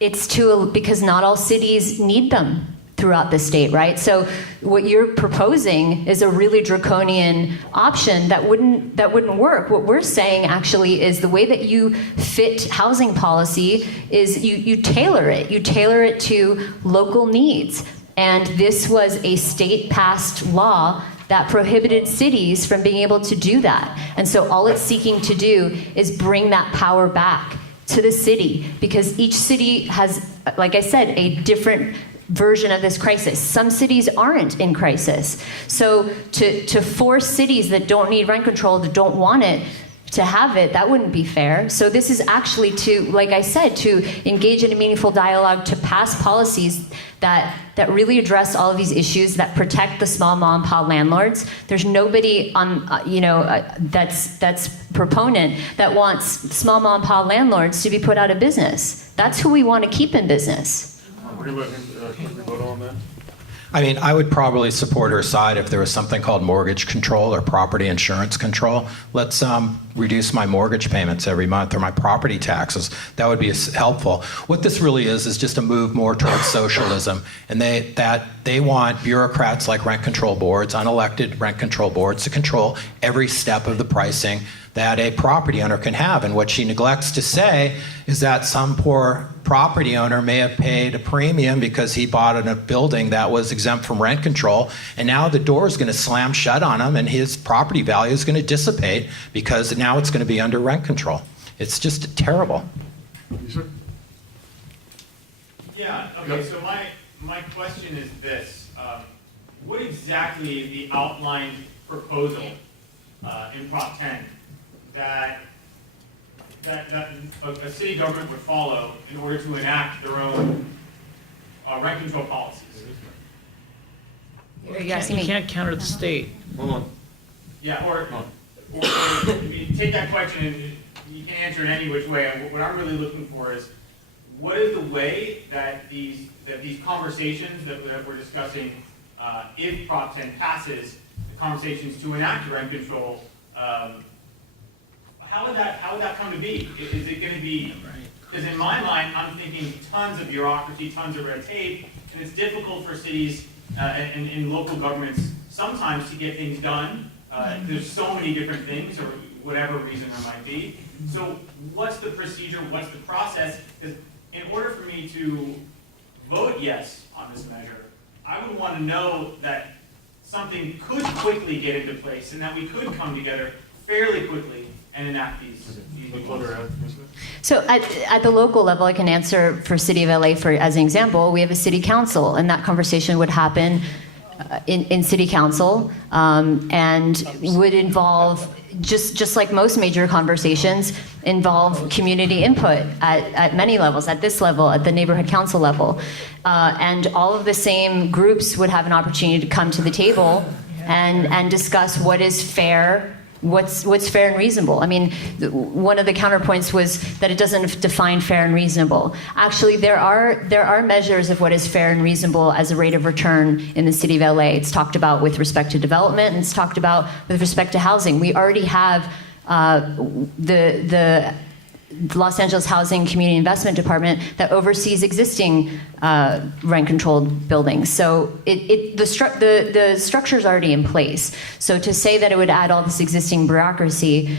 It's because not all cities need them throughout the state, right? So what you're proposing is a really draconian option that wouldn't work. What we're saying actually is the way that you fit housing policy is you tailor it. You tailor it to local needs. And this was a state-passed law that prohibited cities from being able to do that. And so all it's seeking to do is bring that power back to the city, because each city has, like I said, a different version of this crisis. Some cities aren't in crisis. So to force cities that don't need rent control, that don't want it, to have it, that wouldn't be fair. So this is actually to, like I said, to engage in a meaningful dialogue, to pass policies that really address all of these issues, that protect the small mom and pop landlords. There's nobody on, that's proponent that wants small mom and pop landlords to be put out of business. That's who we want to keep in business. We're going to let him quickly vote on that. I mean, I would probably support her side if there was something called mortgage control or property insurance control. Let's reduce my mortgage payments every month or my property taxes. That would be helpful. What this really is just a move more towards socialism. And they want bureaucrats like rent control boards, unelected rent control boards, to control every step of the pricing that a property owner can have. And what she neglects to say is that some poor property owner may have paid a premium because he bought in a building that was exempt from rent control, and now the door is going to slam shut on him and his property value is going to dissipate because now it's going to be under rent control. It's just terrible. Yeah, okay, so my question is this. What exactly is the outlined proposal in Prop 10 that a city government would follow in order to enact their own rent control policies? You can't counter the state. Hold on. Yeah, or you take that question and you can answer it any which way. And what I'm really looking for is, what is the way that these conversations that we're discussing, if Prop 10 passes, the conversations to enact rent control, how would that come to be? Is it going to be? Because in my mind, I'm thinking tons of bureaucracy, tons of red tape, and it's difficult for cities and local governments sometimes to get things done. There's so many different things, or whatever reason there might be. So what's the procedure? What's the process? Because in order for me to vote yes on this measure, I would want to know that something could quickly get into place and that we could come together fairly quickly and enact these So at the local level, I can answer for City of LA as an example. We have a city council, and that conversation would happen in city council and would involve, just like most major conversations, involve community input at many levels, at this level, at the neighborhood council level. And all of the same groups would have an opportunity to come to the table and discuss what is fair, what's fair and reasonable. I mean, one of the counterpoints was that it doesn't define fair and reasonable. Actually, there are measures of what is fair and reasonable as a rate of return in the city of LA. It's talked about with respect to development, and it's talked about with respect to housing. We already have the Los Angeles Housing Community Investment Department that oversees existing rent-controlled buildings. So the structure is already in place. So to say that it would add all this existing bureaucracy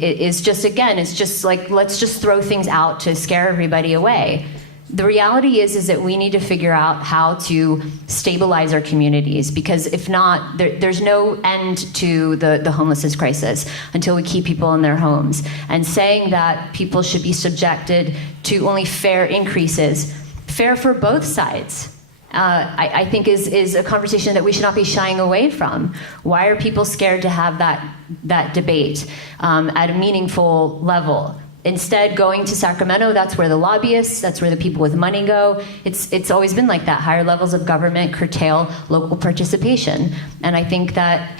is just, again, it's just like, let's just throw things out to scare everybody away. The reality is that we need to figure out how to stabilize our communities, because if not, there's no end to the homelessness crisis until we keep people in their homes. And saying that people should be subjected to only fair increases, fair for both sides, I think is a conversation that we should not be shying away from. Why are people scared to have that debate at a meaningful level? Instead, going to Sacramento, that's where the lobbyists, that's where the people with money go. It's always been like that. Higher levels of government curtail local participation. And I think that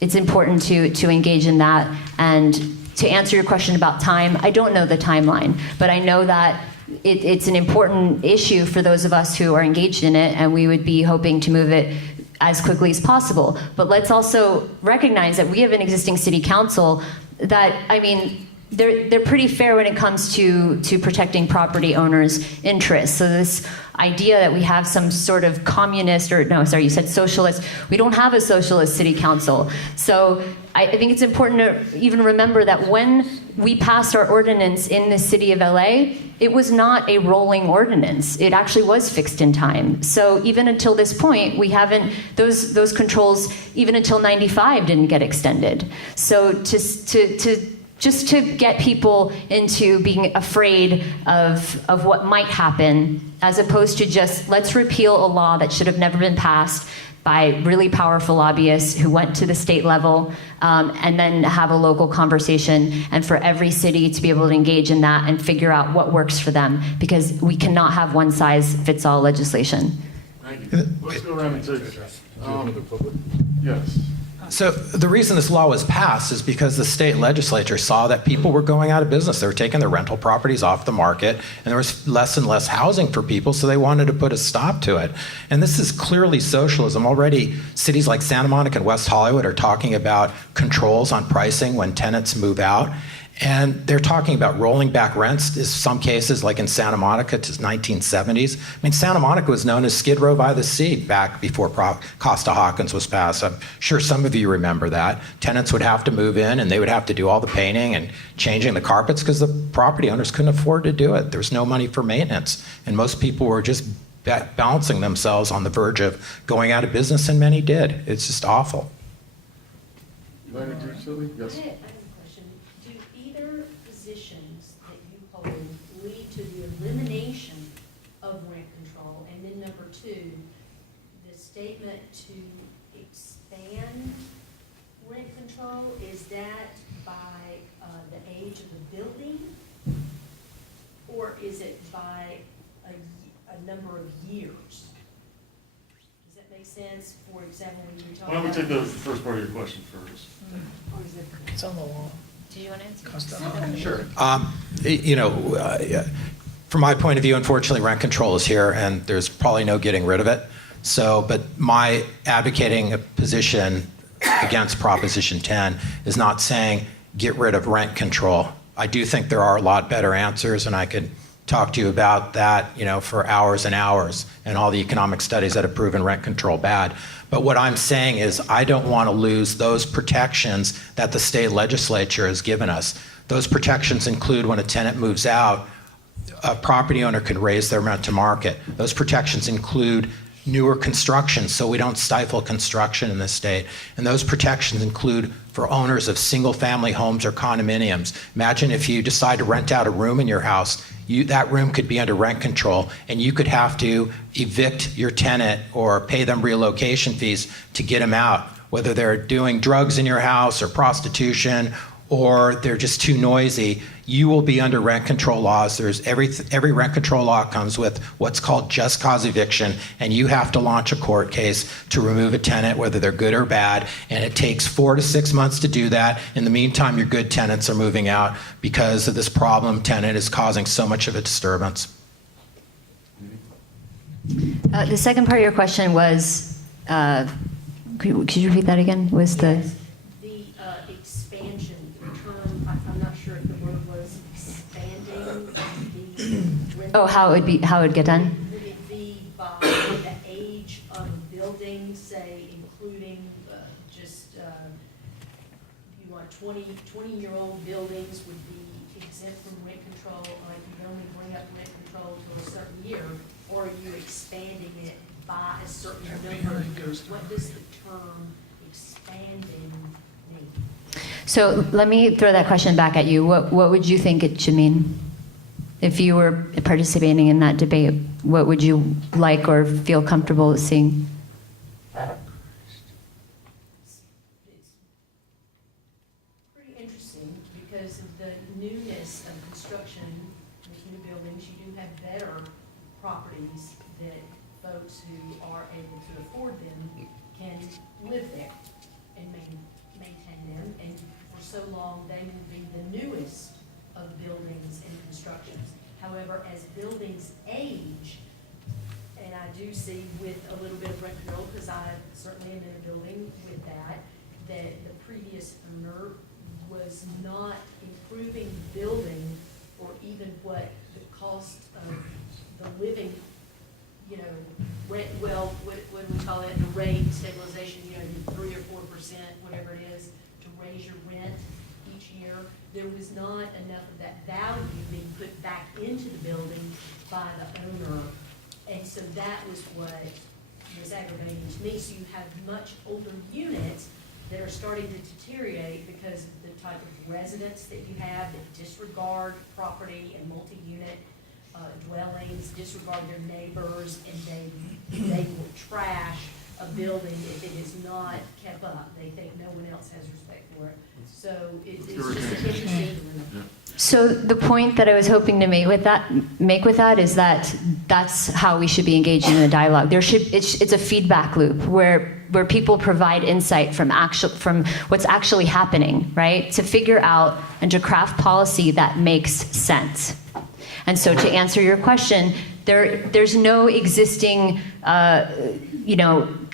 it's important to engage in that. And to answer your question about time, I don't know the timeline, but I know that it's an important issue for those of us who are engaged in it, and we would be hoping to move it as quickly as possible. But let's also recognize that we have an existing city council that, I mean, they're pretty fair when it comes to protecting property owners' interests. So this idea that we have some sort of communist, or no, sorry, you said socialist. We don't have a socialist city council. So I think it's important to even remember that when we passed our ordinance in the city of LA, it was not a rolling ordinance. It actually was fixed in time. So even until this point, we haven't, those controls, even until 95, didn't get extended. So just to get people into being afraid of what might happen, as opposed to just, let's repeal a law that should have never been passed by really powerful lobbyists who went to the state level, and then have a local conversation, and for every city to be able to engage in that and figure out what works for them, because we cannot have one-size-fits-all legislation. Thank you. Let's go around and take it. Yes. So the reason this law was passed is because the state legislature saw that people were going out of business. They were taking their rental properties off the market, and there was less and less housing for people, so they wanted to put a stop to it. And this is clearly socialism. Already, cities like Santa Monica and West Hollywood are talking about controls on pricing when tenants move out. And they're talking about rolling back rents in some cases, like in Santa Monica to 1970s. I mean, Santa Monica was known as Skid Row by the Sea back before Costa-Hawkins was passed. I'm sure some of you remember that. Tenants would have to move in and they would have to do all the painting and changing the carpets because the property owners couldn't afford to do it. There was no money for maintenance. And most people were just balancing themselves on the verge of going out of business, and many did. It's just awful. Yes. I have a question. Do either positions that you hold lead to the elimination of rent control? And then number two, the statement to expand rent control, is that by the age of the building? Or is it by a number of years? Does that make sense? For example, when you talk Why don't we about. take the first part of your question first? Or is it? It's on the wall. Do you want to answer? Costa-Hawkins. Sure. From my point of view, unfortunately, rent control is here, and there's probably no getting rid of it. So, but my advocating a position against Proposition 10 is not saying get rid of rent control. I do think there are a lot better answers, and I could talk to you about that, for hours and hours, and all the economic studies that have proven rent control bad. But what I'm saying is I don't want to lose those protections that the state legislature has given us. Those protections include when a tenant moves out, a property owner can raise their rent to market. Those protections include newer construction, so we don't stifle construction in this state. And those protections include for owners of single-family homes or condominiums. Imagine if you decide to rent out a room in your house, that room could be under rent control, and you could have to evict your tenant or pay them relocation fees to get them out, whether they're doing drugs in your house or prostitution, or they're just too noisy. You will be under rent control laws. There's every rent control law comes with what's called just cause eviction, and you have to launch a court case to remove a tenant, whether they're good or bad, and it takes 4 to 6 months to do that. In the meantime, your good tenants are moving out because of this problem tenant is causing so much of a disturbance. The second part of your question was, could you repeat that again? Was the The expansion, the term, I'm not sure if the word was expanding the. how it would get done? Would it be by the age of a building, say, including you want 20-year-old buildings would be exempt from rent control, or you can only bring up rent control to a certain year, or are you expanding it by a certain number of years? What does the term expanding mean? So let me throw that question back at you. What would you think it should mean? If you were participating in that debate, what would you like or feel comfortable seeing? It's pretty interesting because of the newness of construction with new buildings. You do have better properties that folks who are able to afford them can live there and maintain them. And for so long, they will be the newest of buildings and constructions. However, as buildings age, and I do see with a little bit of rent control, because I certainly am in a building with that the previous owner was not improving the building or even what the cost of the living, rent, what do we call it, the rate stabilization, 3 or 4%, whatever it is, to raise your rent each year. There was not enough of that value being put back into the building by the owner. And so that was what was aggravating to me. So you have much older units that are starting to deteriorate because of the type of residents that you have that disregard property and multi-unit dwellings, disregard their neighbors, and they will trash a building if it is not kept up. They think no one else has respect for it. So it's just interesting. So the point that I was hoping to make with that is that that's how we should be engaging in the dialogue. It's a feedback loop where people provide insight from what's actually happening, right? To figure out and to craft policy that makes sense. And so to answer your question, there's no existing,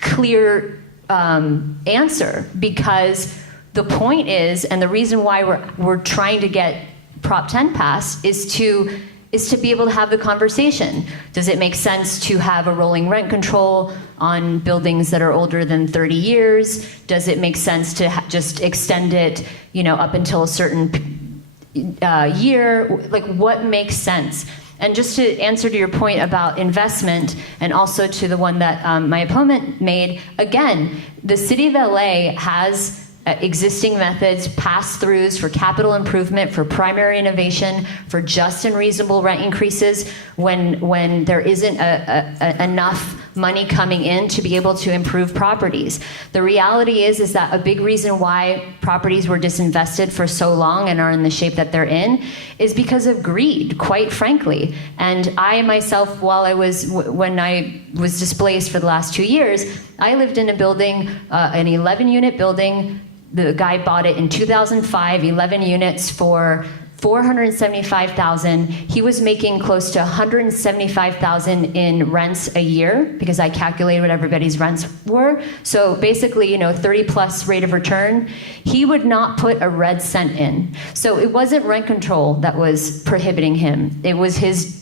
clear answer, because the point is, and the reason why we're trying to get Prop 10 passed is to be able to have the conversation. Does it make sense to have a rolling rent control on buildings that are older than 30 years? Does it make sense to just extend it, up until a certain year? Like, what makes sense? And just to answer to your point about investment, and also to the one that my opponent made, again, the city of LA has existing methods, pass-throughs for capital improvement, for primary innovation, for just and reasonable rent increases when there isn't enough money coming in to be able to improve properties. The reality is that a big reason why properties were disinvested for so long and are in the shape that they're in is because of greed, quite frankly. And I myself, when I was displaced for the last 2 years, I lived in a building, an 11-unit building. The guy bought it in 2005, 11 units for $475,000. He was making close to $175,000 in rents a year, because I calculated what everybody's rents were. So basically, 30 plus rate of return. He would not put a red cent in. So it wasn't rent control that was prohibiting him. It was his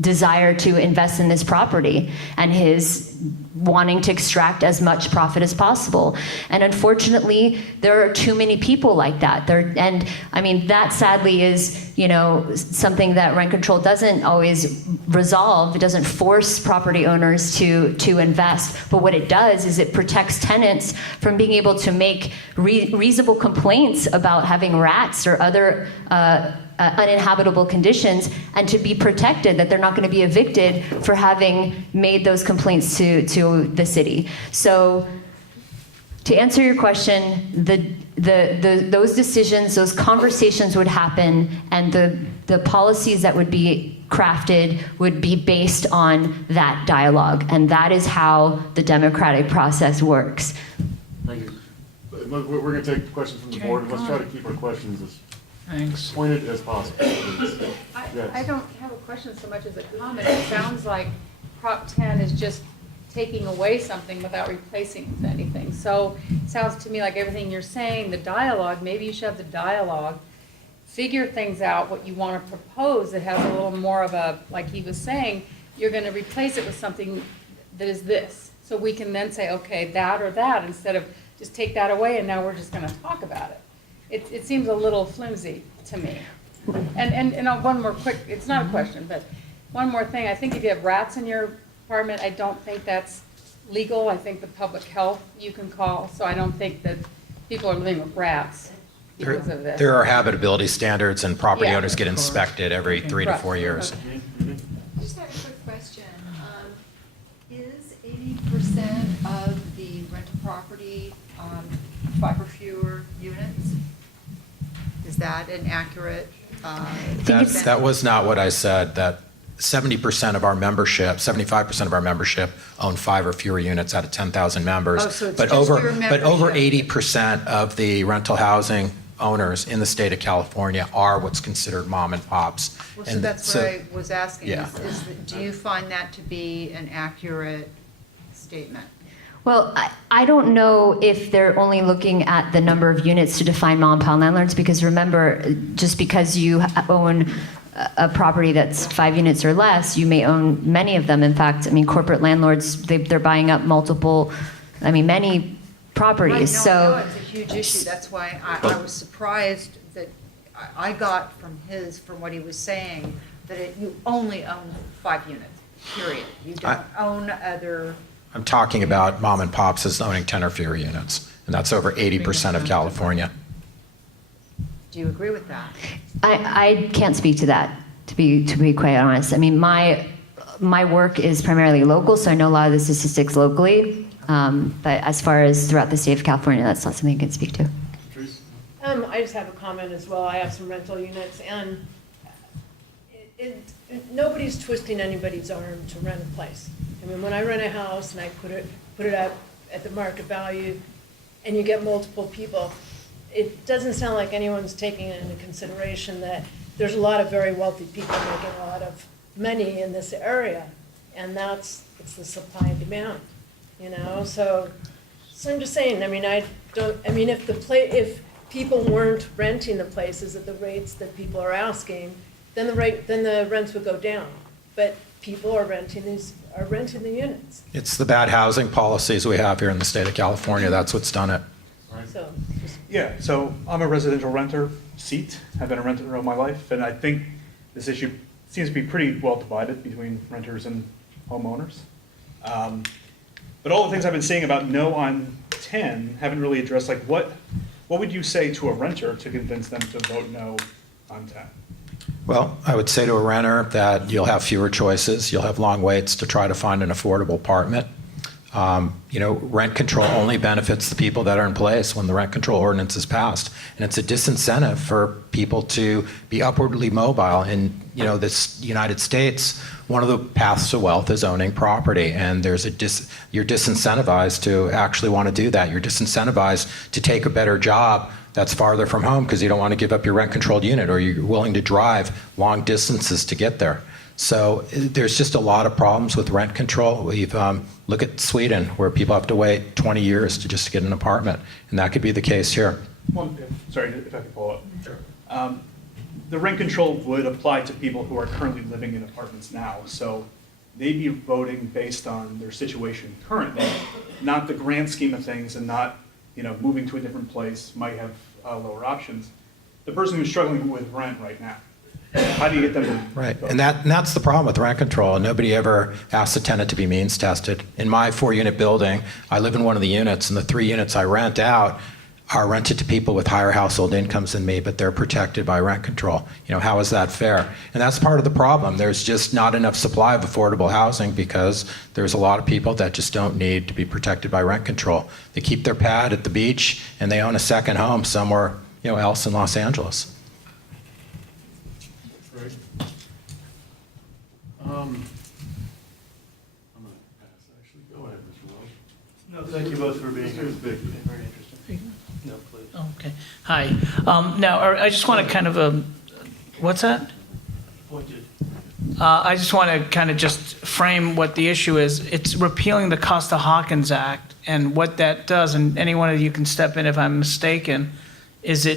desire to invest in this property and his wanting to extract as much profit as possible. And unfortunately, there are too many people like that. That sadly is, something that rent control doesn't always resolve. It doesn't force property owners to invest. But what it does is it protects tenants from being able to make reasonable complaints about having rats or other uninhabitable conditions, and to be protected that they're not going to be evicted for having made those complaints to the city. So to answer your question, those decisions, those conversations would happen, and the policies that would be crafted would be based on that dialogue, and that is how the democratic process works. Thank you. We're going to take questions from the board. Let's try to keep our questions as pointed as possible. Yes. I don't have a question so much as a comment. It sounds like Prop 10 is just taking away something without replacing it with anything. So it sounds to me like everything you're saying, the dialogue, maybe you should have the dialogue, figure things out, what you want to propose that has a little more of a, like he was saying, you're going to replace it with something that is this. So we can then say, okay, that or that, instead of just take that away and now we're just going to talk about it. It seems a little flimsy to me. And one more quick, it's not a question, but one more thing. I think if you have rats in your apartment, I don't think that's legal. I think the public health you can call. So I don't think that people are living with rats because of this. There are habitability standards, and property owners get inspected every 3 to 4 years. Okay. Just have a quick question. Is 80% of the rental property 5 or fewer units? Is that an accurate? That was not what I said. That 70% of our membership, 75% of our membership own 5 or fewer units out of 10,000 members. Oh, so it's but just over your but over membership. 80% of the rental housing owners in the state of California are what's considered mom and pops. Well, so that's what I was asking. Yeah. Do you find that to be an accurate statement? Well, I don't know if they're only looking at the number of units to define mom and pop landlords, because remember, just because you own a property that's 5 units or less, you may own many of them. In fact, corporate landlords, they're buying up many properties. Right, no, it's a huge issue. That's why I was surprised that I got from what he was saying, that you only own 5 units, period. You don't own other. I'm talking about mom and pops as owning 10 or fewer units, and that's over 80% of California. Do you agree with that? I can't speak to that, to be quite honest. My work is primarily local, so I know a lot of the statistics locally. But as far as throughout the state of California, that's not something I can speak to. I just have a comment as well. I have some rental units, and nobody's twisting anybody's arm to rent a place. I mean, when I rent a house and I put it up at the market value, and you get multiple people, it doesn't sound like anyone's taking into consideration that there's a lot of very wealthy people making a lot of money in this area, and it's the supply and demand, you know? So I'm just saying, I mean, if people weren't renting the places at the rates that people are asking, then the rents would go down. But people are renting the units. It's the bad housing policies we have here in the state of California. That's what's done it. So, Yeah, so I'm a residential renter seat. I've been a renter all my life, and I think this issue seems to be pretty well divided between renters and homeowners. But all the things I've been saying about no on 10 haven't really addressed, like, what would you say to a renter to convince them to vote no on 10? Well, I would say to a renter that you'll have fewer choices. You'll have long waits to try to find an affordable apartment. Rent control only benefits the people that are in place when the rent control ordinance is passed. And it's a disincentive for people to be upwardly mobile. In, this United States, one of the paths to wealth is owning property. And you're disincentivized to actually want to do that. You're disincentivized to take a better job that's farther from home because you don't want to give up your rent-controlled unit, or you're willing to drive long distances to get there. So there's just a lot of problems with rent control. Look at Sweden, where people have to wait 20 years to just get an apartment, and that could be the case here. Sorry, if I could follow up. Sure. The rent control would apply to people who are currently living in apartments now, so they'd be voting based on their situation currently, not the grand scheme of things, and not moving to a different place might have lower options. The person who's struggling with rent right now, how do you get them to Right, vote? and that's the problem with rent control. Nobody ever asks the tenant to be means tested. In my 4-unit building, I live in one of the units, and the 3 units I rent out are rented to people with higher household incomes than me, but they're protected by rent control. How is that fair? And that's part of the problem. There's just not enough supply of affordable housing because there's a lot of people that just don't need to be protected by rent control. They keep their pad at the beach, and they own a second home somewhere else in Los Angeles. Right. I'm going to pass, actually. Go ahead, Mr. Wells. No, thank you both for being here. Mr. Big. Very interesting. No, please. Okay, hi. Now, I just want to kind of, what's that? Pointed. I just want to kind of just frame what the issue is. It's repealing the Costa-Hawkins Act, and what that does, and any one of you can step in if I'm mistaken, is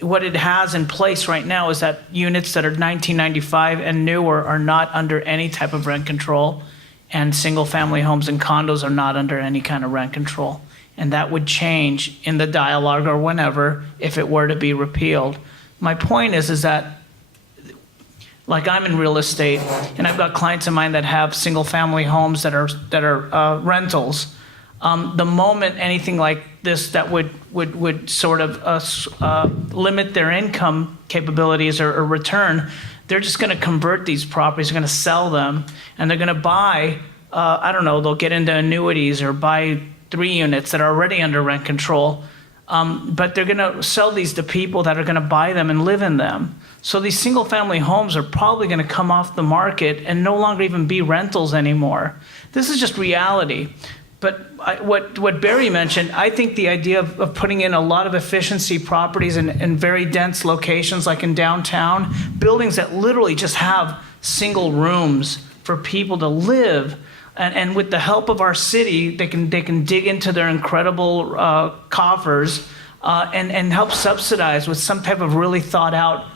what it has in place right now is that units that are 1995 and newer are not under any type of rent control, and single-family homes and condos are not under any kind of rent control. And that would change in the dialogue or whenever if it were to be repealed. My point is that, like, I'm in real estate, and I've got clients of mine that have single-family homes that are rentals. The moment anything like this that would sort of limit their income capabilities or return, they're just going to convert these properties, they're going to sell them, and they're going to buy, they'll get into annuities or buy 3 units that are already under rent control. But they're going to sell these to people that are going to buy them and live in them. So these single-family homes are probably going to come off the market and no longer even be rentals anymore. This is just reality. But what Barry mentioned, I think the idea of putting in a lot of efficiency properties in very dense locations, like in downtown, buildings that literally just have single rooms for people to live, and with the help of our city, they can dig into their incredible coffers and help subsidize with some type of really thought out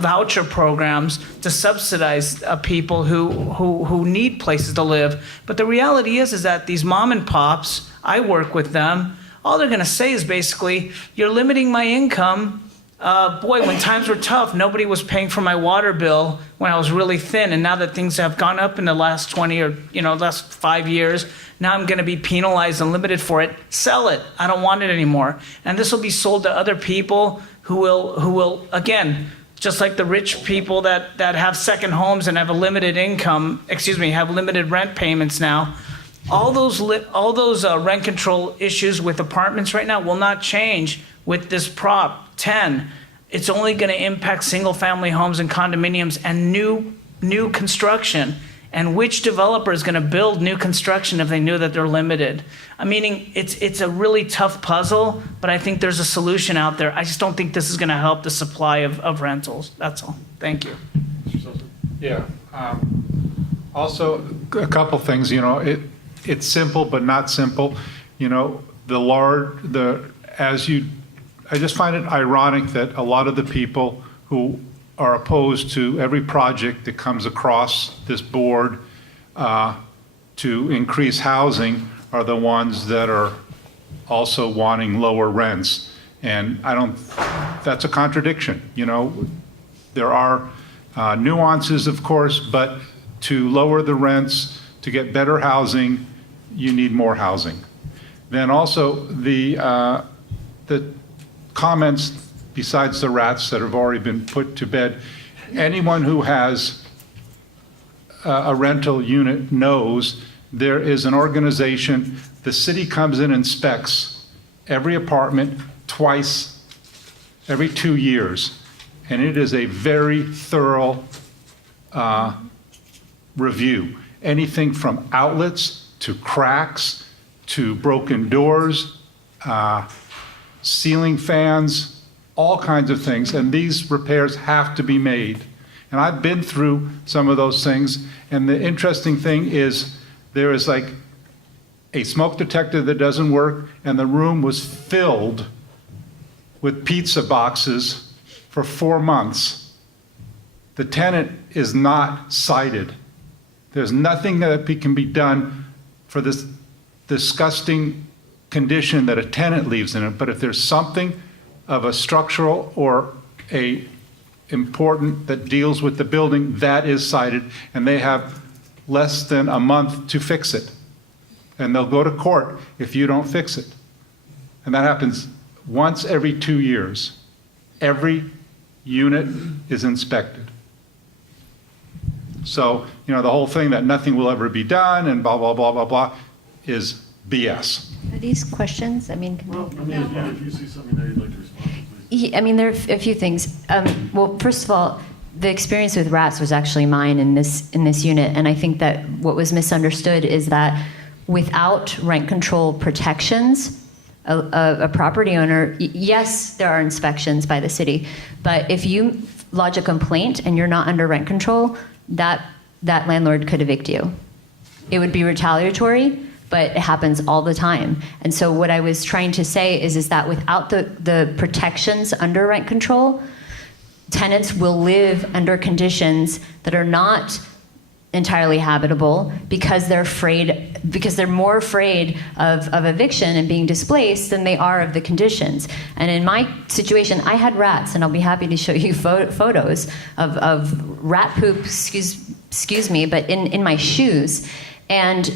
voucher programs to subsidize people who need places to live. But the reality is that these mom and pops, I work with them, all they're going to say is basically, you're limiting my income. Boy, when times were tough, nobody was paying for my water bill when I was really thin. And now that things have gone up in the last 20 or last 5 years, now I'm going to be penalized and limited for it. Sell it. I don't want it anymore. And this will be sold to other people who will again, just like the rich people that have second homes and have a limited income, have limited rent payments now. All those rent control issues with apartments right now will not change with this Prop 10. it's only going to impact single-family homes and condominiums and new construction. And which developer is going to build new construction if they knew that they're limited? I mean, it's a really tough puzzle, but I think there's a solution out there. I just don't think this is going to help the supply of rentals. That's all. Thank you. Yeah. Also, a couple things, you know, it's simple but not simple. You know, I just find it ironic that a lot of the people who are opposed to every project that comes across this board to increase housing are the ones that are also wanting lower rents. And that's a contradiction. You know, there are nuances, of course, but to lower the rents, to get better housing, you need more housing. Then also the comments, besides the rats that have already been put to bed, anyone who has a rental unit knows there is an organization, the city comes in and inspects every apartment twice every 2 years. And it is a very thorough review. Anything from outlets to cracks to broken doors, ceiling fans, all kinds of things. And these repairs have to be made. And I've been through some of those things. And the interesting thing is there is like a smoke detector that doesn't work, and the room was filled with pizza boxes for 4 months. The tenant is not cited. There's nothing that can be done for this disgusting condition that a tenant leaves in it. But if there's something of a structural or a important that deals with the building, that is cited, and they have less than a month to fix it. And they'll go to court if you don't fix it. And that happens once every 2 years. Every unit is inspected. So, you know, the whole thing that nothing will ever be done and blah, blah, blah, blah, blah is BS. Are these questions? I mean, can we... If you see something there you'd like to respond to, please. I mean, there are a few things. Well, first of all, the experience with rats was actually mine in this unit, and I think that what was misunderstood is that without rent control protections, a property owner, yes, there are inspections by the city, but if you lodge a complaint and you're not under rent control, that landlord could evict you. It would be retaliatory, but it happens all the time. And so what I was trying to say is that without the protections under rent control, tenants will live under conditions that are not entirely habitable because they're more afraid of eviction and being displaced than they are of the conditions. And in my situation, I had rats, and I'll be happy to show you photos of rat poop, excuse me, but in my shoes. And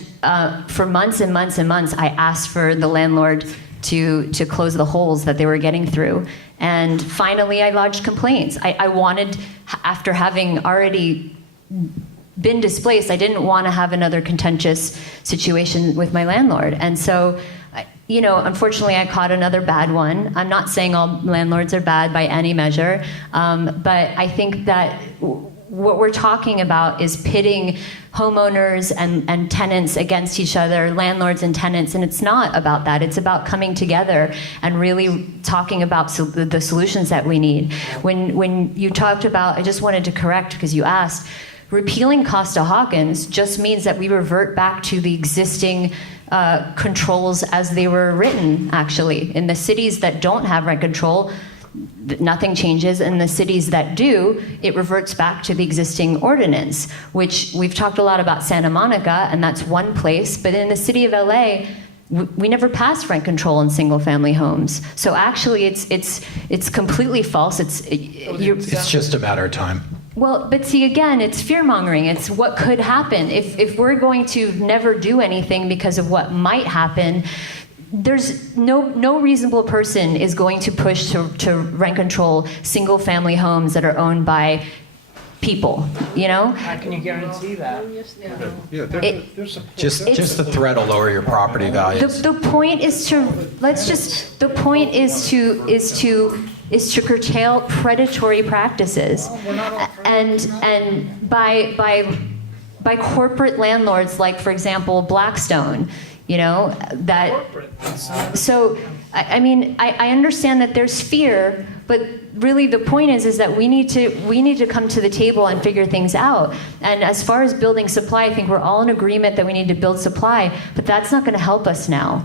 for months and months and months, I asked for the landlord to close the holes that they were getting through. And finally, I lodged complaints. I wanted, after having already been displaced, I didn't want to have another contentious situation with my landlord. And so, you know, unfortunately, I caught another bad one. I'm not saying all landlords are bad by any measure, but I think that what we're talking about is pitting homeowners and tenants against each other, landlords and tenants, and it's not about that. It's about coming together and really talking about the solutions that we need. When you talked about, I just wanted to correct because you asked, repealing Costa-Hawkins just means that we revert back to the existing controls as they were written, actually. In the cities that don't have rent control, nothing changes. In the cities that do, it reverts back to the existing ordinance, which we've talked a lot about Santa Monica, and that's one place. But in the city of LA, we never passed rent control in single-family homes. So actually, it's completely false. It's just a matter of time. Well, but see, again, it's fear-mongering. It's what could happen. If we're going to never do anything because of what might happen, there's no reasonable person is going to push to rent control single-family homes that are owned by people, you know? How can you guarantee that? Just the threat will lower your property values. The point is to is to curtail predatory practices. And by corporate landlords like, for example, Blackstone, you know, that. So, I mean, I understand that there's fear, but really the point is that we need to come to the table and figure things out. And as far as building supply, I think we're all in agreement that we need to build supply, but that's not going to help us now.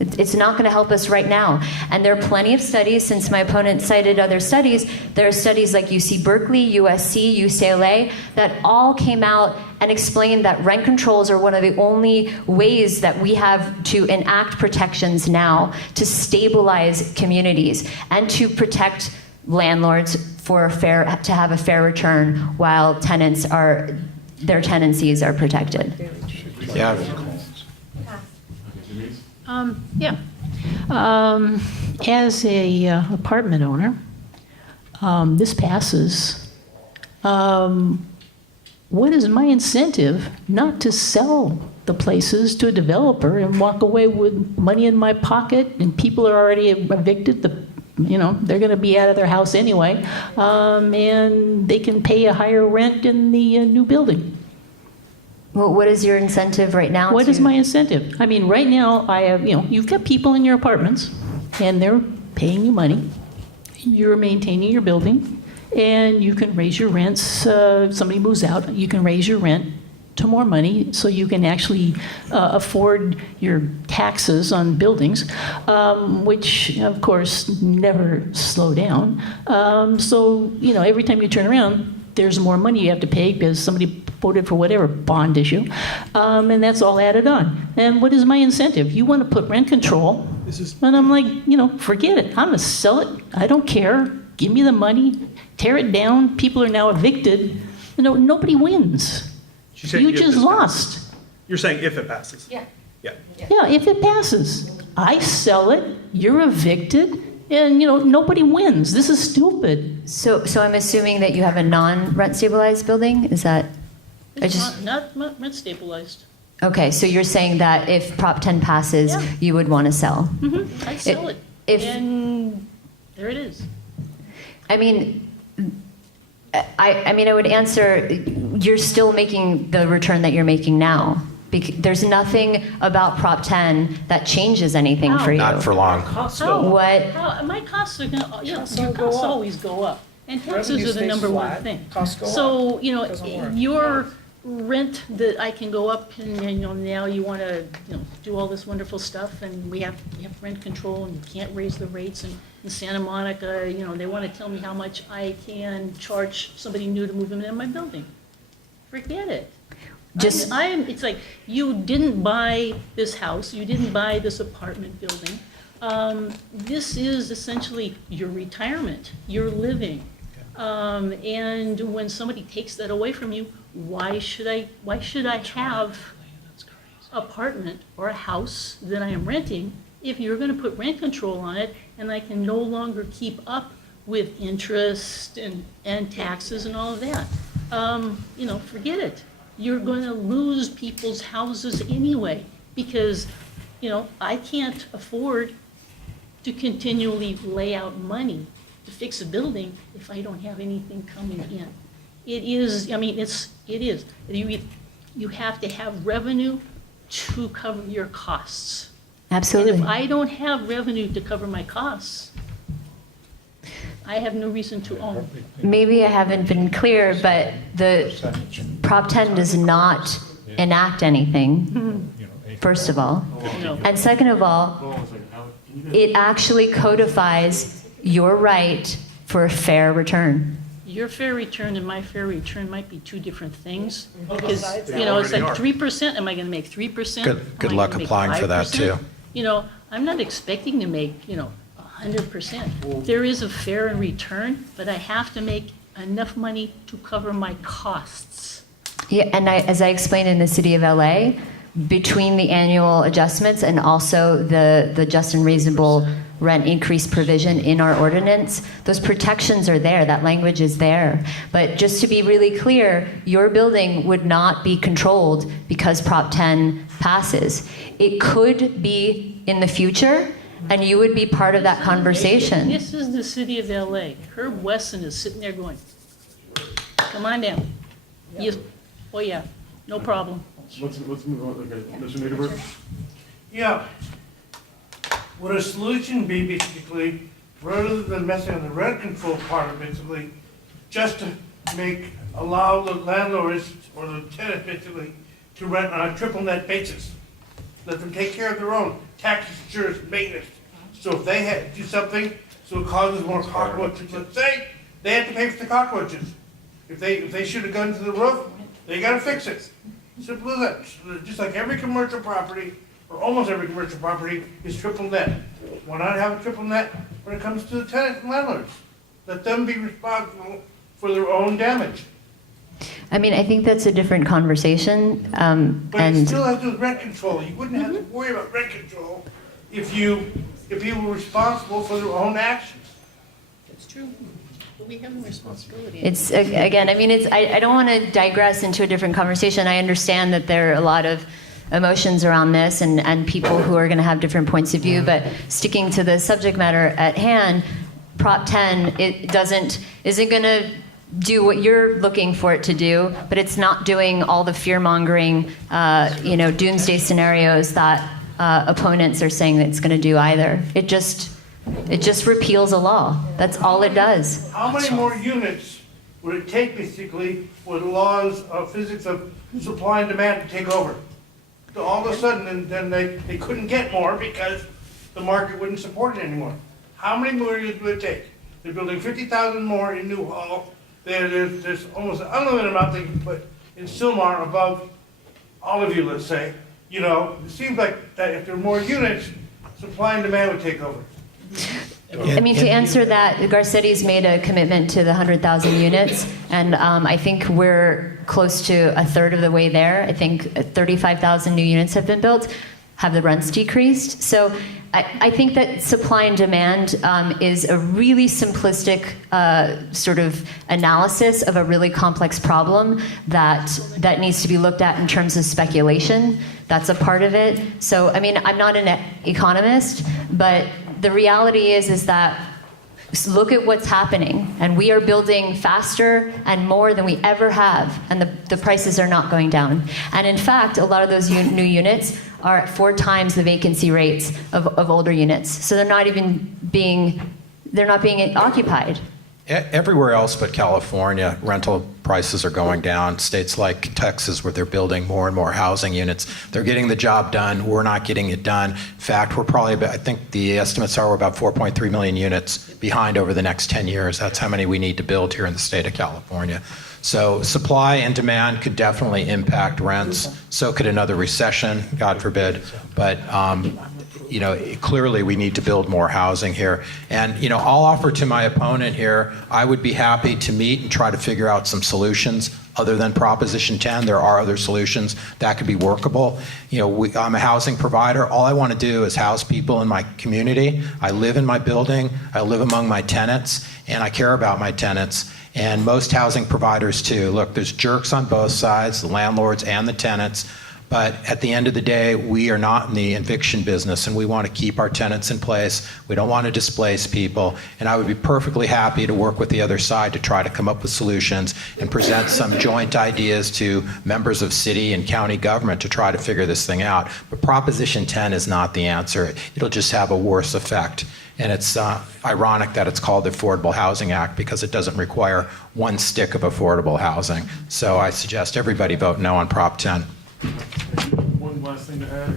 It's not going to help us right now. And there are plenty of studies, since my opponent cited other studies, there are studies like UC Berkeley, USC, UCLA, that all came out and explained that rent controls are one of the only ways that we have to enact protections now to stabilize communities and to protect landlords to have a fair return while their tenancies are protected. Yeah. As a apartment owner, this passes. What is my incentive not to sell the places to a developer and walk away with money in my pocket, and people are already evicted? They're going to be out of their house anyway, and they can pay a higher rent in the new building. Well, what is your incentive right now? What is my incentive? I mean, right now, I have, you've got people in your apartments, and they're paying you money. You're maintaining your building, and you can raise your rents. Somebody moves out, you can raise your rent to more money, so you can actually afford your taxes on buildings, which, of course, never slow down. So, every time you turn around, there's more money you have to pay because somebody voted for whatever bond issue, and that's all added on. And what is my incentive? You want to put rent control, and I'm like, forget it. I'm going to sell it. I don't care. Give me the money. Tear it down. People are now evicted. Nobody wins. You just lost. You're saying if it passes? Yeah. Yeah. Yeah, if it passes. I sell it. You're evicted. And, nobody wins. This is stupid. So I'm assuming that you have a non-rent stabilized building? Is that? It's not rent stabilized. Okay, so you're saying that if Prop 10 passes, you would want to sell? Mm-hmm. I'd sell it. And there it is. I mean, I would answer, you're still making the return that you're making now. There's nothing about Prop 10 that changes anything for you. Not for long. What? My costs are going to, your costs always go up. And taxes are the number one thing. So, your rent that I can go up and now you want to do all this wonderful stuff, and we have rent control and you can't raise the rates, and in Santa Monica, they want to tell me how much I can charge somebody new to move them in my building. Forget it. It's like, you didn't buy this house, you didn't buy this apartment building. This is essentially your retirement, your living. And when somebody takes that away from you, why should I have apartment or a house that I am renting if you're going to put rent control on it and I can no longer keep up with interest and taxes and all of that? Forget it. You're going to lose people's houses anyway because, I can't afford to continually lay out money to fix a building if I don't have anything coming in. It is. You have to have revenue to cover your costs. Absolutely. And if I don't have revenue to cover my costs, I have no reason to own. Maybe I haven't been clear, but the Prop 10 does not enact anything, first of all. And second of all, it actually codifies your right for a fair return. Your fair return and my fair return might be two different things. Because, it's like 3%. Am I going to make 3%? Good luck applying for that, too. I'm not expecting to make, 100%. There is a fair return, but I have to make enough money to cover my costs. Yeah, and as I explained in the city of LA, between the annual adjustments and also the just and reasonable rent increase provision in our ordinance, those protections are there, that language is there. But just to be really clear, your building would not be controlled because Prop 10 passes. It could be in the future, and you would be part of that conversation. This is the city of LA. Herb Wesson is sitting there going, come on down. Yes, oh yeah, no problem. Let's move on. Okay, Mr. Niederberg? Yeah. Would a solution be basically, rather than messing on the rent control part of it, basically, just to allow the landlords or the tenant basically to rent on a triple net basis? Let them take care of their own taxes, insurance, maintenance. So if they had to do something, so it causes more cockroaches, let's say, they have to pay for the cockroaches. If they shoot a gun to the roof, they gotta fix it. Simple as that. Just like every commercial property, or almost every commercial property, is triple net. Why not have a triple net when it comes to the tenants and landlords? Let them be responsible for their own damage. I mean, I think that's a different conversation. But it still has to do with rent control. You wouldn't have to worry about rent control if people were responsible for their own actions. That's true. But we have a responsibility. It's, again, I mean, I don't want to digress into a different conversation. I understand that there are a lot of emotions around this and people who are going to have different points of view, but sticking to the subject matter at hand, Prop 10, isn't going to do what you're looking for it to do, but it's not doing all the fear-mongering, doomsday scenarios that opponents are saying that it's going to do either. It just repeals a law. That's all it does. How many more units would it take basically for the laws of physics of supply and demand to take over? So all of a sudden, then they couldn't get more because the market wouldn't support it anymore. How many more units would it take? They're building 50,000 more in New Hall. There's almost an unlimited amount they can put in Sylmar above all of you, let's say. You know, it seems like that if there were more units, supply and demand would take over. I mean, to answer that, Garcetti's made a commitment to the 100,000 units, and I think we're close to a third of the way there. I think 35,000 new units have been built. Have the rents decreased? So I think that supply and demand is a really simplistic sort of analysis of a really complex problem that needs to be looked at in terms of speculation. That's a part of it. So, I mean, I'm not an economist, but the reality is that look at what's happening, and we are building faster and more than we ever have, and the prices are not going down. And in fact, a lot of those new units are at 4 times the vacancy rates of older units. So they're not being occupied. Everywhere else but California, rental prices are going down. States like Texas, where they're building more and more housing units, they're getting the job done. We're not getting it done. In fact, we're probably about, I think the estimates are we're about 4.3 million units behind over the next 10 years. That's how many we need to build here in the state of California. So supply and demand could definitely impact rents. So could another recession, God forbid. But clearly we need to build more housing here. And, I'll offer to my opponent here, I would be happy to meet and try to figure out some solutions other than Proposition 10. There are other solutions that could be workable. I'm a housing provider. All I want to do is house people in my community. I live in my building. I live among my tenants, and I care about my tenants. And most housing providers too. Look, there's jerks on both sides, the landlords and the tenants. But at the end of the day, we are not in the eviction business, and we want to keep our tenants in place. We don't want to displace people. And I would be perfectly happy to work with the other side to try to come up with solutions and present some joint ideas to members of city and county government to try to figure this thing out. But Proposition 10 is not the answer. It'll just have a worse effect. And it's ironic that it's called the Affordable Housing Act because it doesn't require one stick of affordable housing. So I suggest everybody vote no on Prop 10. One last thing to add.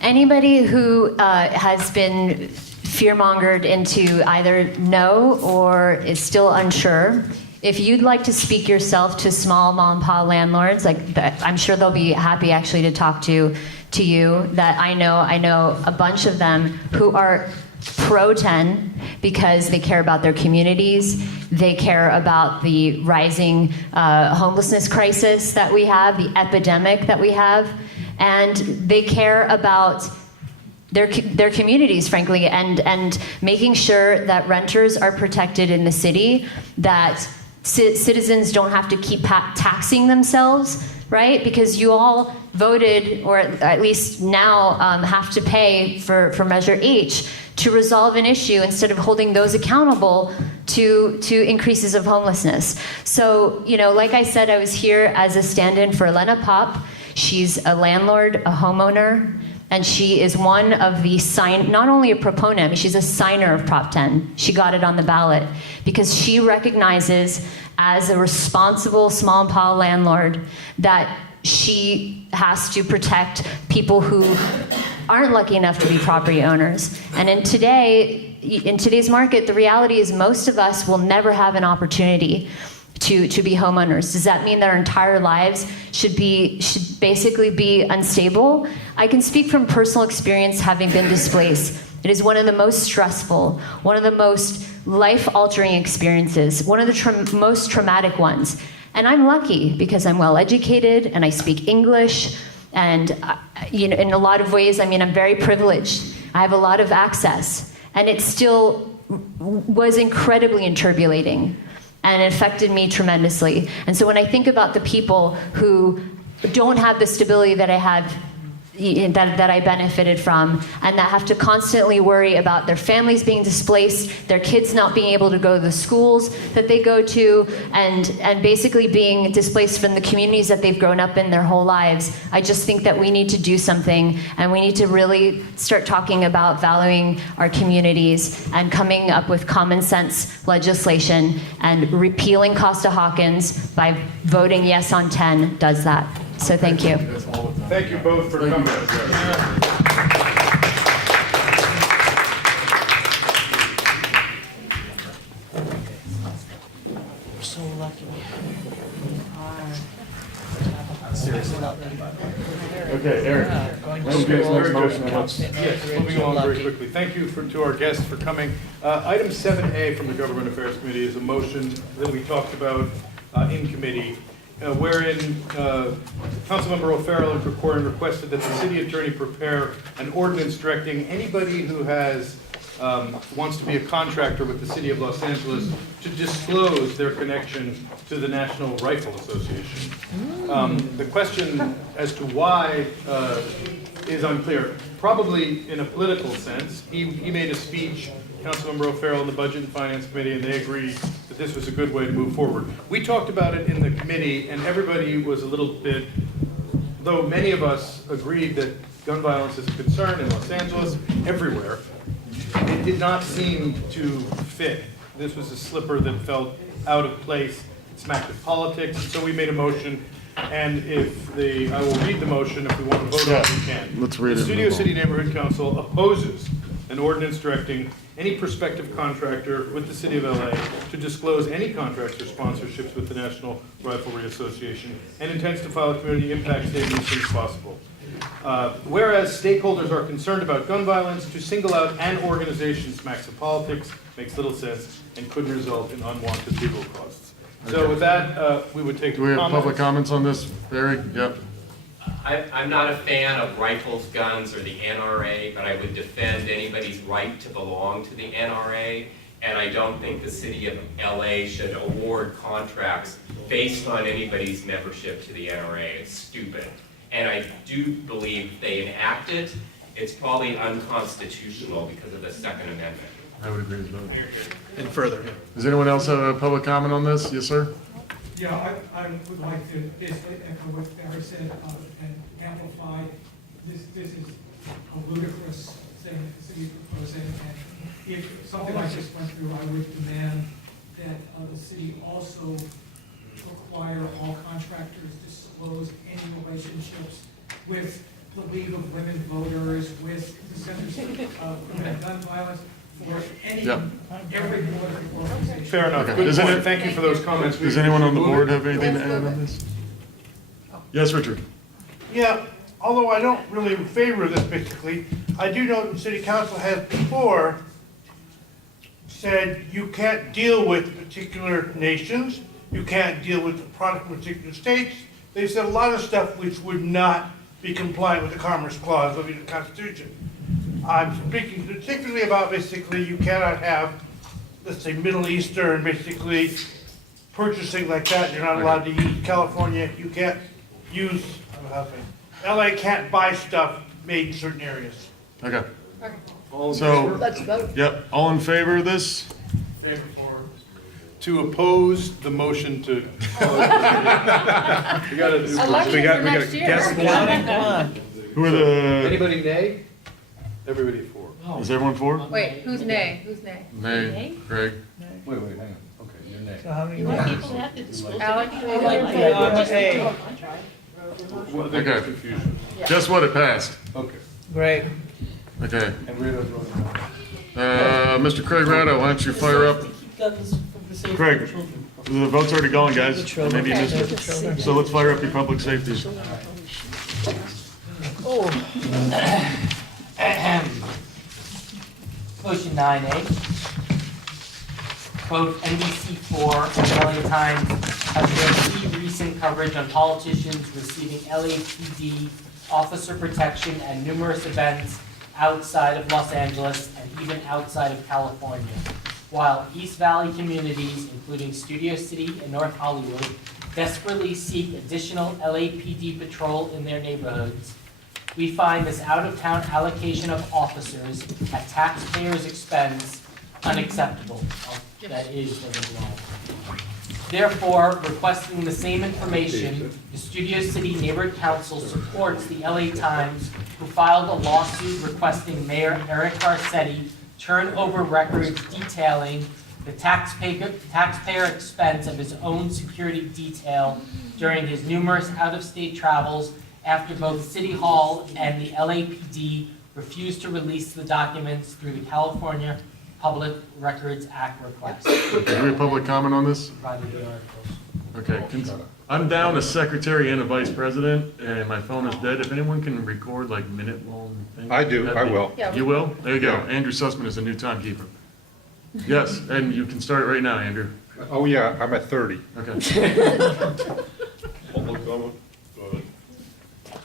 Anybody who has been fear-mongered into either no or is still unsure, if you'd like to speak yourself to small mom-and-pop landlords, I'm sure they'll be happy actually to talk to you. That I know a bunch of them who are pro 10 because they care about their communities, they care about the rising homelessness crisis that we have, the epidemic that we have, and they care about their communities, frankly, and making sure that renters are protected in the city, that citizens don't have to keep taxing themselves right? Because you all voted, or at least now have to pay for Measure H to resolve an issue instead of holding those accountable to increases of homelessness. So, like I said, I was here as a stand-in for Elena Pop. She's a landlord, a homeowner, and she is one of the not only a proponent, I mean, she's a signer of Prop 10. She got it on the ballot because she recognizes as a responsible small and pile landlord that she has to protect people who aren't lucky enough to be property owners. And in today's market, the reality is most of us will never have an opportunity to be homeowners. Does that mean that our entire lives should basically be unstable? I can speak from personal experience having been displaced. It is one of the most stressful, one of the most life-altering experiences, one of the most traumatic ones. And I'm lucky because I'm well-educated and I speak English. And in a lot of ways, I mean, I'm very privileged. I have a lot of access. And it still was incredibly interpolating. And it affected me tremendously. And so when I think about the people who don't have the stability that I have, that I benefited from, and that have to constantly worry about their families being displaced, their kids not being able to go to the schools that they go to, and basically being displaced from the communities that they've grown up in their whole lives, I just think that we need to do something, and we need to really start talking about valuing our communities and coming up with common sense legislation, and repealing Costa-Hawkins by voting yes on 10 does that. So thank you. Thank you both for coming. We're so lucky. Okay, Eric. Let's get this next motion and let's- Yes, moving along very quickly. Thank you to our guests for coming. Item 7A from the Government Affairs Committee is a motion that we talked about in committee, wherein Councilmember O'Farrell and Krikorian requested that the city attorney prepare an ordinance directing anybody who wants to be a contractor with the city of Los Angeles to disclose their connection to the National Rifle Association. The question as to why is unclear. Probably in a political sense. He made a speech, Councilmember O'Farrell, in the Budget and Finance Committee, and they agreed that this was a good way to move forward. We talked about it in the committee, and everybody was a little bit, though many of us agreed that gun violence is a concern in Los Angeles, everywhere, it did not seem to fit. This was a slipper that felt out of place, it smacked of politics, so we made a motion. And I will read the motion. If we want to vote on it, we can. Let's read it. The Studio City Neighborhood Council opposes an ordinance directing any prospective contractor with the City of LA to disclose any contracts or sponsorships with the National Riflery Association and intends to file a community impact statement as soon as possible. Whereas stakeholders are concerned about gun violence, to single out an organization smacks of politics, makes little sense, and could result in unwanted legal costs. So with that, we would take Do we have comments. public comments on this, Barry? Yep. I'm not a fan of rifles, guns, or the NRA, but I would defend anybody's right to belong to the NRA. And I don't think the city of LA should award contracts based on anybody's membership to the NRA. It's stupid. And I do believe if they enact it, it's probably unconstitutional because of the Second Amendment. I would agree as well. And further. Does anyone else have a public comment on this? Yes, sir? Yeah, I would like to basically echo what Barry said and amplify. This is a ludicrous thing that the city is proposing. And if something like this went through, I would demand that the city also require all contractors disclose any relationships with the League of Women Voters, with the Centers of Prevent Gun Violence, for any, every political organization. Fair enough. Okay. Good Does point. any- Thank you for those comments. Does anyone on the board have anything to add on this? Yes, Richard? Yeah, although I don't really favor this particularly, I do know the city council has before said you can't deal with particular nations, you can't deal with the product of particular states. They said a lot of stuff which would not be compliant with the Commerce Clause of the Constitution. I'm speaking particularly about basically you cannot have, let's say, Middle Eastern, basically purchasing like that. You're not allowed to use California. You can't use, LA can't buy stuff made in certain areas. Okay. All in So, favor? Let's vote. yep, all in favor of this? To oppose the motion to. We gotta do. Election for next year. Who are the, Anybody nay? Everybody for. is everyone for? Wait, who's nay? Who's nay? Nay, Craig. Wait, hang on. Okay, you're nay. So how many? You want people to have to disclose. Alex? Hey, Well, there Okay. was confusion. Guess what? It passed. Okay. great. Okay. And Rita's voting no. Mr. Craig Ratto, why don't you fire up? Craig, the vote's already going, guys. Maybe you missed it. So let's fire up your public safety. Motion 9A. Quote, NBC4 and LA Times have received recent coverage on politicians receiving LAPD officer protection at numerous events outside of Los Angeles and even outside of California. While East Valley communities, including Studio City and North Hollywood, desperately seek additional LAPD patrol in their neighborhoods, we find this out-of-town allocation of officers at taxpayers' expense unacceptable. That is doesn't belong. Therefore, requesting the same information, the Studio City Neighborhood Council supports the LA Times, who filed a lawsuit requesting Mayor Eric Garcetti turn over records detailing the taxpayer expense of his own security detail during his numerous out-of-state travels after both City Hall and the LAPD refused to release the documents through the California Public Records Act request. Do we have public comment on this? Provided the articles. Okay. I'm down a secretary and a vice president, and my phone is dead. If anyone can record like minute-long things. I do, I will. Yeah. You will? There you go. Yeah. Andrew Sussman is the new timekeeper. Yes, and you can start it right now, Andrew. Oh, yeah, I'm at 30, Okay. Public comment? Go ahead.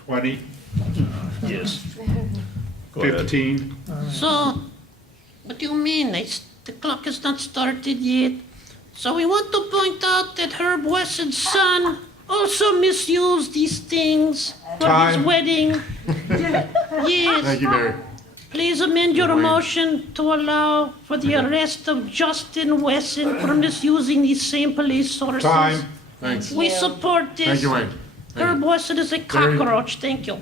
20, Yes. 15. So, what do you mean? The clock has not started yet. So we want to point out that Herb Wesson's son also misused these things for his Time. wedding. Yes. Thank you, Mary. Please amend your motion to allow for the arrest of Justin Wesson for misusing these same police sources. Time. Thanks. We support this. Thank you, Wayne. Thank Herb you. Wesson is a cockroach. Thank you.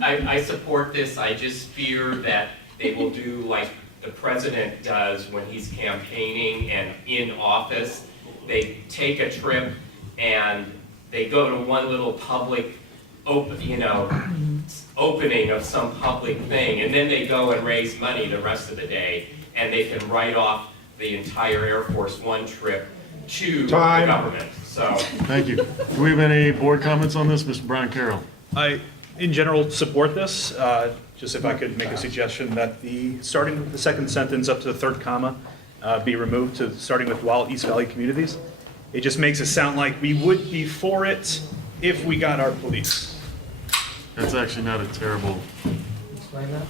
I support this. I just fear that they will do like the president does when he's campaigning and in office. They take a trip and they go to one little public, opening of some public thing, and then they go and raise money the rest of the day, and they can write off the entire Air Force One trip to Time. the government. So. Thank you. Do we have any board comments on this, Mr. Brian Carroll? I, in general, support this. Just if I could make a suggestion that starting with the second sentence up to the third comma be removed to starting with while East Valley communities. It just makes it sound like we would be for it if we got our police. That's actually not a terrible. Explain that?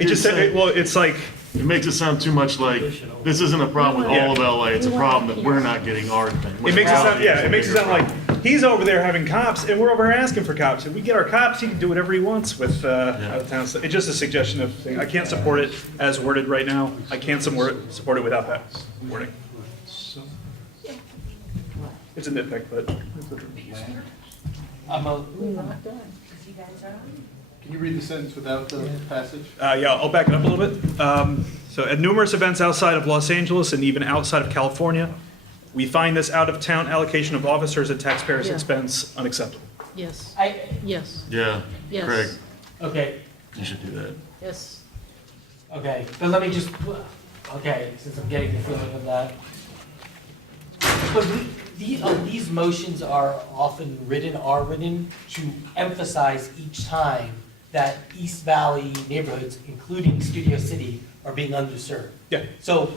It just said, well, it's like, It makes it sound too much like this isn't a problem with all of LA. It's a problem that we're not getting our thing. it makes it sound, yeah, it makes it sound like he's over there having cops and we're over here asking for cops. If we get our cops, he can do whatever he wants with out of town stuff. It's just a suggestion of thing. I can't support it as worded right now. I can't support it without that wording. It's a nitpick, but. Can you read the sentence without the passage? Yeah, I'll back it up a little bit. So at numerous events outside of Los Angeles and even outside of California, we find this out-of-town allocation of officers at taxpayers' Yeah. expense unacceptable. Yes. Yes. Yeah. Yes. Craig, Okay, you should do that. Yes. okay, but let me just, okay, since I'm getting the feeling of that. But these motions are often written to emphasize each time that East Valley neighborhoods, including Studio City, are being underserved. Yeah. So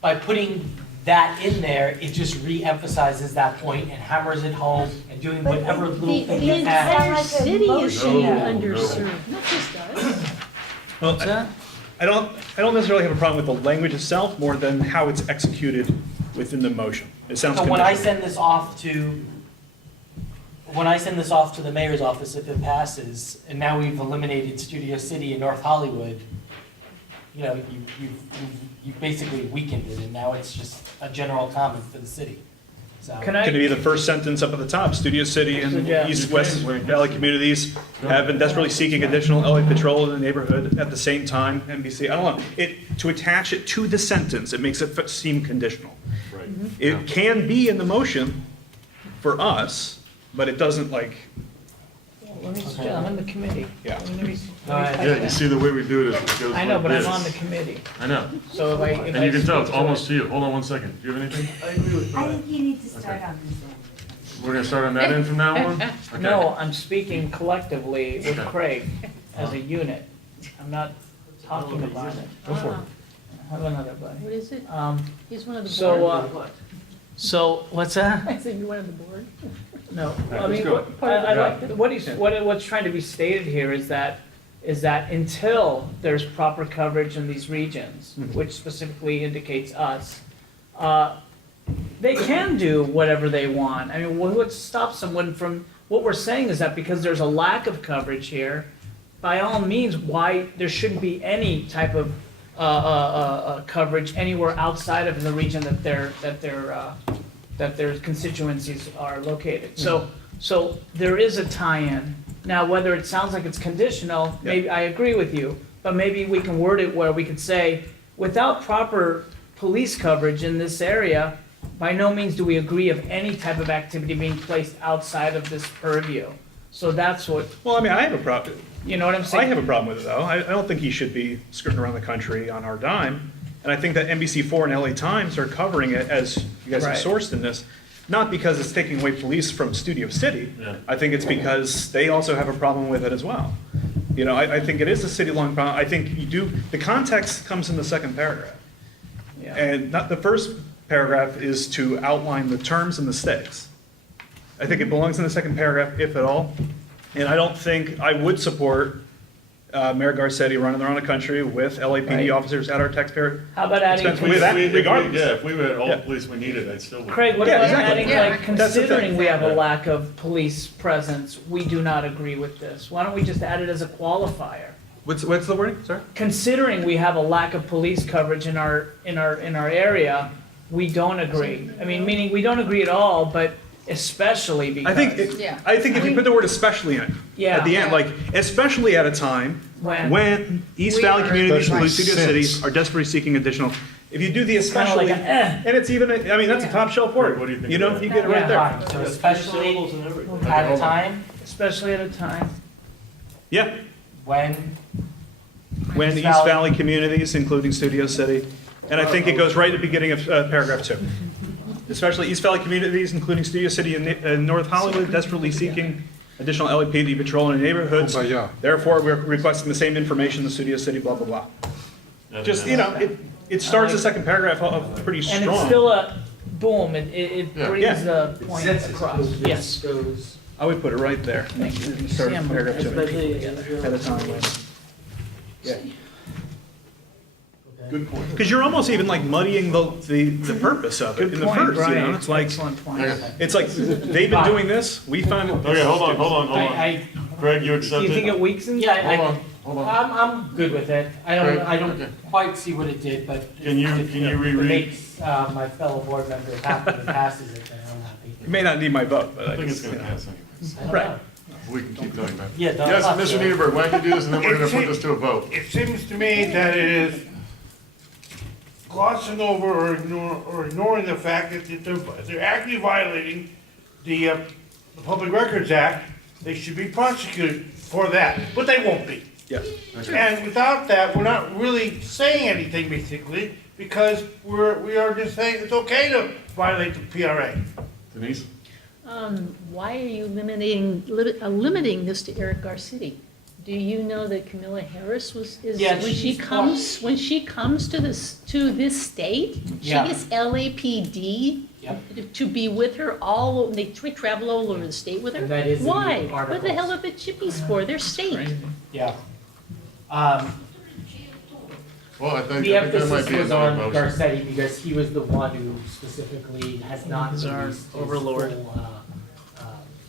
by putting that in there, it just re-emphasizes that point and hammers it home and doing whatever little thing The it entire adds. city is being No, underserved, not just us. Well, I don't necessarily have a problem with the language itself, more than how it's executed within the motion. It sounds So when I conditional. send this off to when I send this off to the mayor's office, if it passes, and now we've eliminated Studio City in North Hollywood, you know, you've basically weakened it, and now it's just a general comment for the city. So. Can I? Could it be the first sentence up at the top? Studio City and Yeah. East West Valley communities have been desperately seeking additional LA patrol in the neighborhood at the same time. NBC, I don't know. To attach it to the sentence, it makes it seem conditional. Right. It can be in the motion for us, but it doesn't like. Let me, I'm on the committee. Yeah. Let me- Yeah, you see the way we do it is it goes I know, like but I'm this. on the committee. I know. So if I. And you can tell it's almost to you. Hold on one second. Do you have anything? I agree with I Brian. think you need to start on this end. We're gonna start on that end from now on? Okay. No, I'm speaking collectively with Okay. Craig as a unit. I'm not talking about it. Go for it. Have another, buddy. What is it? He's one of the board. So, what's that? I said you're one of the board. No, I let's mean, go. I like, what's trying to be stated here is that until there's proper coverage in these regions, which specifically indicates us, they can do whatever they want. I mean, what stops someone from, what we're saying is that because there's a lack of coverage here, by all means, why there shouldn't be any type of coverage anywhere outside of the region that their constituencies are located. So there is a tie-in. Now, whether it sounds like it's conditional, maybe, I agree with you, but maybe we can word it where we could say, without proper police coverage in this area, by no means do we agree of any type of activity being placed outside of this purview. So that's what, Well, I mean, I have a problem. you know what I'm I saying? have a problem with it though. I don't think he should be skirting around the country on our dime. And I think that NBC4 and LA Times are covering it as you guys have Right. sourced in this. Not because it's taking away police from Studio City. Yeah. I think it's because they also have a problem with it as well. You know, I think it is a city-long problem. I think the context comes in the second paragraph. Yeah. And not the first paragraph is to outline the terms and the stakes. I think it belongs in the second paragraph, if at all. And I don't think, I would support Mayor Garcetti running around the country with LAPD Right. officers at our taxpayer How about adding, expense. With that, regardless. Yeah, if we had all Yeah. the police we needed, I'd still. Craig, what Yeah, about exactly. adding, Yeah, like, that's the thing. considering we have a lack of police presence, we do not agree with this? Why don't we just add it as a qualifier? What's the wording, sorry? Considering we have a lack of police coverage in our area, we don't agree. I mean, meaning we don't agree at all, but especially because. Yeah. I think if you put the word especially in it, Yeah. at the end, like, especially at a time when East We Valley are- communities, Especially including Studio since. Cities, are desperately seeking additional, if you do the It's kinda especially, like a, and it's even, I mean, that's a top shelf word. What do you think You of know, that? you get it right Yeah. there. Fine, so especially Syllables and everything. at a time especially at a time. Yeah, when when East Valley communities, including Studio City, and I think it goes right at the beginning of paragraph 2. Especially East Valley communities, including Studio City and North Hollywood, desperately seeking additional LAPD patrol in the neighborhoods. Therefore, we're requesting the same information in Studio City, blah, blah, blah. Just, you know, it starts the second paragraph off pretty And it's strong. still a, boom, it Yeah. brings the point across. Yes. I would put it right there. Start See, I'm- paragraph 2. especially together. At a time. Yeah. Good point. Because you're almost even like muddying the purpose of it Good in the point, first, you know? Brian. It's like, Excellent point. it's like, they've been doing this, we found. Okay, hold on. I, Greg, you Do accept you think it? it weakens? yeah, Hold on. I'm good with it. I Craig, don't okay. quite see what it did, but Can you if it reread? makes my fellow board members happy and passes it, then I'm happy. You may not need my vote, but I think it's guess, gonna you know. pass anyways. I don't Right. know. We can keep talking about it. Yeah, don't Yes, talk Mr. to it. Niederberg, why don't you do this and then we're gonna put this to a vote. It seems to me that it is glossing over or ignoring the fact that they're actually violating the Public Records Act. They should be prosecuted for that, but they won't be. Yeah. And without that, we're not really saying anything basically, because we are just saying it's okay to violate the PRA. Denise? Why are you limiting this to Eric Garcetti? Do you know that Camilla Harris Yeah, when she comes to this state, she Yeah. gets LAPD Yep. to be with her they travel all over the state with her? And that is in the Why? What the articles. hell are the chippies for? They're state. Yeah. Well, I think The that emphasis might be was another on motion. Garcetti because he was the one who specifically has not He's our released his overlord. full,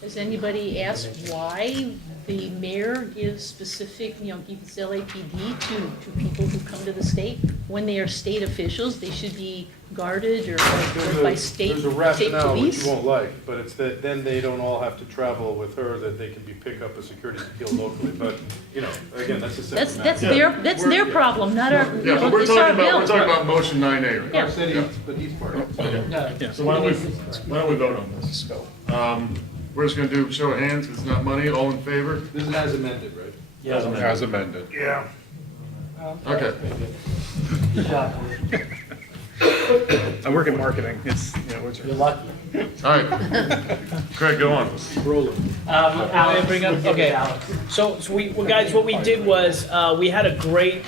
Has anybody asked why the mayor gives specific, gives LAPD to people who come to the state? When they are state officials, they should be guarded or by state There's a state rationale which police? you won't like, but it's that then they don't all have to travel with her, that they can be pick up a security detail locally, but, again, that's a separate matter. That's their problem, not our, Yeah, but we're it's our talking bill. about motion 9A, right? Yeah. Said he- but he's part of it. So why don't we vote on this? We're just gonna do show of hands, it's not money, all in favor? This is as amended, right? As amended. As amended. Yeah. Okay. Good job. I work in marketing, it's, what's You're lucky. All right. Craig, go on. Alex, bring up, okay. So guys, what we did was, we had a great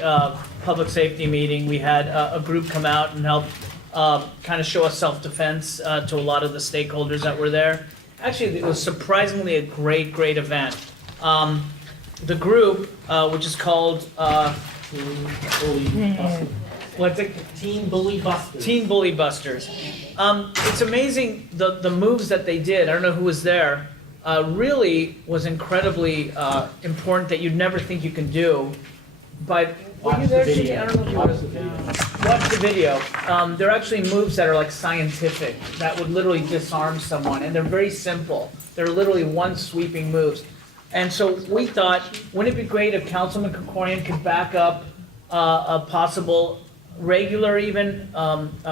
public safety meeting. We had a group come out and help kind of show us self-defense to a lot of the stakeholders that were there. Actually, it was surprisingly a great event. The group, which is called, what's it? Teen Bully Busters. Teen Bully Busters. It's amazing the moves that they did. I don't know who was there. Really was incredibly important that you'd never think you can do. But were you there, Jimmy? I don't know if you were. Watch the video. They're actually moves that are like scientific, that would literally disarm someone, and they're very simple. They're literally one sweeping moves. And so we thought, wouldn't it be great if Councilman Krikorian could back up a possible regular even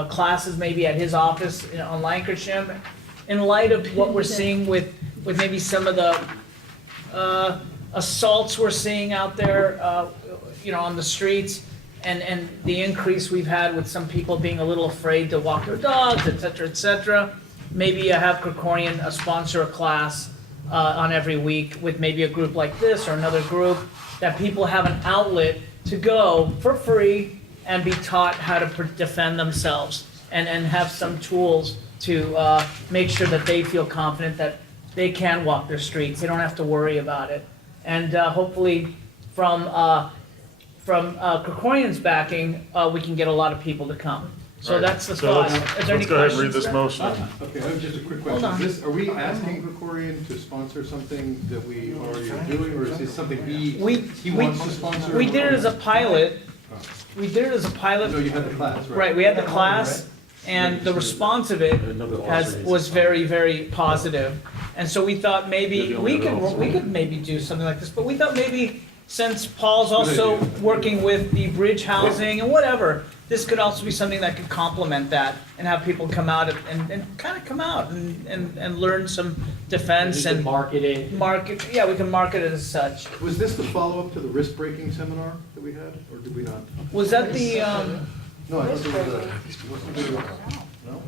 classes maybe at his office on Lancashire, in light of what we're seeing with maybe some of the assaults we're seeing out there, on the streets, and the increase we've had with some people being a little afraid to walk their dogs, et cetera, et cetera. Maybe have Krikorian sponsor a class on every week with maybe a group like this or another group, that people have an outlet to go for free and be taught how to defend themselves and have some tools to make sure that they feel confident that they can walk their streets. They don't have to worry about it. And hopefully from Krikorian's backing, we can get a lot of people to come. So All right. that's the So thought. Is there any let's go ahead and read questions? this motion. Okay, I have just a quick Hold question. on. Are we asking Krikorian to sponsor something that we already are doing, or is this something he wants to sponsor? We did it as a pilot. We did it as a pilot. No, you had the class, right? Right, we had the class, and the response of it was very, very positive. And so we thought maybe we could maybe do something like this, but we thought maybe since Paul's also working with the bridge housing and whatever, this could also be something that could complement that and have people come out and kind of come out and learn some defense and market it. yeah, we can market it as such. Was this the follow-up to the risk-breaking seminar that we had, or did we not? Was that the, No, I thought there was no?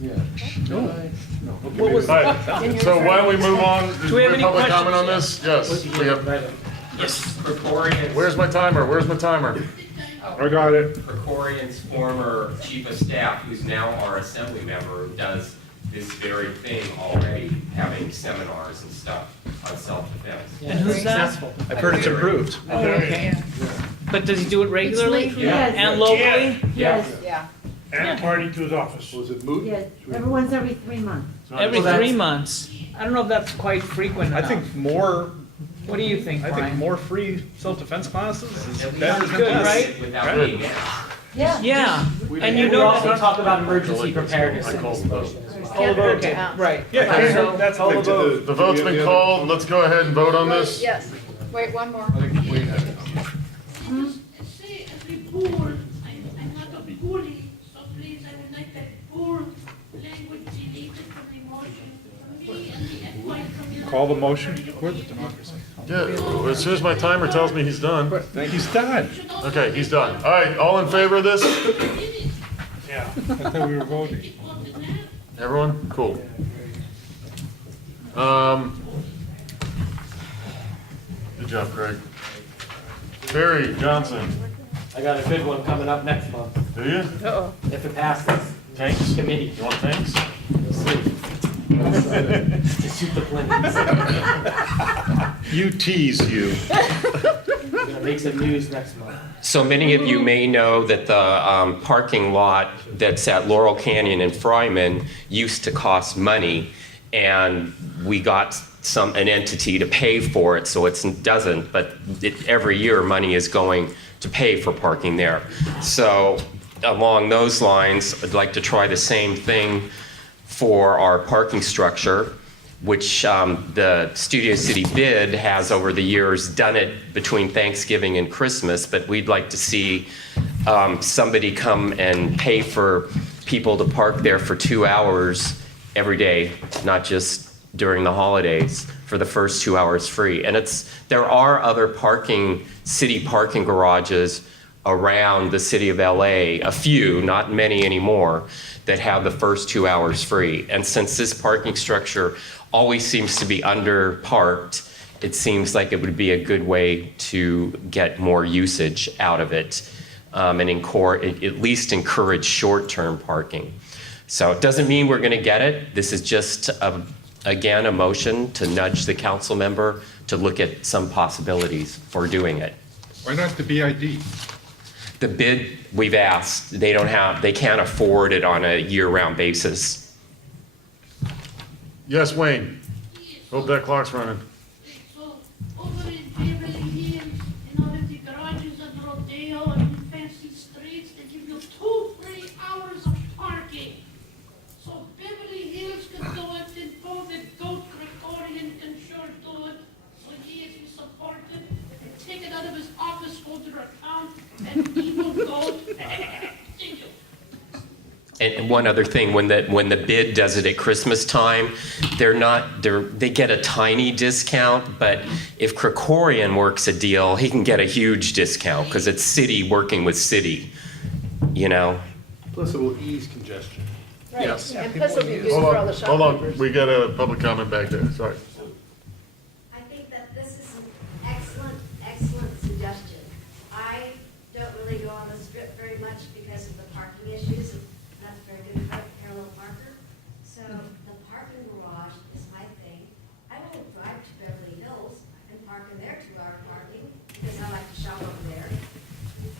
Yeah. No. what was, All right, so why don't we move on? Do we have any Public comment on questions? this? Yes, we have. yes. Krikorian's, Where's my timer? I got it. Krikorian's former chief of staff, who's now our assembly member, does this very thing already, having seminars and stuff on self-defense. And who's that? I've heard it's improved. Oh, okay. But does he do it regularly? Yes. And locally? Yes, Yeah. And party to his office. Was it moot? yes. Everyone's every 3 months. Every 3 months. I don't know if that's quite frequent I enough. think more, What do you think, I think Brian? more free self-defense classes is At least better it's than good, less. right? Without being asked. Yeah. Yeah, and you We know, also talk about emergency preparedness in this motion. okay, right. Yeah, Right, so that's call the vote. The vote's been called, let's go ahead and vote on this. Yes. Wait, one more. Say as a board, I'm not a bully, so please, I would like that board language deleted from the motion. Me and the FY community. Call the motion. Where's the democracy? Yeah, as soon as my timer tells me he's done. He's done. Okay, he's done. All right, all in favor of this? Yeah. I thought we were voting. Everyone? Cool. Good job, Craig. Barry Johnson, I got a good one coming up next month, do you? Uh-oh. if it passes. Tanks? Committee. You want tanks? We'll see. To shoot the planes. You tease you. We're gonna make some news next month. So many of you may know that the parking lot that's at Laurel Canyon in Fryman used to cost money, and we got an entity to pay for it, so it doesn't, but every year money is going to pay for parking there. So along those lines, I'd like to try the same thing for our parking structure, which the Studio City bid has over the years done it between Thanksgiving and Christmas, but we'd like to see somebody come and pay for people to park there for 2 hours every day, not just during the holidays, for the first 2 hours free. And there are other city parking garages around the city of LA, a few, not many anymore, that have the first 2 hours free. And since this parking structure always seems to be under-parked, it seems like it would be a good way to get more usage out of it, and at least encourage short-term parking. So it doesn't mean we're going to get it. This is just, again, a motion to nudge the council member to look at some possibilities for doing it. Why not the BID? The bid, we've asked, they can't afford it on a year-round basis. Yes, Wayne. Hope that clock's running. So, over in Beverly Hills, in all of the garages at Rodeo and in fancy streets, they give you 2 free hours of parking. So Beverly Hills can do it, and both the goat Gregorian can sure do it. So he is to support it, and take it out of his office holder account, and evil goat. Thank you. And one other thing, when the bid does it at Christmas time, they get a tiny discount, but if Krikorian works a deal, he can get a huge discount because it's city working with city, you know? Plus it will ease congestion. Right. Yes. And plus it'll be good Hold for all the on, shopkeepers. we got a public comment back there, sorry. I think that this is an excellent, excellent suggestion. I don't really go on the strip very much because of the parking issues, and not very good parallel parker. So the parking garage is my thing. I will drive to Beverly Hills and park in their 2-hour parking because I like to shop over there.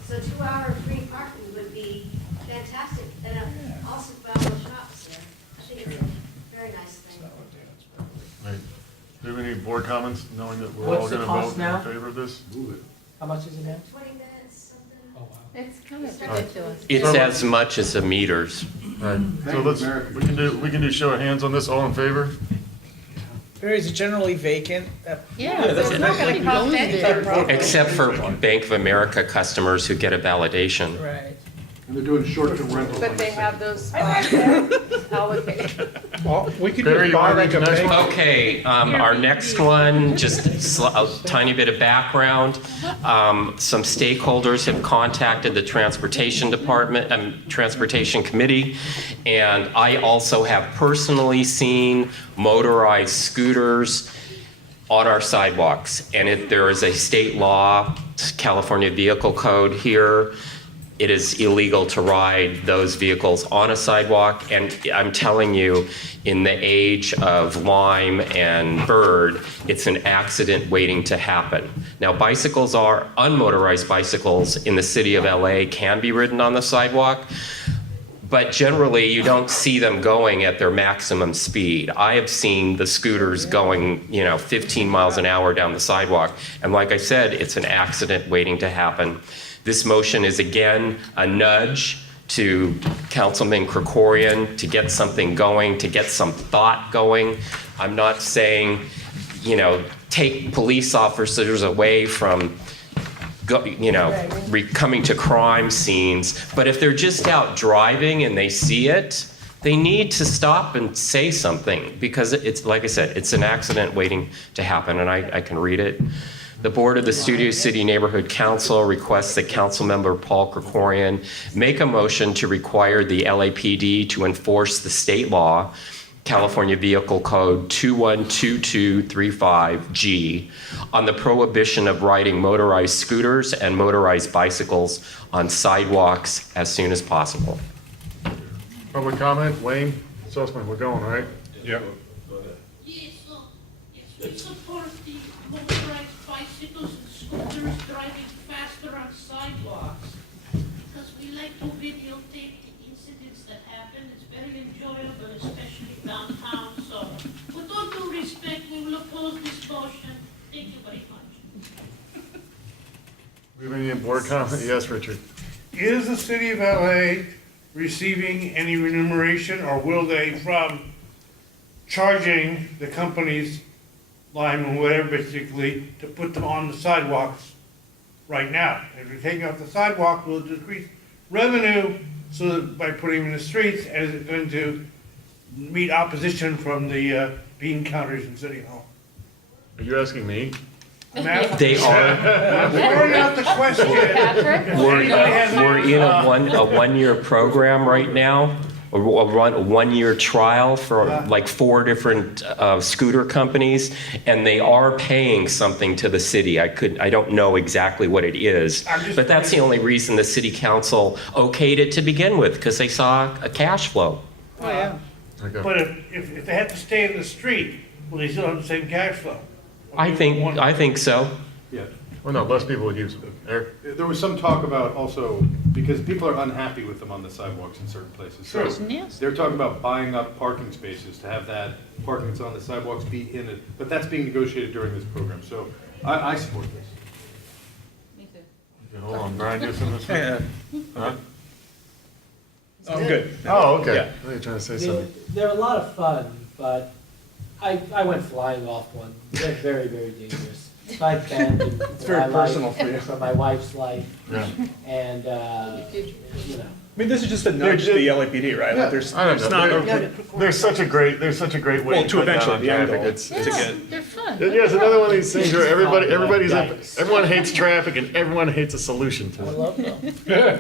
So 2-hour free parking would be fantastic, and also fellow shops there. I think it's a very nice thing. Right. Do we need board comments, knowing that we're all What's the going to cost vote in now? favor of this? How much is it now? 20 minutes, something. It's kind of ridiculous. It's as much as the meters. Right, so we can do show of hands on this, all in favor? Barry, is it generally vacant? Yeah, so it's not gonna cost anything. Except for Bank of America customers who get a validation. Right. And they're doing short-term rentals. But they have those spots allocated. Well, we could Barry, just you buy wanna like a read the next bank. one? Okay, our next one, just a tiny bit of background. Some stakeholders have contacted the Transportation Department, Transportation Committee, and I also have personally seen motorized scooters on our sidewalks. And there is a state law, California Vehicle Code here. It is illegal to ride those vehicles on a sidewalk, and I'm telling you, in the age of Lime and Bird, it's an accident waiting to happen. Now, unmotorized bicycles in the city of LA can be ridden on the sidewalk, but generally you don't see them going at their maximum speed. I have seen the scooters going, 15 miles an hour down the sidewalk, and like I said, it's an accident waiting to happen. This motion is, again, a nudge to Councilman Krikorian to get something going, to get some thought going. I'm not saying, take police officers away from, coming to crime scenes, but if they're just out driving and they see it, they need to stop and say something, because it's, like I said, it's an accident waiting to happen, and I can read it. The Board of the Studio City Neighborhood Council requests that Councilmember Paul Krikorian make a motion to require the LAPD to enforce the state law, California Vehicle Code 212235G, on the prohibition of riding motorized scooters and motorized bicycles on sidewalks as soon as possible. Public comment, Wayne Sussman, we're going, right? Yep. Yes, we support the motorized bicycles and scooters driving faster on sidewalks, because we like to videotape the incidents that happen. It's very enjoyable, especially downtown, so Board comment, yes, Richard. Is the city of LA receiving any remuneration, or will they, from charging the companies, linemen, whatever, basically, to put them on the sidewalks right now? If you're taking off the sidewalk, will it decrease revenue so that by putting them in the streets, and is it going to meet opposition from the bean counters in City Hall? Are you asking me? They are. I'm throwing out the question. We're in a one-year program right now, a one-year trial for like 4 different scooter companies, and they are paying something to the city. I don't know exactly what it is, but that's the only reason the city council okayed it to begin with, because they saw a cash flow. Oh, yeah. But if they have to stay in the street, will they still have the same cash flow? I think so. Yeah. Well, no, less people would use them. Eric? There was some talk about also, because people are unhappy with them on the sidewalks in certain places. So It's nasty. they're talking about buying up parking spaces to have that parking that's on the sidewalks be in it, but that's being negotiated during this program. So I support this. Me too. Okay, hold on, Brian, you some of this? Huh? I'm good. Oh, okay. Yeah. I thought you were trying to say something. They're a lot of fun, but I went flying off one. They're very, very dangerous. So I banned them It's very personal for you. from my wife's life. Yeah. And, you know. I mean, this is just a nudge to the LAPD, right? Like, there's, I don't there's know. not. There's such a great way Well, to cut down eventually on the end traffic. goal It's to get. They're fun. Yeah, it's another one of these things where Yikes. everyone hates traffic and everyone hates a solution to I it. love them. Yeah.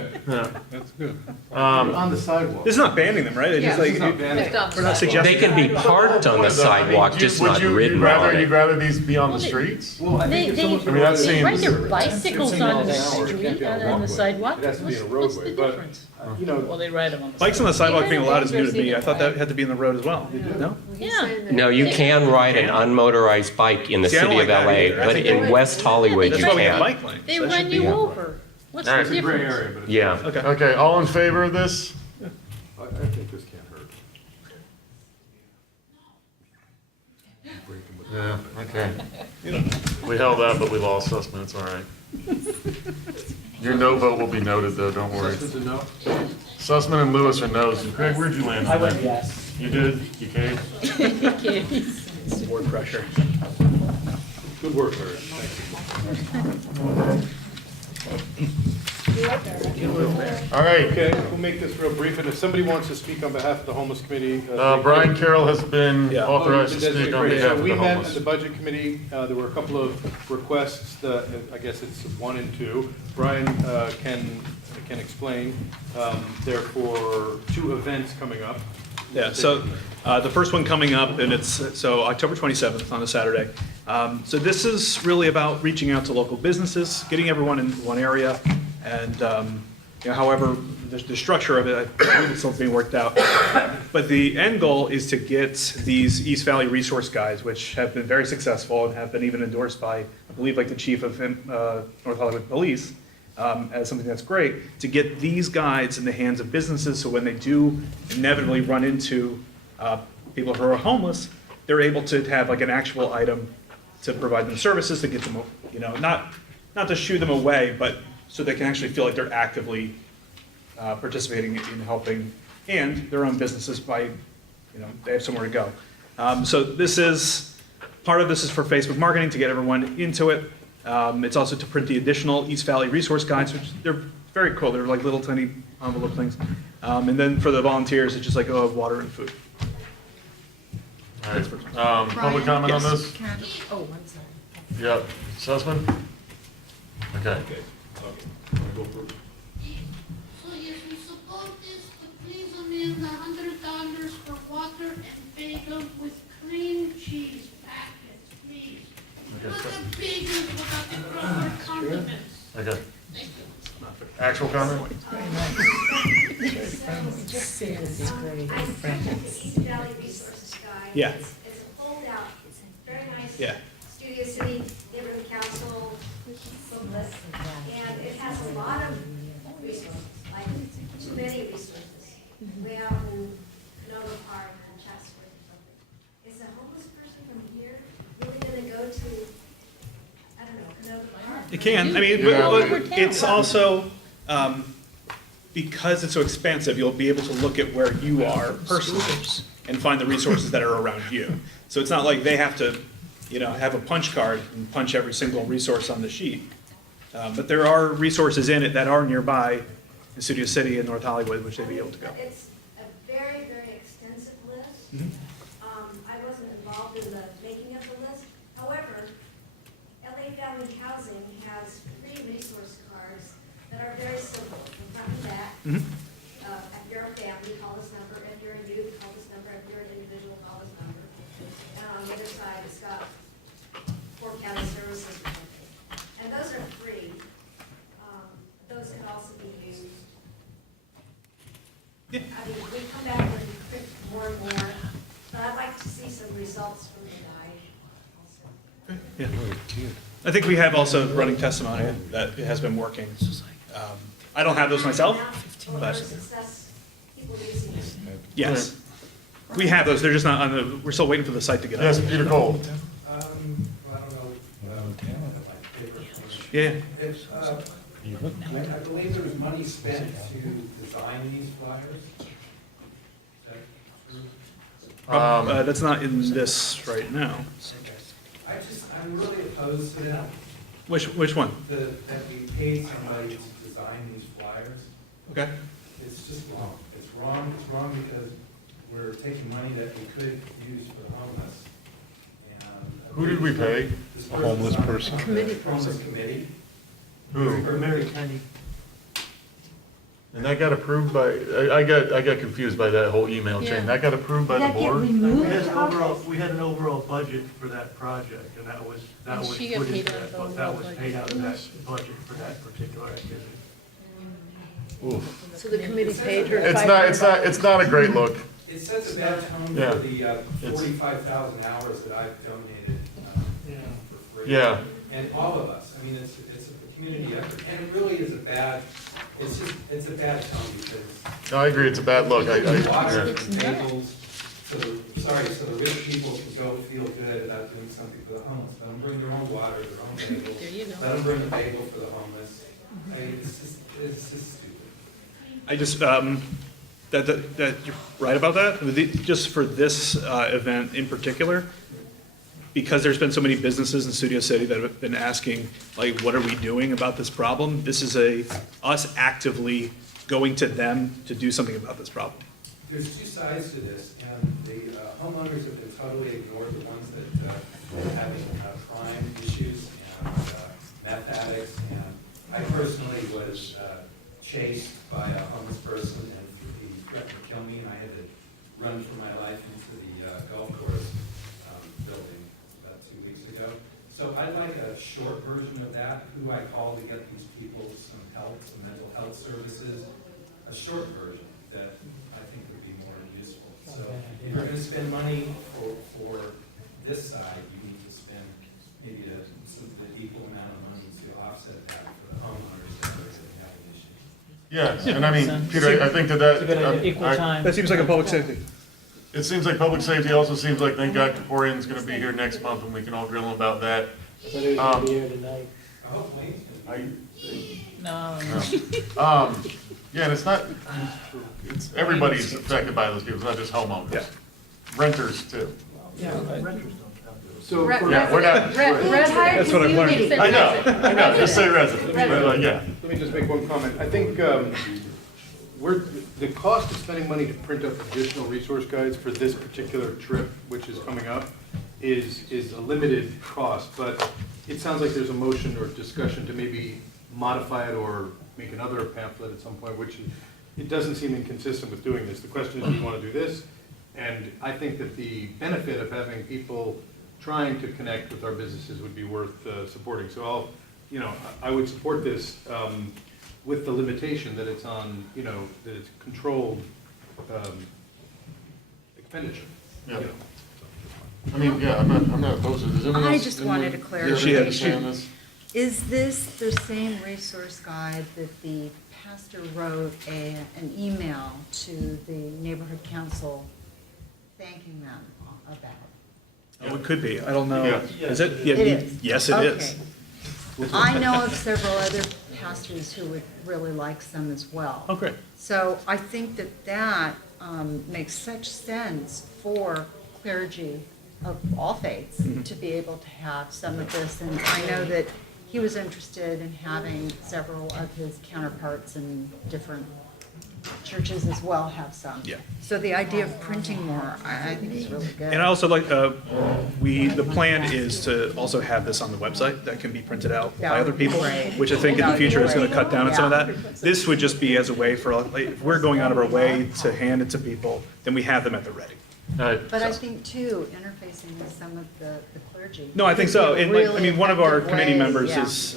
That's good. On the sidewalk. This is not banning them, right? It's just like, we're not suggesting. They can be parked on the sidewalk, just not ridden on You'd it. rather these be on the Well, they- streets? Well, I They, think if they, someone's I mean, that they seems- ride their bicycles It's on the now, or it can't street, be on a on the walkway. sidewalk. It has to be in a What's the roadway, but, difference? you know, Well, they ride them on the. Bikes on the sidewalk being allowed is new to Dangerous me. I thought that either way. had to be in the road as well. No? Yeah. No, you can ride an unmotorized bike in the See, I don't city of like that LA, either. I but think in they- West Hollywood, That's you why we have can. bike lanes. They That should run be- you over. What's All the right, it's a gray difference? area, but it's. Yeah. Okay. Okay, all in favor of this? I think this can't hurt. Yeah, okay. We held out, but we lost Sussman, it's all right. Your no vote will be noted, though, don't worry. Sussman's a no? Sussman and Lewis are no's. Craig, where'd you land? I on went that? yes. You did? You caved? Board pressure. Good work, Larry. Thank All right. Okay, we'll make this real brief, and if somebody wants to speak on behalf of the homeless committee. Brian Carroll has been Yeah. authorized to That's speak on great. behalf So of we the met at homeless. the budget committee, there were a couple of requests, that, I guess it's 1 and 2. Brian can explain, therefore, 2 events coming up. Yeah, so the first one coming up, and it's, so October 27th on a Saturday. So this is really about reaching out to local businesses, getting everyone in one area, and however, the structure of it, I believe it's still being worked out. But the end goal is to get these East Valley resource guides, which have been very successful and have been even endorsed by, I believe, like the chief of North Hollywood Police, as something that's great, to get these guides in the hands of businesses, so when they do inevitably run into people who are homeless, they're able to have like an actual item to provide them services, to get them, not to shoo them away, but so they can actually feel like they're actively participating in helping and their own businesses by, they have somewhere to go. So part of this is for Facebook marketing to get everyone into it. It's also to print the additional East Valley resource guides, which they're very cool. They're like little tiny envelope things. And then for the volunteers, it's just like water and food. All right. Public comment on this? Oh, I'm sorry. Yep. Sussman? Okay. So yes, we support this, but please amend $100 for water and bagel with cream cheese packets, please. Not the bagels without the proper condiments. Okay. Thank you. Actual comment? I sent the East Valley Resources Guide. Yeah. It's a foldout, it's very nice. Yeah. Studio City Neighborhood Council book list, and it has a lot of resources, like too many resources. Way out in Canova Park and Chatsworth or something. Is a homeless person from here really gonna go to, I don't know, Canova Park? It can, I mean, Yeah. but it's also, because it's so expansive, you'll be able to look at where you are personally and find the resources that are around you. So it's not like they have to, have a punch card and punch every single resource on the sheet. But there are resources in it that are nearby in Studio City and North Hollywood, which they'd be able to go. It's a very, very extensive list. Mhm. I wasn't involved in the making of the list. However, LA Family Housing has 3 resource cards that are very simple, from front and back. Mhm. If you're a family, call this number. If you're a youth, call this number. If you're an individual, call this number. And on the other side, it's got 4 county services or something. And those are free. Those can also be used. I mean, we come back and print more and more, but I'd like to see some results from the guide also. Yeah. I think we have also running testimony that it has been working. I don't have those myself, but Success, people using it. yes. We have those, they're just not on the, we're still waiting for the site to get up. Yes, Peter Cole. Well, I don't know. Yeah. If, I believe there was money spent to design these flyers. Is that true? That's not in this right now. I'm really opposed to that. Which one? That we paid somebody to design these flyers. Okay. It's just wrong. It's wrong because we're taking money that we could use for the homeless. And Who did we pay? This A homeless person's on person. the Committee homeless person. committee. Who? Mary Kenny. And that got approved by, I got confused by that whole email chain. Yeah. That got approved by the board? We had an overall budget for that project, and that was And put she got into paid out that, of the but that overall was budget. paid out of that budget for that particular activity. Oof. So the committee paid her It's not a great look. It sets a bad tone Yeah. for the It's- 45,000 hours that I've donated for free. Yeah. And all of us, I mean, it's a community effort, and it really is it's a bad tone because. No, I agree, it's a bad look. Water Yeah. and tables, so the rich people can go feel good about doing something for the homeless. Let them bring their own water, their own bagels. There you go. Let them bring the bagel for the homeless. I mean, it's just stupid. I just, that you're right about that. Just for this event in particular, because there's been so many businesses in Studio City that have been asking, like, what are we doing about this problem? This is us actively going to them to do something about this problem. There's 2 sides to this, and the homeowners have been totally ignored, the ones that are having crime issues and meth addicts. And I personally was chased by a homeless person, and he threatened to kill me, and I had to run for my life into the golf course building about 2 weeks ago. So I'd like a short version of that, who I call to get these people some help, some mental health services, a short version that I think would be more useful. So if you're gonna spend money for this side, you need to spend maybe the equal amount of money to offset that for the homeowners that are having issues. Yes, and I mean, Peter, I think that. Equal time. That seems like a public safety. It seems like public safety also seems like, thank God Kaporian's gonna be here next month and we can all grill him about that. tonight. Oh, please. No. Yeah, and it's everybody's affected by those people, it's not just homeowners. Renters too. Yeah, but- So, Yeah, we're not. That's what I've learned. I know, just say resident, yeah. let me just make one comment. I think the cost of spending money to print up additional resource guides for this particular trip, which is coming up, is a limited cost, but it sounds like there's a motion or discussion to maybe modify it or make another pamphlet at some point, which it doesn't seem inconsistent with doing this. The question is, do you want to do this? And I think that the benefit of having people trying to connect with our businesses would be worth supporting. So I would support this with the limitation that it's on, that it's controlled expenditure. Yeah. I mean, yeah, I'm not opposed to it. Does anyone I else- just anyone- wanted a Yeah, clarification. she had this. Is this the same resource guide that the pastor wrote an email to the neighborhood council thanking them about? Oh, it could be, I don't know. Yeah. Is it? It is. Yes, it is. Okay. I know of several other pastors who would really like some as well. Oh, great. So I think that that makes such sense for clergy of all faiths to be able to have some of this. And I know that he was interested in having several of his counterparts in different churches as well have some. Yeah. So the idea of printing more, I think is really good. And I also like, the plan is to also have this on the website that can be printed out That by would other be people, great. which I think in the That would be future is gonna great. cut down on some of Yeah. that. This would just be as a way for, like, if we're going out of our way to hand it to people, then we have them at the ready. But I think too, interfacing with some of the clergy. No, I think so. would be a And like, I really mean, one of our effective committee way, members yeah. is,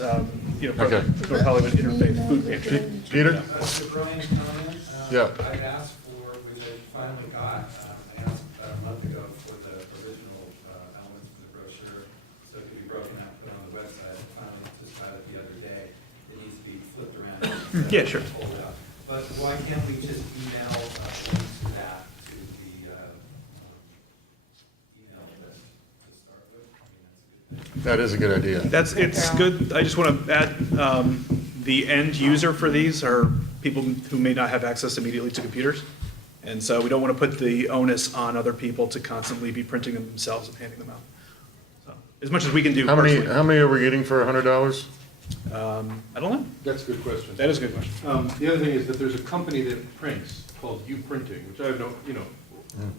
part of North Hollywood Interfaith Food Pantry. Peter? To Brian's comment, Yeah. I'd asked for, which I finally got, I asked about a month ago for the original elements of the brochure, so it could be broken out, put on the website. I finally just got it the other day. It needs to be flipped around. Yeah, sure. Pulled out. But why can't we just email links to that, to the email list to start with? I mean, that's a good thing. That is a good idea. It's good. I just want to add, the end user for these are people who may not have access immediately to computers. And so we don't want to put the onus on other people to constantly be printing them themselves and handing them out. So, as much as we can do How many personally. are we getting for $100? I don't know. That's a good question. That is a good question. The other thing is that there's a company that prints called U Printing, which I have no,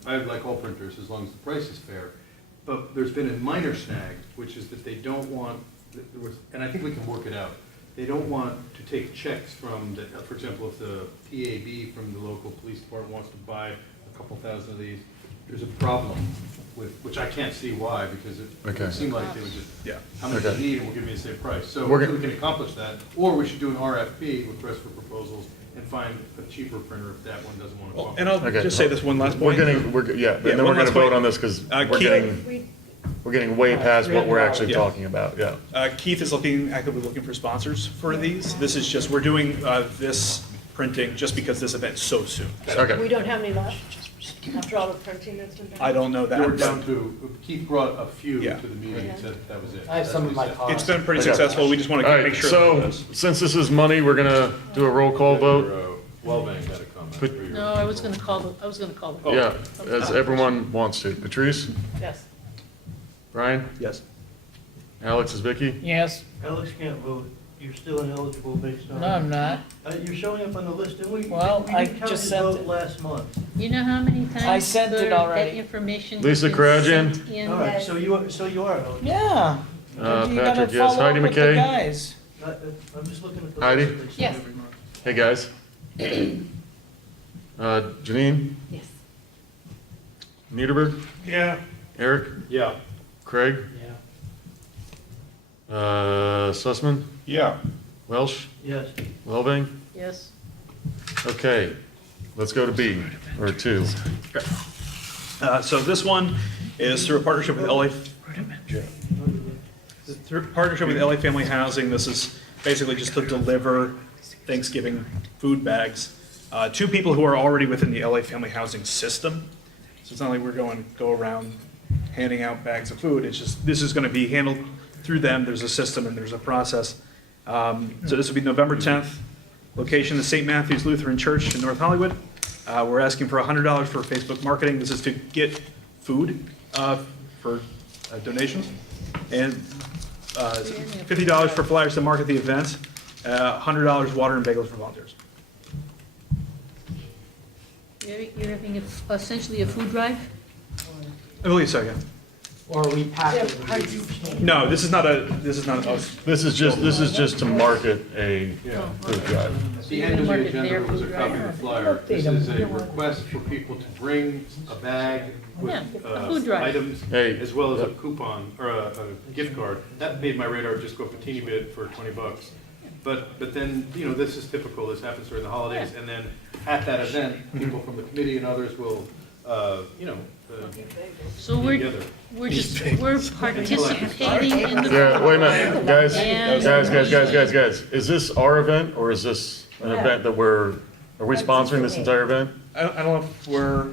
I like all printers as long as the price is fair. But there's been a minor snag, which is that they don't want, and I think we can work it out. They don't want to take checks from, for example, if the PAB from the local police department wants to buy a couple thousand of these, there's a problem with, which I can't see why, because it Okay. seemed like they would just, Yeah. how much do Okay. you need, and we'll give you the same price. So We're we gonna- can accomplish that, or we should do an RFP, request for proposals, and find a cheaper printer if that one doesn't want to Well, cooperate. and I'll Okay. just say this one last We're point. getting, yeah, and then one we're gonna last vote point. on this because Keith- we're getting way past what we're actually Yeah. talking about, yeah. Keith is actively looking for sponsors for these. This is just, we're doing this printing just because this event's so soon. Okay. We don't have any left after all the printing that's been done? I don't know that. We're down to, Keith brought a few Yeah. to the meeting, and said that was it. I have some of my It's cards. been pretty Okay. successful. We just want All to right, make sure. so that this- since this is money, we're gonna do a roll call vote. Wellbank had a comment. Put- for your- No, I was gonna call the. Yeah, as everyone wants to. Patrice? Yes. Brian? Yes. Alex is Vicky? Yes, Alex can't vote. You're still ineligible based on. no, I'm not. You're showing up on the list, and we Well, I didn't count just his sent vote it. last month. You know how many times? I sent it already. That information. Lisa has been Cragen? sent in? All right, so you are eligible. Yeah. You gotta Patrick, yes. follow Heidi up with the McKay? guys. I'm just looking at the Heidi? list that they send Yes. every month. Hey, guys. Janine? Yes. Niederberg? Yeah. Eric? Yeah. Craig? Yeah. Sussman? Yeah. Welsh? Yes. Wellbang? Yes. Okay, let's go to B, or 2. So this one is through a partnership with LA. Through a partnership with LA Family Housing. This is basically just to deliver Thanksgiving food bags to people who are already within the LA Family Housing system. So it's not like we're going to go around handing out bags of food. It's just, this is going to be handled through them. There's a system and there's a process. So this will be November 10th. Location, the St. Matthew's Lutheran Church in North Hollywood. We're asking for $100 for Facebook marketing. This is to get food for donations. And $50 for flyers to market the event. $100 water and bagels for volunteers. You're having essentially a food drive? I believe so, yeah. Or we pack it. No, this is not us. This is just to market a food drive. At the end of the agenda was a copy of the flyer. This is a request for people to bring a bag with Yeah, a food drive. items, Hey, as well as a coupon, or a gift card. That made my radar just go up a teeny bit for $20. But then, this is typical, this happens during the holidays, and then at that event, people from the committee and others will, So get together. we're participating in the. Yeah, wait a minute, guys, And- guys. Is this our event, or is this an event that are we sponsoring this entire event? I don't know if we're,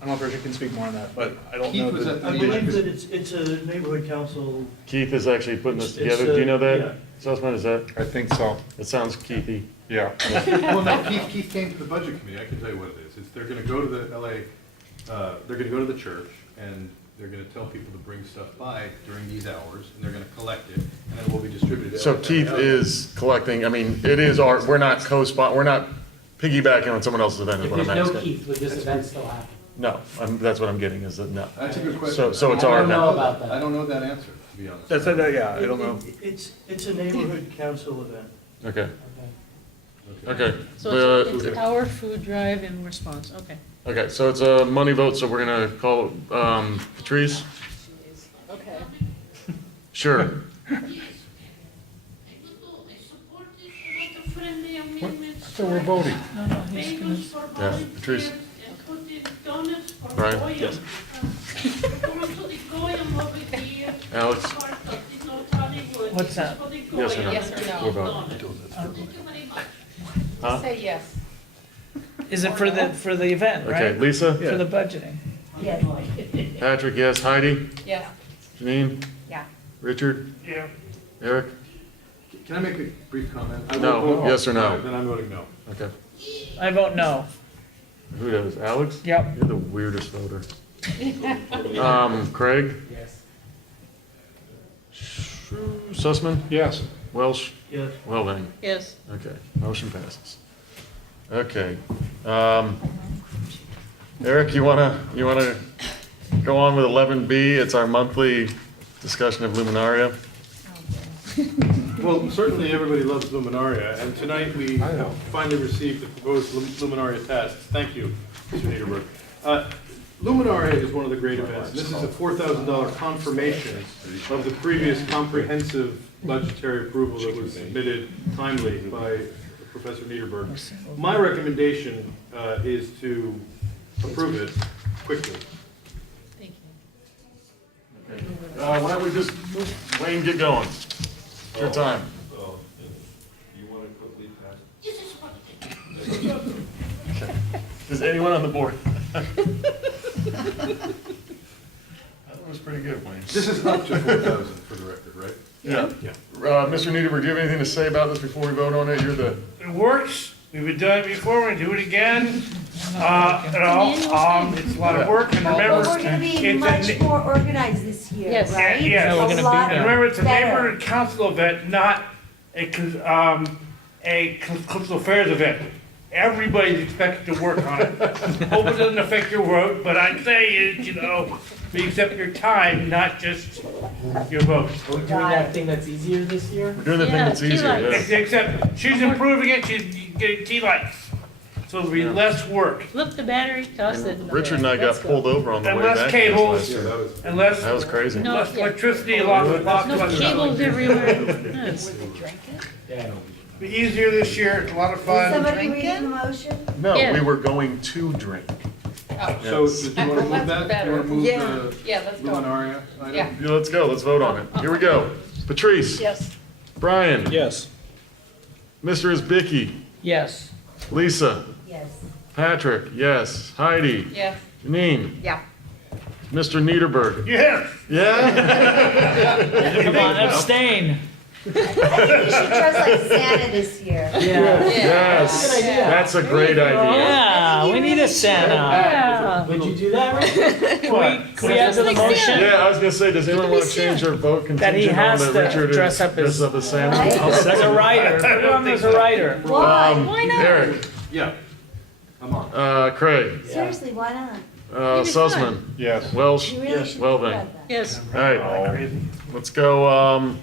I don't know if Richard can speak more on that, but I don't Keith know. was the- at the I meeting. believe that it's a neighborhood council. Keith is actually putting this It's- together. Do you know yeah. that? Sussman, is that? I think so. It sounds Keithy. Yeah. Well, no, Keith came to the budget committee, I can tell you what it is. It's, they're gonna go to the LA, they're gonna go to the church, and they're gonna tell people to bring stuff by during these hours, and they're gonna collect it, and then it will be distributed. So Keith is collecting, I mean, it is our, we're not we're not piggybacking on someone else's event is If what there's I'm no asking. Keith, would this event still happen? No, that's what I'm getting is that no. That's a good question. So it's I our don't know event. about that. I don't know that answer, to be honest. That's, yeah, I don't know. It's a neighborhood council event. Okay, okay. So it's our food drive in response, okay. Okay, so it's a money vote, so we're gonna call, Patrice? Okay. Sure. Yes. I support it, about the friendly amendments. So we're voting. Bagels for Yeah, Patrice. volunteers and put in donuts for Brian? Goyim. Yes. Going to the Goyim over here. Alex? Part of the North Hollywood. What's This that? is for the Yes or no? Goyim. Yes or no? We're voting. Thank you very much. Huh? Say yes. Is it for the event, right? Okay, Lisa? For the budgeting? Yes. Patrick, yes. Heidi? Yes. Janine? Yeah. Richard? Yeah. Eric? Can I make a brief comment? I No. will vote- Yes or no? All right, then I'm voting no. Okay. I vote no. Who does? Alex? Yep. You're the weirdest voter. Craig? Yes. Sussman? Yes. Welsh? Yes. Wellbang? Yes. Okay, motion passes. Okay. Eric, you wanna go on with 11B? It's our monthly discussion of Luminaria. Well, certainly everybody loves Luminaria, and tonight we finally received the proposed Luminaria tasks. Thank you, Mr. Niederberg. Luminaria is one of the great events. This is a $4,000 confirmation of the previous comprehensive budgetary approval that was submitted timely by Professor Niederberg. My recommendation is to approve it quickly. Thank you. Okay. Why don't we just, Wayne, get going. It's your time. You want to quickly pass? This is what Is anyone on the board? That was pretty good, Wayne. This is up to 4,000 for the record, right? Yeah. Mr. Niederberg, do you have anything to say about this before we vote on it? You're the, It works. We've done it before. We do it again. It's a lot of work, and remember, But we're gonna be it's much more organized this year, Yes. right? Yeah, we're A gonna be lot there. remember, it's a better. neighborhood council event, not a cultural affairs event. Everybody's expected to work on it. Hope it doesn't affect your vote, but I'd say is, we accept your time, not just your vote. Are we doing that thing that's easier this year? we're doing the thing Yeah, that's key easier. lights. yeah. Except, she's improving it, she's getting tea lights. So it'll be less work, Flip the battery, toss it. Richard and I got Let's go. pulled over on the and way less back. cables, last year. and less, That was crazy. No. less electricity, lots No less. cables everywhere. Yes. Yeah. Be easier this year, it's a lot of Is fun. somebody reading the motion? No, Yeah. we were going to drink. So, do you want to move that? Do you want to move the Yeah, let's go. Luminaria item? Yeah. Yeah, let's go, let's vote on it. Here we go. Patrice? Yes. Brian? Yes. Mr. Isbicki? Yes. Lisa? Yes. Patrick? Yes. Heidi? Yes. Janine? Yeah. Mr. Niederberg? Yes. Yeah? Come on, abstain. I think we should dress like Santa this year. Yes, Good idea. that's a great idea. Yeah, we need a Santa. Yeah. Would you do that, Rick? Can we add to the motion? Yeah, I was gonna say, does anyone want to change their vote That he contingent on has that to Richard dress up as- Santa? As a writer, put him as a writer. Why? Why not? Eric? Yeah, I'm on. Craig? Seriously, why not? Sussman? Yes. Welsh? You really should Wellbang? think about that. Yes. All right, let's go,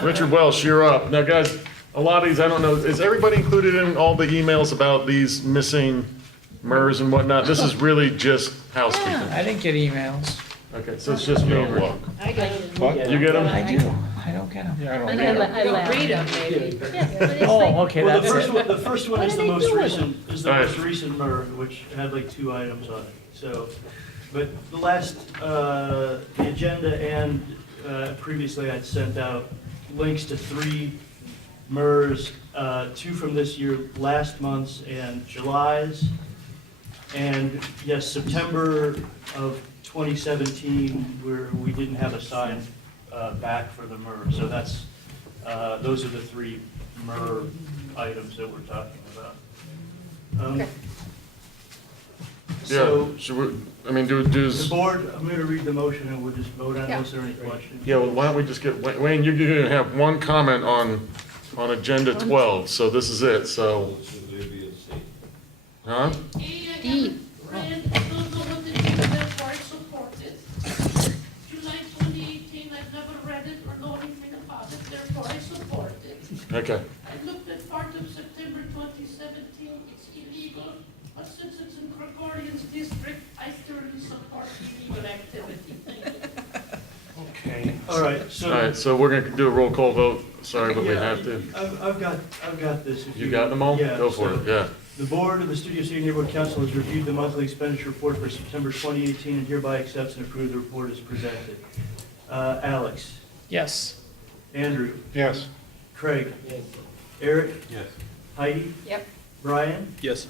Richard Welsh, you're up. Now, guys, a lot of these, I don't know, is everybody included in all the emails about these missing MERS and whatnot? This is really just housekeeping. I didn't get emails. Okay, so it's just me and Rick. I got it. What? You get them? I do. I don't get them. Yeah, I don't. I laugh. Read them, maybe. Yeah, but it's like- Oh, okay, Well, that's it. the first one What is do the they most do with recent, is the All right. most recent MER, which had like 2 items on it. So, but the last, the agenda and previously I'd sent out links to 3 MERS, 2 from this year, last month's and July's. And yes, September of 2017, where we didn't have a sign back for the MER. So that's, those are the three MER items that we're talking about. Yeah, So should we, I mean, do, the board, I'm going to read the motion and we'll just vote on it unless there are any questions. yeah, well, why don't we just get, Wayne, you're gonna have one comment on agenda 12, so this is it, so. Huh? Steve. Brand, I don't know what it is, therefore I support it. July 2018, I've never read it or know anything about it, therefore I support it. Okay. I looked at part of September 2017, it's illegal, but since it's in Gregorian's district, I thoroughly support illegal activity. Thank you. Okay. All right, so. All right, so we're gonna do a roll call vote, sorry, but we Yeah, have to. I've got this. If You got them all? Yeah, Go for so it, yeah. The Board of the Studio City Neighborhood Council has reviewed the monthly expenditure report for September 2018 and hereby accepts and approves the report as presented. Alex? Yes. Andrew? Yes. Craig? Yes. Eric? Yes. Heidi? Yep. Brian? Yes.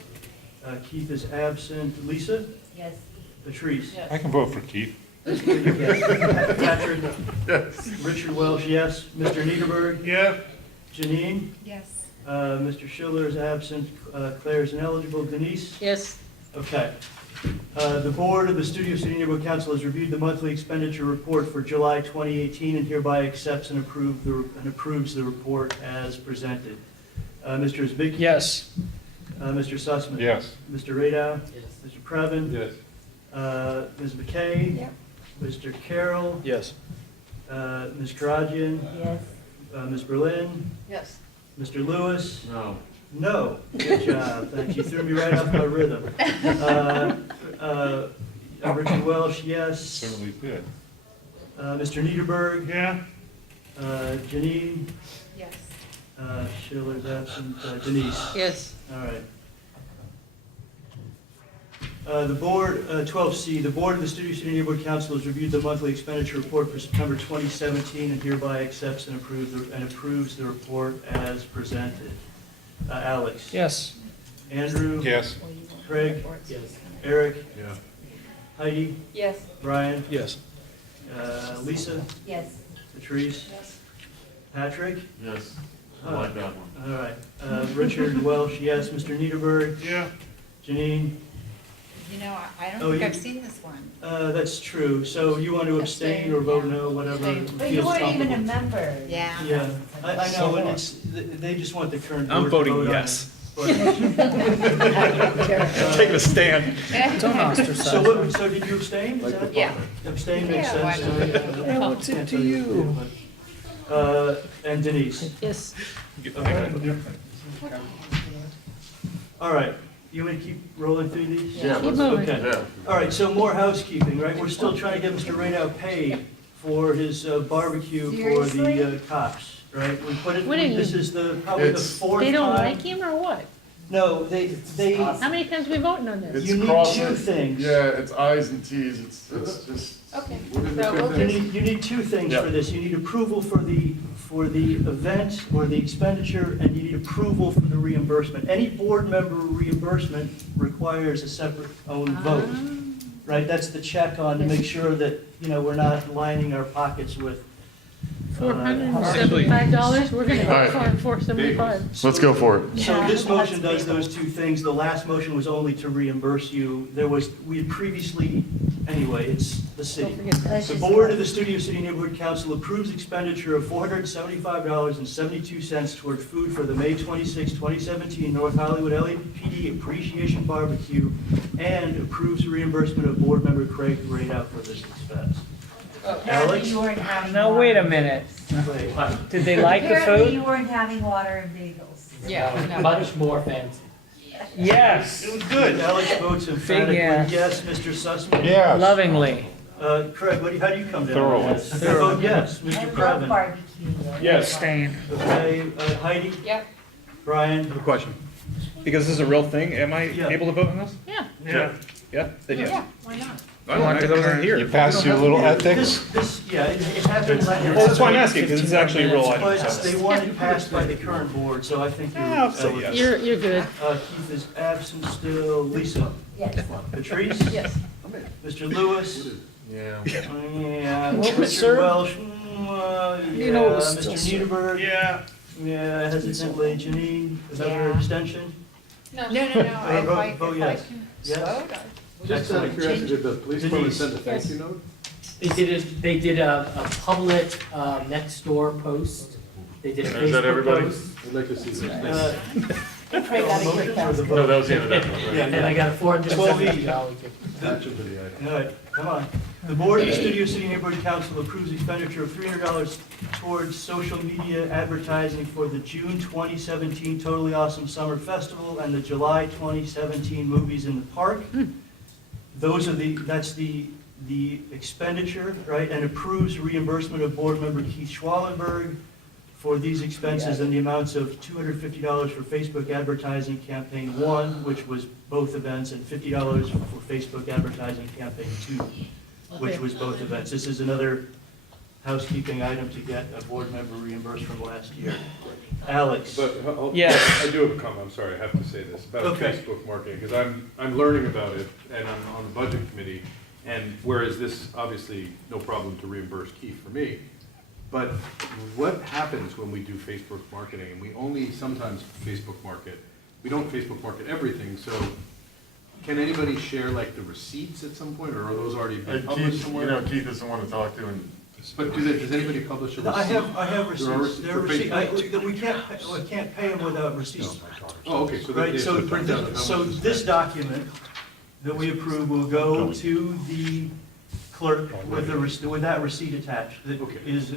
Keith is absent. Lisa? Yes. Patrice? I can vote for Keith. Yes. Patrick? Yes. Richard Welsh, yes. Mr. Niederberg? Yeah. Janine? Yes. Mr. Schiller is absent. Claire is ineligible. Denise? Yes. Okay. The Board of the Studio City Neighborhood Council has reviewed the monthly expenditure report for July 2018 and hereby accepts and approves the report as presented. Mr. Zbigniew? Yes. Mr. Sussman? Yes. Mr. Radow? Yes. Mr. Previn? Yes. Ms. McKay? Yep. Mr. Carroll? Yes. Ms. Karajian? Yes. Ms. Berlin? Yes. Mr. Lewis? No. No. Good job. Thank you. Threw me right off my rhythm. Richard Welsh, yes. Certainly did. Mr. Niederberg? Yeah. Janine? Yes. Schiller's absent. Denise? Yes. All right. The Board, 12C, the Board of the Studio City Neighborhood Council has reviewed the monthly expenditure report for September 2017 and hereby accepts and approves the report as presented. Alex? Yes. Andrew? Yes. Craig? Yes. Eric? Yeah. Heidi? Yes. Brian? Yes. Lisa? Yes. Patrice? Yes. Patrick? Yes, I like that one. All right. Richard Welsh, yes. Mr. Niederberg? Yeah. Janine? You know, I don't Oh, think you- I've seen this one. That's true. So you want to abstain or vote no, whatever Abstain. But you feels weren't even a comfortable. member. Yeah. Yeah, I know, and it's, they just want the current I'm board to voting vote on yes. it. Taking a stand. Don't ostracize. So did you abstain? Is that- Yeah. Abstain makes Yeah, why sense. not? Yeah, what's it to you? And Denise? Yes. Okay. All right, you want to keep rolling through these? Yeah, Keep let's, moving. Okay. yeah. All right, so more housekeeping, right? We're still trying to get Mr. Radow paid for his barbecue for the Seriously? cops, right? We put it, What do you- this is probably the It's- fourth time. They don't like him or what? No, they, How many times we voting on this? It's you need crossing- two things. Yeah, it's I's and T's, it's just. Okay. What is it? So we'll You just, need two things Yeah. for this. You need approval for the event or the expenditure, and you need approval for the reimbursement. Any board member reimbursement requires a separate own vote, right? That's the check on to make sure that, you know, we're not lining our pockets with. $475, we're gonna All go right. for $475. Let's go for it. So this motion does those two things. The last motion was only to reimburse you. We had previously, anyway, it's the city. The Board of the Studio City Neighborhood Council approves expenditure of $475.72 toward food for the May 26, 2017 North Hollywood LAPD Appreciation Barbecue and approves reimbursement of board member Craig Radow for this expense. Alex? You weren't having. Now, water wait a and minute. Wait. Did they like the Apparently you food? weren't having water and bagels. Yeah, much more fancy. Yes. It was good. Alex votes emphatically yes. yes. Mr. Sussman? Yes. Lovingly. Craig, how do you come down? Thoroughly. on this? I vote yes. Mr. I love Previn? barbecue. Yes. Abstain. Okay, Heidi? yep. Brian? A question. Because this is a real thing, am I Yeah. able to vote on this? Yeah. Yeah. Yeah? Then yes. Yeah, why not? I don't know, 'cause I wasn't here. You pass your little ethics? Yeah, it happened. Well, that's why I'm asking, because it's actually a real item. But they want it passed by the current board, so I think you're. I'll say yes. You're good. Keith is absent still. Lisa? Yes. Patrice? Yes. Mr. Lewis? Yeah. Yeah. What was Richard served? Welsh? You know it was Mr. still Niederberg? Yeah. Yeah, hesitantly. Janine, another Yeah. extension? No, Vote yes. Yes? Just out of curiosity, did the police department send a thank you note? They did a public, next door post. They did a Is that Facebook everybody? post. I'd like to see this. Craig got a quick pass. No, that was the end of that one, right? Yeah, And I got a $470 gift. Attach it to the item. All right, come on. The board of the Studio City Neighborhood Council approves expenditure of $300 towards social media advertising for the June 2017 Totally Awesome Summer Festival and the July 2017 Movies in the Park. That's the expenditure, right? And approves reimbursement of board member Keith Schwallenberg for these expenses in the amounts of $250 for Facebook advertising campaign 1, which was both events, and $50 for Facebook advertising campaign 2, which was both events. This is another housekeeping item to get a board member reimbursed from last year. Alex? But, Yes. I do have a comment, I'm sorry, I have to say this, about Okay. Facebook marketing, because I'm learning about it, and I'm on the budget committee, and whereas this, obviously, no problem to reimburse Keith for me, but what happens when we do Facebook marketing, and we only sometimes Facebook market, we don't Facebook market everything, so can anybody share like the receipts at some point, or are those already been published Keith, somewhere? you know, Keith is the one to talk to, and But does anybody publish a receipt? I have receipts. There are receipts There are for receipts. Facebook? We can't pay them without receipts. Oh, okay, so Right, there's so, a printout of how so much is this spent. document that we approve will go to the clerk with that receipt attached. That Okay. is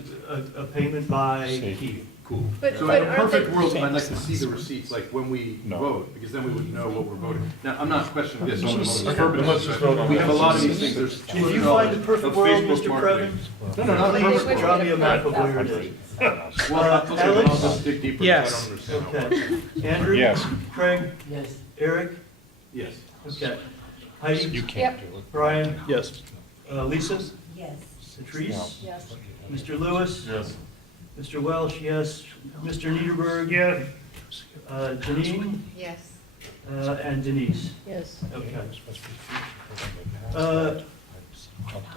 a payment by Keith. Cool. But- So but in a aren't they- perfect world, I'd like to see the receipts, like when we vote, because then we would know what we're voting. Now, I'm not questioning this. Let's just vote on We have a this. lot of these things, there's If you $200 find the perfect of world, Facebook Mr. marketing. Previn, No, no, not a please perfect draw world. me a map of where it is. Well, okay, well, Alex? I'll just dig deeper, because Yes. I don't understand. Okay. Andrew? Yes. Craig? Yes. Eric? Yes. Okay. Heidi? can't do it. Brian? Yes. Lisa? Yes. Patrice? Yes. Mr. Lewis? yes. Mr. Welsh, yes. Mr. Niederberg? Yeah. Janine? Yes. And Denise? Yes.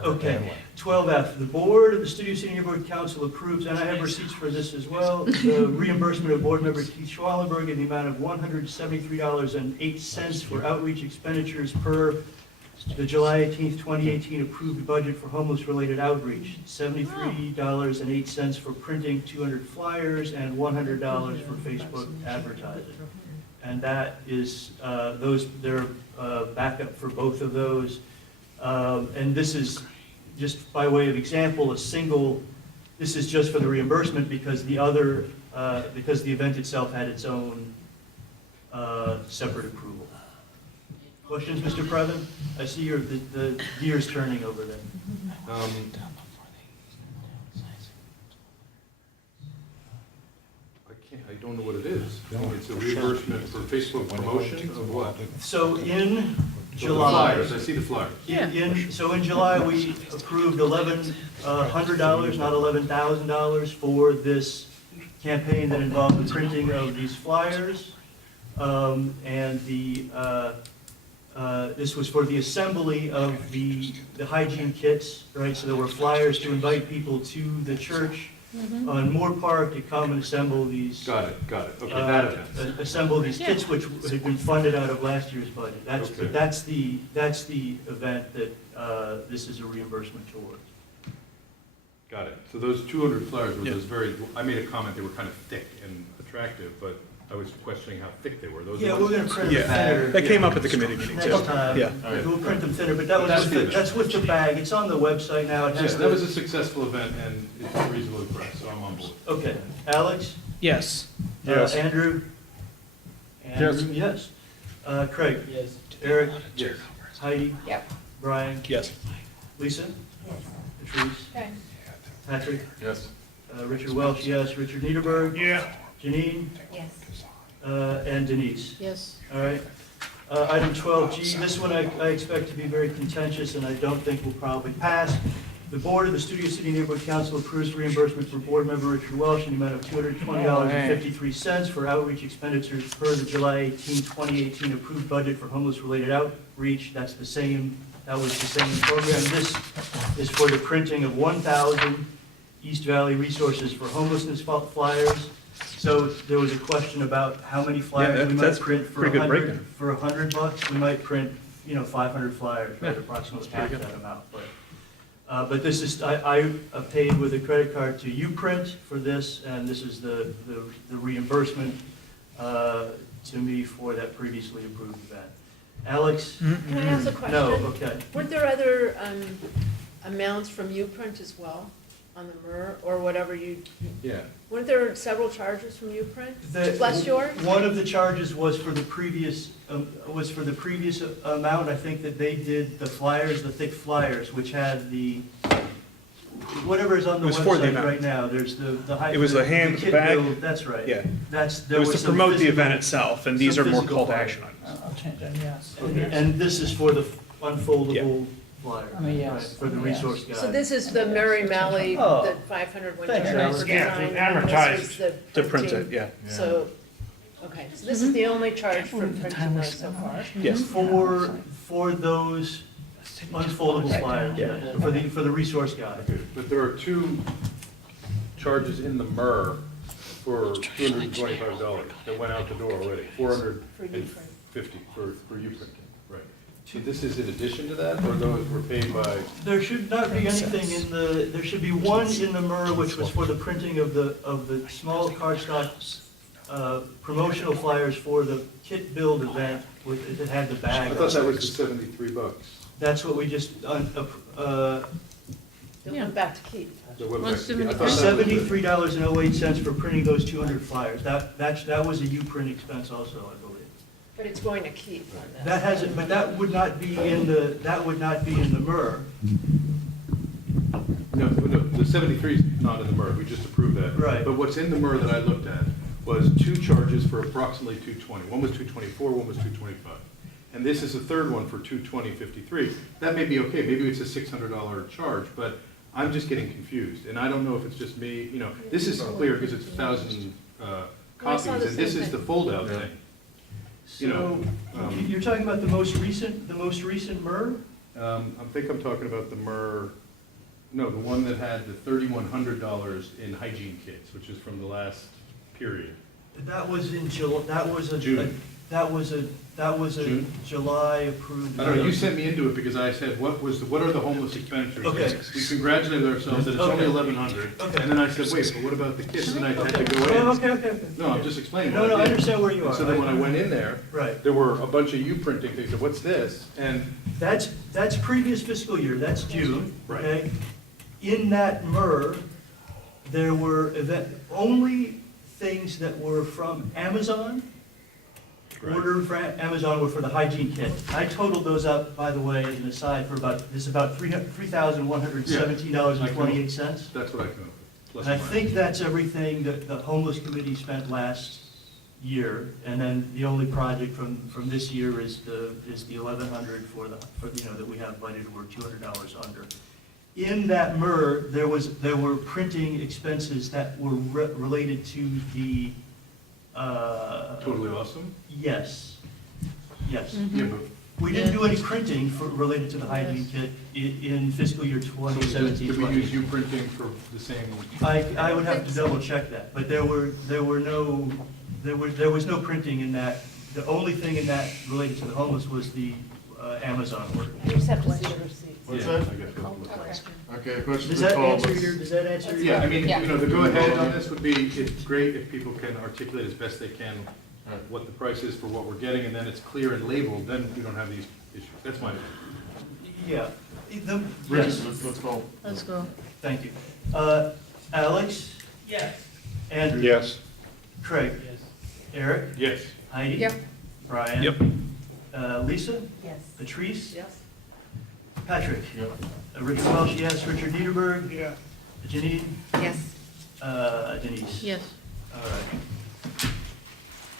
Okay. 12F, the board of the Studio City Neighborhood Council approves, and I have receipts for this as well, the reimbursement of board member Keith Schwallenberg in the amount of $173.08 for outreach expenditures per the July 18th, 2018 approved budget for homeless-related outreach, $73.08 for printing 200 flyers, and $100 for Facebook advertising. And that is, they're backup for both of those. And this is, just by way of example, this is just for the reimbursement because the event itself had its own separate approval. Questions, Mr. Previn? I see the gears turning over there. I don't know what it is. It's a reimbursement for Facebook promotion of what? So in The July. flyers, I see the flyers. So in July, we approved $1,100, not $11,000 for this campaign that involved the printing of these flyers. And this was for the assembly of the hygiene kits, right? So there were flyers to invite people to the church on Moore Park to come and assemble these. Got it, okay, that event. Assemble these kits, which had been funded out of last year's budget. Okay. That's the event that this is a reimbursement toward. Got it. So those 200 flyers were those I made a comment, they were kind of thick and attractive, but I was questioning how thick they were. Those Yeah, are we're gonna print them Yeah, thinner. that came up at the committee meeting, too. Next time, Yeah. we'll print them thinner, but that's with the bag. It's on the website now. It Yeah, has that was the, a successful event and it's reasonably priced, so I'm on board. okay. Alex? Yes. Andrew? Andrew, yes. Craig? Yes. Eric? Yes. Heidi? Yep. Brian? Yes. Lisa? Patrice? Okay. Patrick? Yes. Richard Welsh, yes. Richard Niederberg? Yeah. Janine? Yes. And Denise? Yes. All right. Item 12G, this one I expect to be very contentious and I don't think will probably pass. The Board of the Studio City Neighborhood Council approves reimbursement for Board Member Richard Welsh in the amount of $220.53 for outreach expenditures per the July 18, 2018 approved budget for homeless-related outreach. That was the same program. This is for the printing of 1,000 East Valley Resources for Homelessness flyers. So there was a question about how many flyers we might print for $100. We might print, 500 flyers, right, approximately half that amount. But this is, I paid with a credit card to Uprint for this, and this is the reimbursement to me for that previously approved event. Alex? Can I ask a question? No, okay. Weren't there other amounts from Uprint as well on the MER or whatever you? Yeah. Weren't there several charges from Uprint? The- Plus yours? One of the charges was for the previous amount. I think that they did the flyers, the thick flyers, which had the, whatever is on the It was for the website event. right now. There's the high. It was the hand kit bag? build, that's right. Yeah. There It was to some promote the physical- event itself, and these are some more physical call to flyers. action items. I'll change that, yes. And this is for the unfoldable flyer, I mean, yes. right, for the resource guide. So this is the Mary Malley, Oh. the 500 winter Thanks, for Alex. design. Yeah, and amortized this is the to print printing. it, yeah. So, okay, so this is the only charge for printing those so far? Yes. For those unfoldable flyers, yeah, for the resource guide. But there are two charges in the MER for $225 that went out the door already, $450 for you printing, right. So this is in addition to that, or those were paid by? There should not be anything there should be one in the MER, which was for the printing of the small cardstock promotional flyers for the kit build event, that had the bag. I thought that was the $73. That's what we just, It went back to Keith. That went back What's to- the- I thought that was the- $73.08 for printing those 200 flyers. That was a Uprint expense also, I believe. But it's going to Keith on this. That hasn't, but that would not be in the MER. No, the 73 is not in the MER, we just approved that. Right. But what's in the MER that I looked at was two charges for approximately $220. One was $224, one was $225. And this is the third one for $220.53. That may be okay, maybe it's a $600 charge, but I'm just getting confused. And I don't know if it's just me, this is clear because it's 1,000 copies, the and this same is the thing. fold-out thing. So, you're talking about the most recent MER? I think I'm talking about the MER, no, the one that had the $3,100 in hygiene kits, which is from the last period. That was in July, June. that was a June? July approved. I don't know, you sent me into it because I said, what are the homeless expenditures? Okay. We congratulated ourselves that it's only Okay. 1,100. Okay. And then I said, wait, but what about the kits? And I had to go Oh, in. okay. No, I'm just explaining. No, what no, I did. understand where you And are. so then when I went in there, Right. there were a bunch of you printing things, and what's this? And That's previous fiscal year, that's June, Right. okay? In that MER, there were only things that were from Amazon, Right. ordered from Amazon were for the hygiene kit. I totaled those up, by the way, as an aside, for about $3,117.28. that's what I come up with. plus And I or minus. think that's everything that the homeless committee spent last year. And then the only project from this year is the 1,100 for that we have budgeted, we're $200 under. In that MER, there were printing expenses that were related to the, Totally awesome? yes, yes. Yeah, but We didn't do any printing related to the hygiene kit in fiscal year did 2017. we use you printing for the same? I would have to double check that, but there was no printing in that. The only thing in that related to the homeless was the Amazon order. You just have to see the receipts. What's Yeah, that? I guess that's what it was. Okay, question Does to that call. answer your? Yeah, I mean, Yeah. the go-ahead on this would be, it's great if people can articulate as best they can what the price is for what we're getting, and then it's clear and labeled, then we don't have these issues. That's my opinion. Yeah. Rich, Yes, let's go. Let's go. thank you. Alex? Yes. Andrew? Yes. Craig? Yes. Eric? Yes. Heidi? Yep. Brian? Yep. Lisa? Yes. Patrice? Yes. Patrick? Yep. Richard Welsh, yes. Richard Niederberg? Yeah. Janine? Yes. Denise? Yes. All right.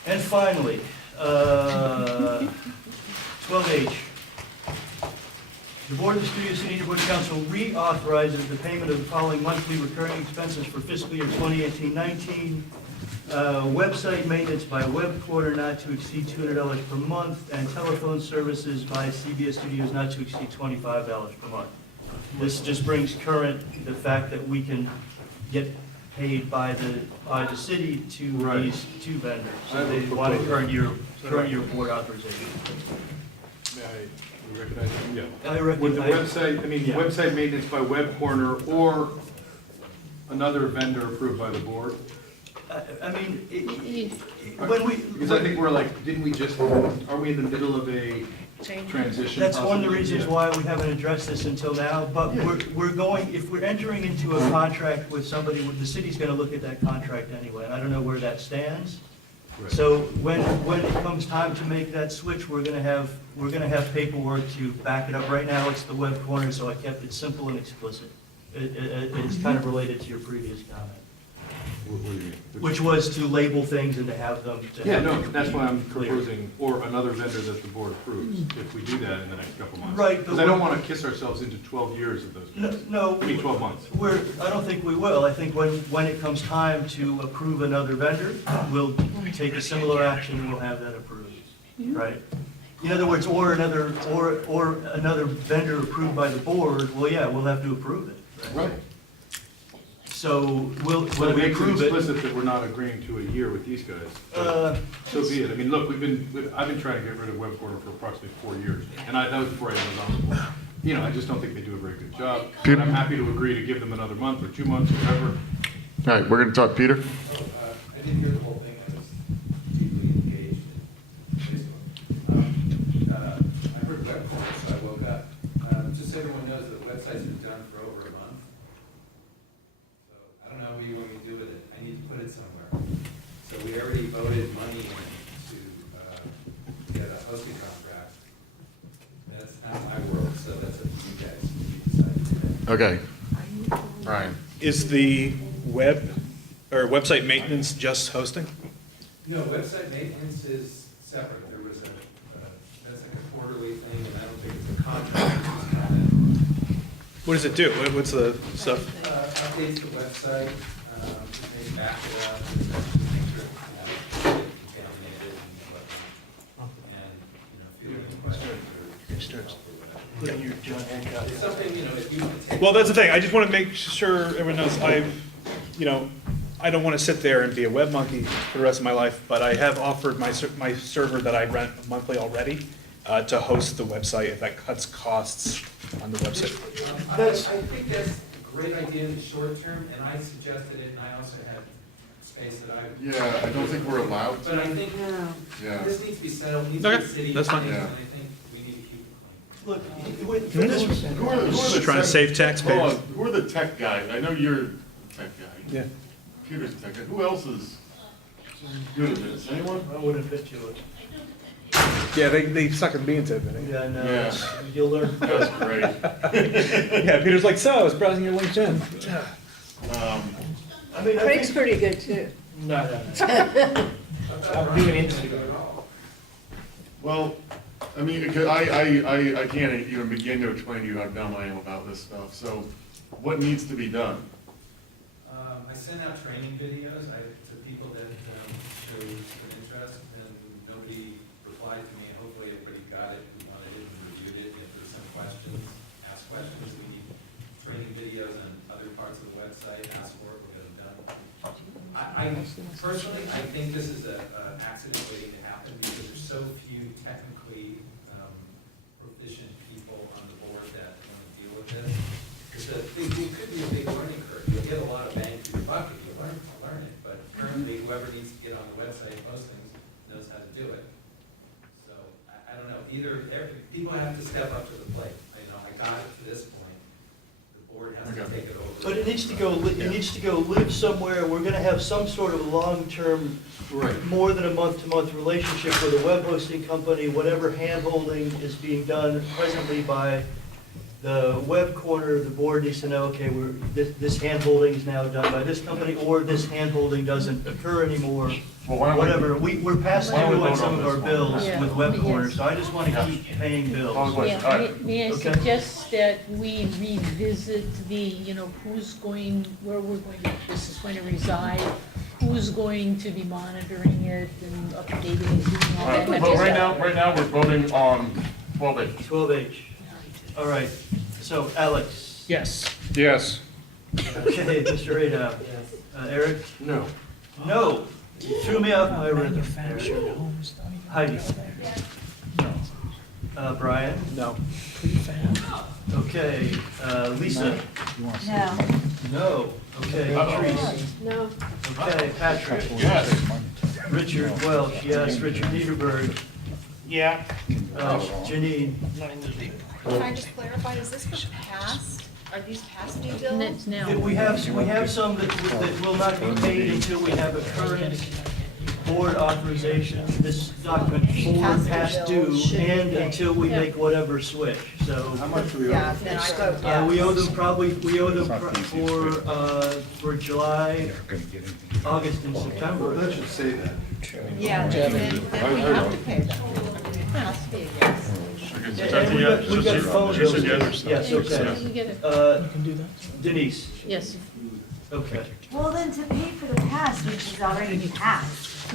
And finally, of the Studio City Neighborhood Council reauthorizes the payment of the following monthly recurring expenses for fiscal year 2018-19. Website maintenance by web quarter not to exceed $200 per month, and telephone services by CBS Studios not to exceed $25 per month. This just brings current the fact that we can get paid by the city to these two vendors. So they want a current year board authorization. May I recognize him? Yeah. I Would the recognize. website, Yeah. website maintenance by Web Corner or another vendor approved by the board? I mean, when we. Because I think we're like, didn't we just, are we in the middle of a transition? That's one of the possibly? reasons Yeah. why we haven't addressed this until now, but we're going, if we're entering into a contract with somebody, the city's gonna look at that contract anyway, and I don't know where that stands. Right. So when it comes time to make that switch, we're gonna have paperwork to back it up. Right now, it's the web corner, so I kept it simple and explicit. It's kind of related to your previous comment, What do you mean? which was to label things and to have them. Yeah, no, that's why I'm clear. proposing, or another vendor that the board approves, if we do that in the next couple months. Right, but Because I don't want to kiss ourselves into 12 years of those. No. I mean, 12 months. I don't think we will. I think when it comes time to approve another vendor, we'll take a similar action and we'll have that approved, right? In other words, or another vendor approved by the board, well, yeah, we'll have to approve it. Right. So when But it we makes it approve it. explicit that we're not agreeing to a year with these guys. So be it. I mean, look, I've been trying to get rid of Web Corner for approximately 4 years, and that was before I was on the board. You know, I just don't think they do a very good job. And I'm happy to agree to give them another month or 2 months, whatever. All right, we're going to talk, Peter. I didn't hear the whole thing, I was deeply engaged in Facebook. I heard web corner, so I woke up. Just so everyone knows that websites have been done for over a month. So I don't know what you want me to do with it, I need to put it somewhere. So we already voted money in to get a hosting contract. That's not my world, so that's up to you guys, you decide. Okay. Ryan. Is the website maintenance just hosting? No, website maintenance is separate. There was that's like a quarterly thing, and I don't think it's a contract. It's just kind of, What does it do? What's the stuff? updates the website, maybe back it up, just make sure it's not contaminated and whatnot. And, if you have any questions or Put your John Hancock. it's something, if you can take. Well, that's the thing. I just want to make sure everyone knows I don't want to sit there and be a web monkey for the rest of my life, but I have offered my server that I rent monthly already to host the website if that cuts costs on the website. I think that's a great idea in the short term, and I suggested it, and I also have space that I. Yeah, I don't think we're allowed to. But I think Yeah. this needs to be settled, needs to Okay, be city. that's fine. And Yeah. I think we need to keep it clean. Look, for this, Who are the Trying to save taxpayers. Hold on. Who are the tech guys? I know you're the tech guy. Yeah. Peter's the tech guy. Who else is good at this? Anyone? I wouldn't bet you it. Yeah, they suck at being tip. Yeah, I know. Yeah. You'll learn. That's great. Yeah, Peter's like, so I was browsing your LinkedIn. I mean, Craig's pretty good too. No. I'm doing Instagram. Well, I mean, because I can't even begin to explain to you how dumb I am about this stuff. So, what needs to be done? I sent out training videos to people that showed some interest, and nobody replied to me. Hopefully everybody got it, who wanted it and reviewed it. If there's some questions, ask questions. We need training videos on other parts of the website, ask for it, we'll get them done. Personally, I think this is an accident waiting to happen because there's so few technically proficient people on the board that want to deal with this. It could be a big learning curve. You'll get a lot of bang for your buck if you learn it, but currently whoever needs to get on the website postings knows how to do it. So I don't know, people have to step up to the plate. I got it to this point. The board has to take it over. But it needs to go live somewhere. We're gonna have some sort of long-term, more than a month-to-month relationship with a web hosting company, whatever hand-holding is being done presently by the web corner, the board needs to know, okay, this hand-holding is now done by this company, or this hand-holding doesn't occur anymore, Well, why don't we- whatever. We're past due Why don't we on vote some on of our this one? bills Yeah. with web corner, Yes. so I just want to keep paying bills. Yeah, may I Okay. suggest that we revisit the, who's going, where we're going to, this is going to reside, who's going to be monitoring it and updating it, doing all All right, that. well, right now, we're voting on 12H. 12H. All right, so Alex. Yes. Yes. Okay, Mr. Radau. Eric? No. No. You threw me off my rhythm. Manufactured homes don't even. Heidi? No. Brian? No. Prefab. Okay, Lisa? No. No. Okay, Patrice? No. Okay, Patrick? Yes. Richard Welch, yes. Richard Niederberg? Yeah. Janine? Can I just clarify, is this for past, are these past due And bills? that's now. We have some that will not be paid until we have a current board authorization, this document for past due, and until we make whatever switch, so. How much do we owe? Yeah, then I vote yes. We owe them for July, August, and September. That should say that. Yeah, then we have to pay them. And we've got phone She bills. said yes. Yes, okay. You get it. You can do that. Denise, Yes. okay. Well, then to pay for the past, which is already passed.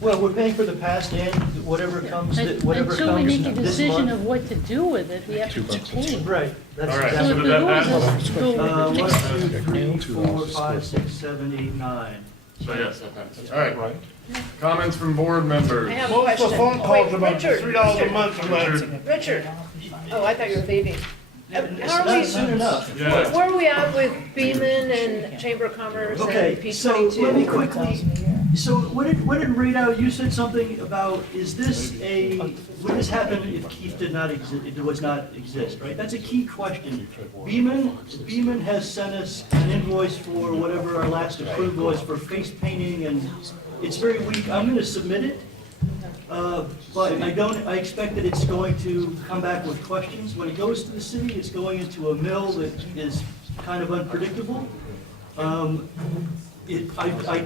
Well, we're paying for the past and whatever comes, whatever Until we comes make a this decision month. of what to do with it, we have to pay. Right, that's All right, So exactly. if so the that rules passes. is go with 1, it. 2, 3, 4, 5, 6, 7, 8, 9. So yes, that passes. All right. Comments from board members? I have a Most of question. the phone calls Wait, about Richard, $3 a Richard, month or less. Richard. Oh, I thought you were leaving. It's How are not we, soon enough. Yeah. where are we at with Beaman and Chamber of Commerce and Okay, P so twenty-two? let me quickly, so what did Radau, you said something about, would this happen if Keith did not exist, it was not exist, right? That's a key question. Beaman has sent us an invoice for whatever our last approval was for face painting, and it's very weak. I'm gonna submit it. But I expect that it's going to come back with questions. When it goes to the city, it's going into a mill that is kind of unpredictable. I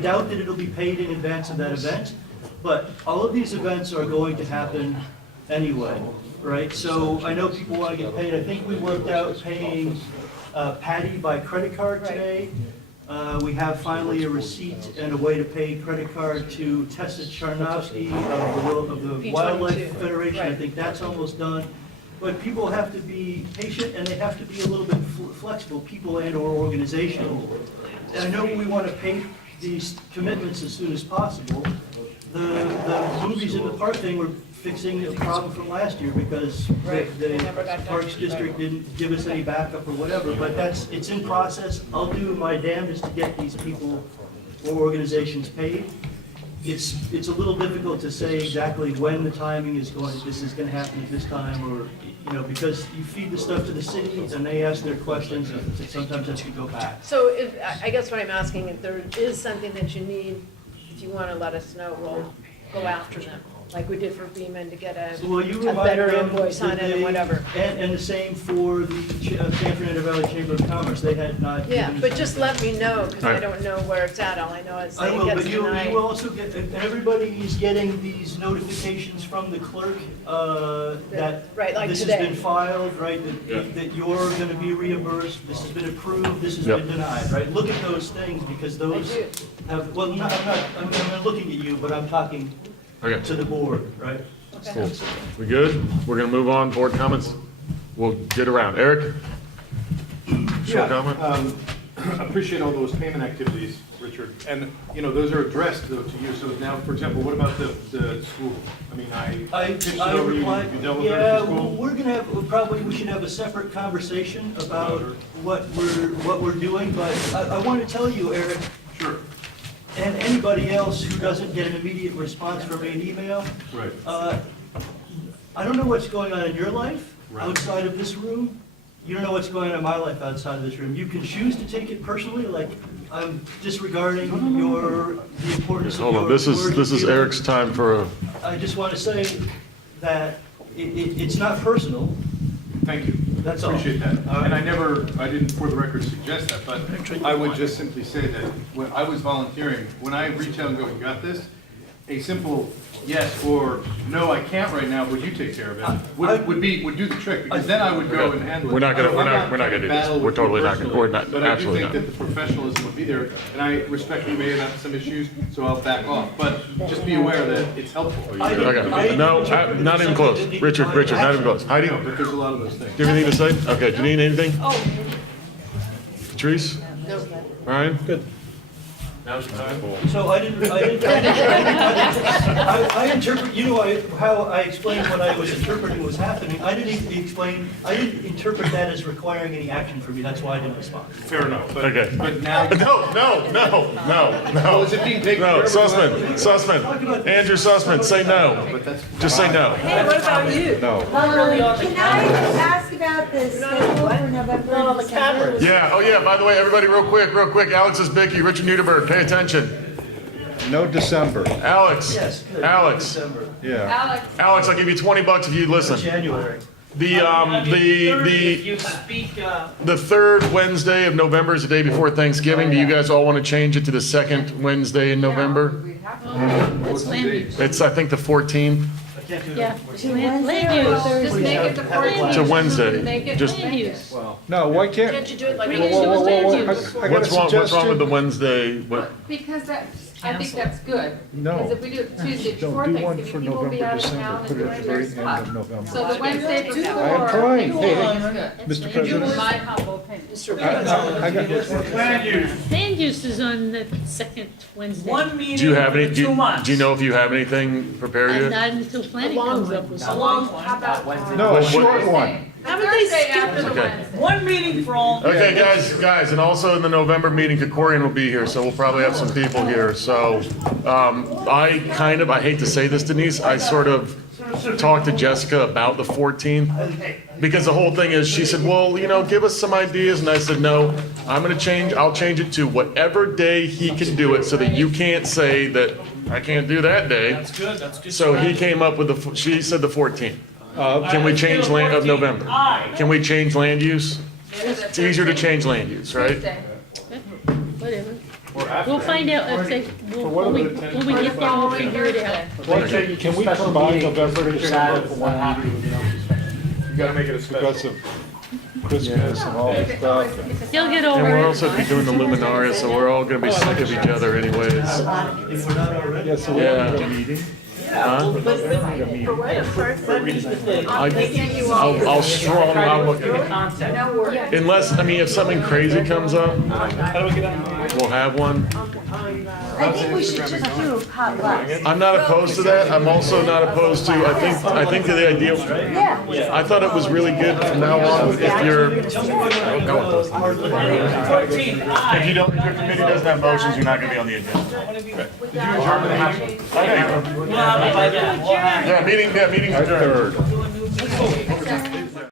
doubt that it'll be paid in advance of that event, but all of these events are going to happen anyway, right? So I know people want to get paid. I think we worked out paying Patty by credit card today. We have finally a receipt and a way to pay credit card to Tessa Charnovsky of the Wildlife Federation. I think that's almost done. But people have to be patient and they have to be a little bit flexible, people and or organizations. And I know we want to pay these commitments as soon as possible. The movies in the park thing, we're fixing a problem from last year because the Parks District didn't give us any backup or whatever, but it's in process. I'll do my damnedest to get these people or organizations paid. It's a little difficult to say exactly when the timing is this is gonna happen at this time, or, because you feed the stuff to the city and they ask their questions, and sometimes that should go back. So I guess what I'm asking, if there is something that you need, if you want to let us know, we'll go after them, like we did for Beaman to get Well, you a remind better them invoice on that it and whatever. And the same for the San Fernando Valley Chamber of Commerce, they had not. Yeah, given us but just let me know, because I Alright. don't know where it's at. All I know is I that it will, gets but you denied. will also get, and everybody is getting these notifications from the clerk, that Right, like this has today. been filed, right, that you're gonna be reimbursed, this has been approved, this has been denied, right? Look at those things, because those do. have, well, I'm not looking at you, but I'm talking Okay, to the board, right? cool. We good? We're gonna move on, board comments? We'll get around. Eric? Short comment? Appreciate all those payment activities, Richard, and, those are addressed though to you, so now, for example, what about the school? I mean, I pitched it over, you replied, dealt with it yeah, at the school? we're gonna have, we should have a separate conversation about what we're doing, but I want to tell you, Eric, Sure. and anybody else who doesn't get an immediate response from me in email, Right. I don't know what's going on in your life Right. outside of this room. You don't know what's going on in my life outside of this room. You can choose to take it personally, like I'm disregarding the importance of Hold on, your this words is and feelings. Eric's time for a, I just want to say that it's not personal. Thank you. That's all. Appreciate that. All right. And I didn't for the record suggest that, but I would just simply say that when I was volunteering, when I reach out and go, you got this? A simple yes or no, I can't right now, would you take care of it? Would do the trick, because then I would go and handle it. We're not gonna I'm do this. battle We're with you totally not gonna, personally, we're not, But I do absolutely think not. that the professionalism would be there, and I respectfully may have some issues, so I'll back off. But just be aware that it's helpful. Okay, no, not even close. Richard, not even close. Heidi, No, but there's a lot of those things. do you have anything to say? Okay, Janine, anything? Patrice? No. Ryan? Good. So I interpret, how I explained what I was interpreting was happening. I didn't interpret that as requiring any action from me. That's why I didn't respond. Fair enough. Okay. But now. No. Well, is it being taken care No, of? Sussman. Andrew Sussman, say no. Just say no. Hey, what about you? No. Can I ask about the schedule for November and December? Yeah, oh yeah, by the way, everybody, real quick, Alex Isbicki, Richard Niederberg, pay attention. No December. Alex. Yes, good. Alex. December. Yeah. Alex, I'll give you $20 if you listen. January. If you speak, The third Wednesday of November is the day before Thanksgiving. Do you guys all want to change it to the second Wednesday in November? That's land use. It's, I think, the 14th. I can't do Yeah, that. land use. Just make it the 14th. It's a Wednesday. Make it Just- Land use. No, why can't? Can't you do it like? We can do it land use. I got a What's wrong with the suggestion. Wednesday? What? Because I think that's good. No. Because if we do it Tuesday Don't before do one Thanksgiving, for people will be November, out of December. town and Put it at doing the their very end stuff. of November. So the Wednesday before. I am trying. Hey, is good. Mr. President. My humble opinion. I got, land use, Land use is on the second Wednesday. one Do you meeting have any? for Do 2 months. you know if you have anything prepared And yet? not until planning comes up with A something. long one. no, a short one. How about they skip the Okay. Wednesday? One meeting for all. Okay, guys, and also in the November meeting, Kokorian will be here, so we'll probably have some people here. So, I hate to say this, Denise, I sort of talked to Jessica about the 14th, because the whole thing is, she said, well, give us some ideas, and I said, no, I'll change it to whatever day he can do it, so that you can't say that I can't do that day. That's good. So he came up with she said the 14th. Can we change land of November? Can we change land use? It's easier to change land use, right? Tuesday. Whatever. We'll find out if they, when we get there, we'll figure it out. Can we combine November and December for one meeting? You gotta make it a special. Because of Christmas and all that stuff. You'll get And over we're it. also be doing the luminaria, so we're all gonna be sick of each other anyways. If we're not already. Yeah, so we have a meeting. Huh? I'll look at it. Concept. Unless, if something crazy comes up, we'll have one. I think we should just do potluck. I'm not opposed to that. I'm also not opposed to, I think that the idea, Yeah. I thought it was really good from now on, if you're, if your committee doesn't have motions, you're not gonna be on the agenda. We'll have it by then. We'll have it. Yeah, meeting's adjourned. Third.